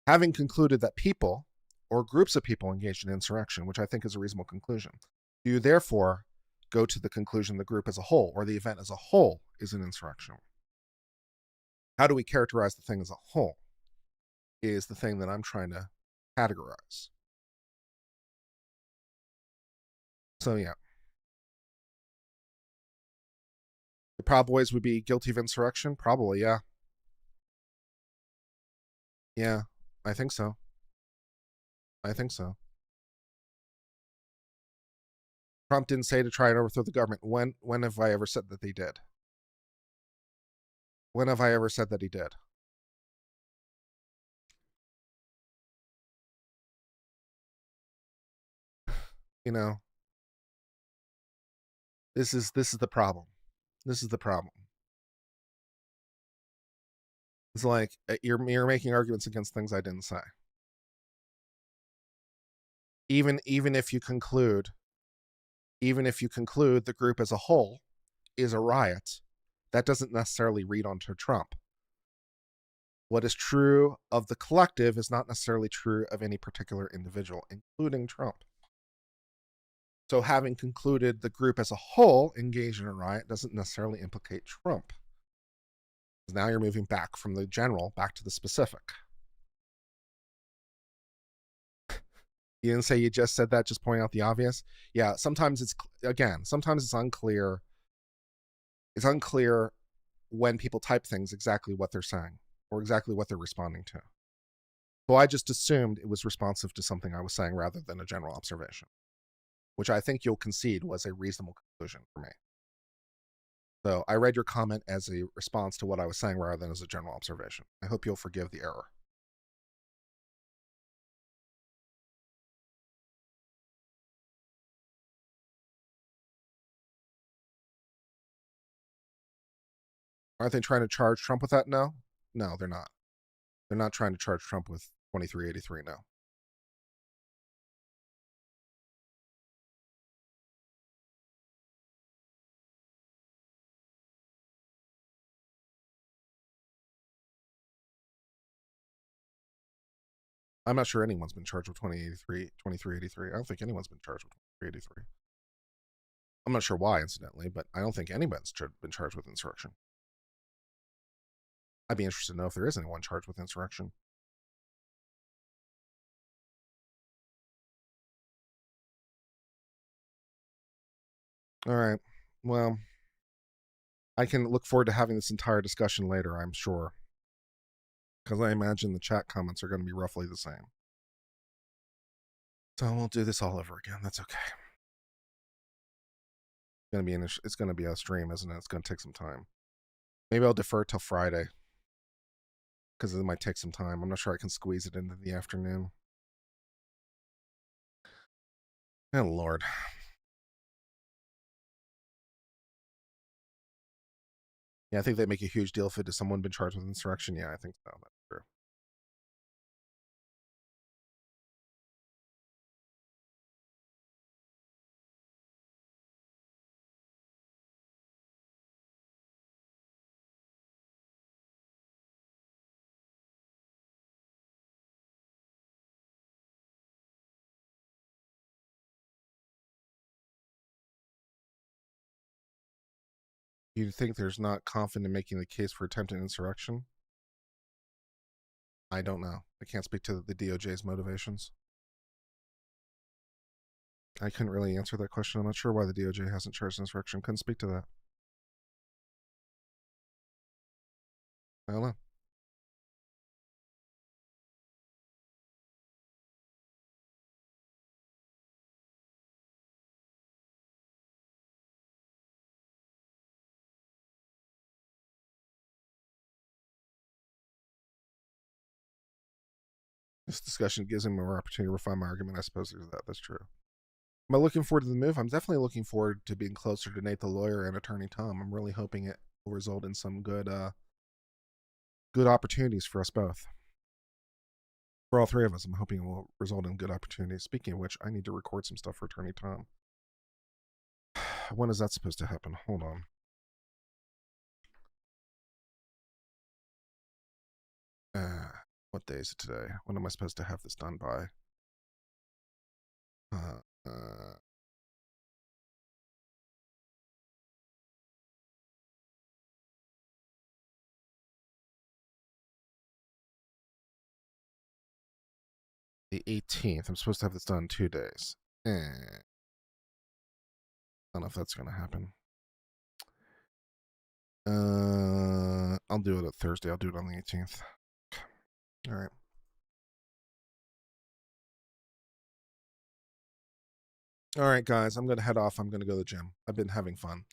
Having concluded that people or groups of people engaged in insurrection, which I think is a reasonable conclusion, do you therefore go to the conclusion the group as a whole or the event as a whole is an insurrection? How do we characterize the thing as a whole is the thing that I'm trying to categorize. So yeah. The Proud Boys would be guilty of insurrection? Probably, yeah. Yeah, I think so. I think so. Trump didn't say to try and overthrow the government. When have I ever said that they did? When have I ever said that he did? You know, this is the problem. This is the problem. It's like you're making arguments against things I didn't say. Even if you conclude the group as a whole is a riot, that doesn't necessarily read onto Trump. What is true of the collective is not necessarily true of any particular individual, including Trump. So having concluded the group as a whole engaged in a riot doesn't necessarily implicate Trump. Now you're moving back from the general back to the specific. You didn't say you just said that, just point out the obvious. Yeah, sometimes it's unclear. It's unclear when people type things exactly what they're saying or exactly what they're responding to. So I just assumed it was responsive to something I was saying rather than a general observation, which I think you'll concede was a reasonable conclusion for me. So I read your comment as a response to what I was saying rather than as a general observation. I hope you'll forgive the error. Aren't they trying to charge Trump with that? No, they're not. They're not trying to charge Trump with 2383 now. I'm not sure anyone's been charged with 2383. I don't think anyone's been charged with 2383. I'm not sure why, incidentally, but I don't think anyone's been charged with insurrection. I'd be interested to know if there is anyone charged with insurrection. All right. Well, I can look forward to having this entire discussion later, I'm sure. Because I imagine the chat comments are going to be roughly the same. So we'll do this all over again. That's okay. It's going to be a stream, isn't it? It's going to take some time. Maybe I'll defer till Friday. Because it might take some time. I'm not sure I can squeeze it into the afternoon. Oh, Lord. Yeah, I think they make a huge deal if it is someone been charged with insurrection. Yeah, I think so. That's true. You think there's not confident in making the case for attempted insurrection? I don't know. I can't speak to the DOJ's motivations. I couldn't really answer that question. I'm not sure why the DOJ hasn't charged insurrection. Couldn't speak to that. I don't know. This discussion gives me more opportunity to refine my argument. I suppose there's that. That's true. Am I looking forward to the move? I'm definitely looking forward to being closer to Nate the lawyer and Attorney Tom. I'm really hoping it will result in some good opportunities for us both. For all three of us, I'm hoping it will result in good opportunities. Speaking of which, I need to record some stuff for Attorney Tom. When is that supposed to happen? Hold on. What day is it today? When am I supposed to have this done by? The 18th. I'm supposed to have this done in 2 days. I don't know if that's going to happen. I'll do it at Thursday. I'll do it on the 18th. All right. All right, guys. I'm going to head off. I'm going to go to the gym. I've been having fun.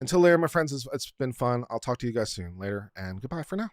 Until later, my friends, it's been fun. I'll talk to you guys soon. Later, and goodbye for now.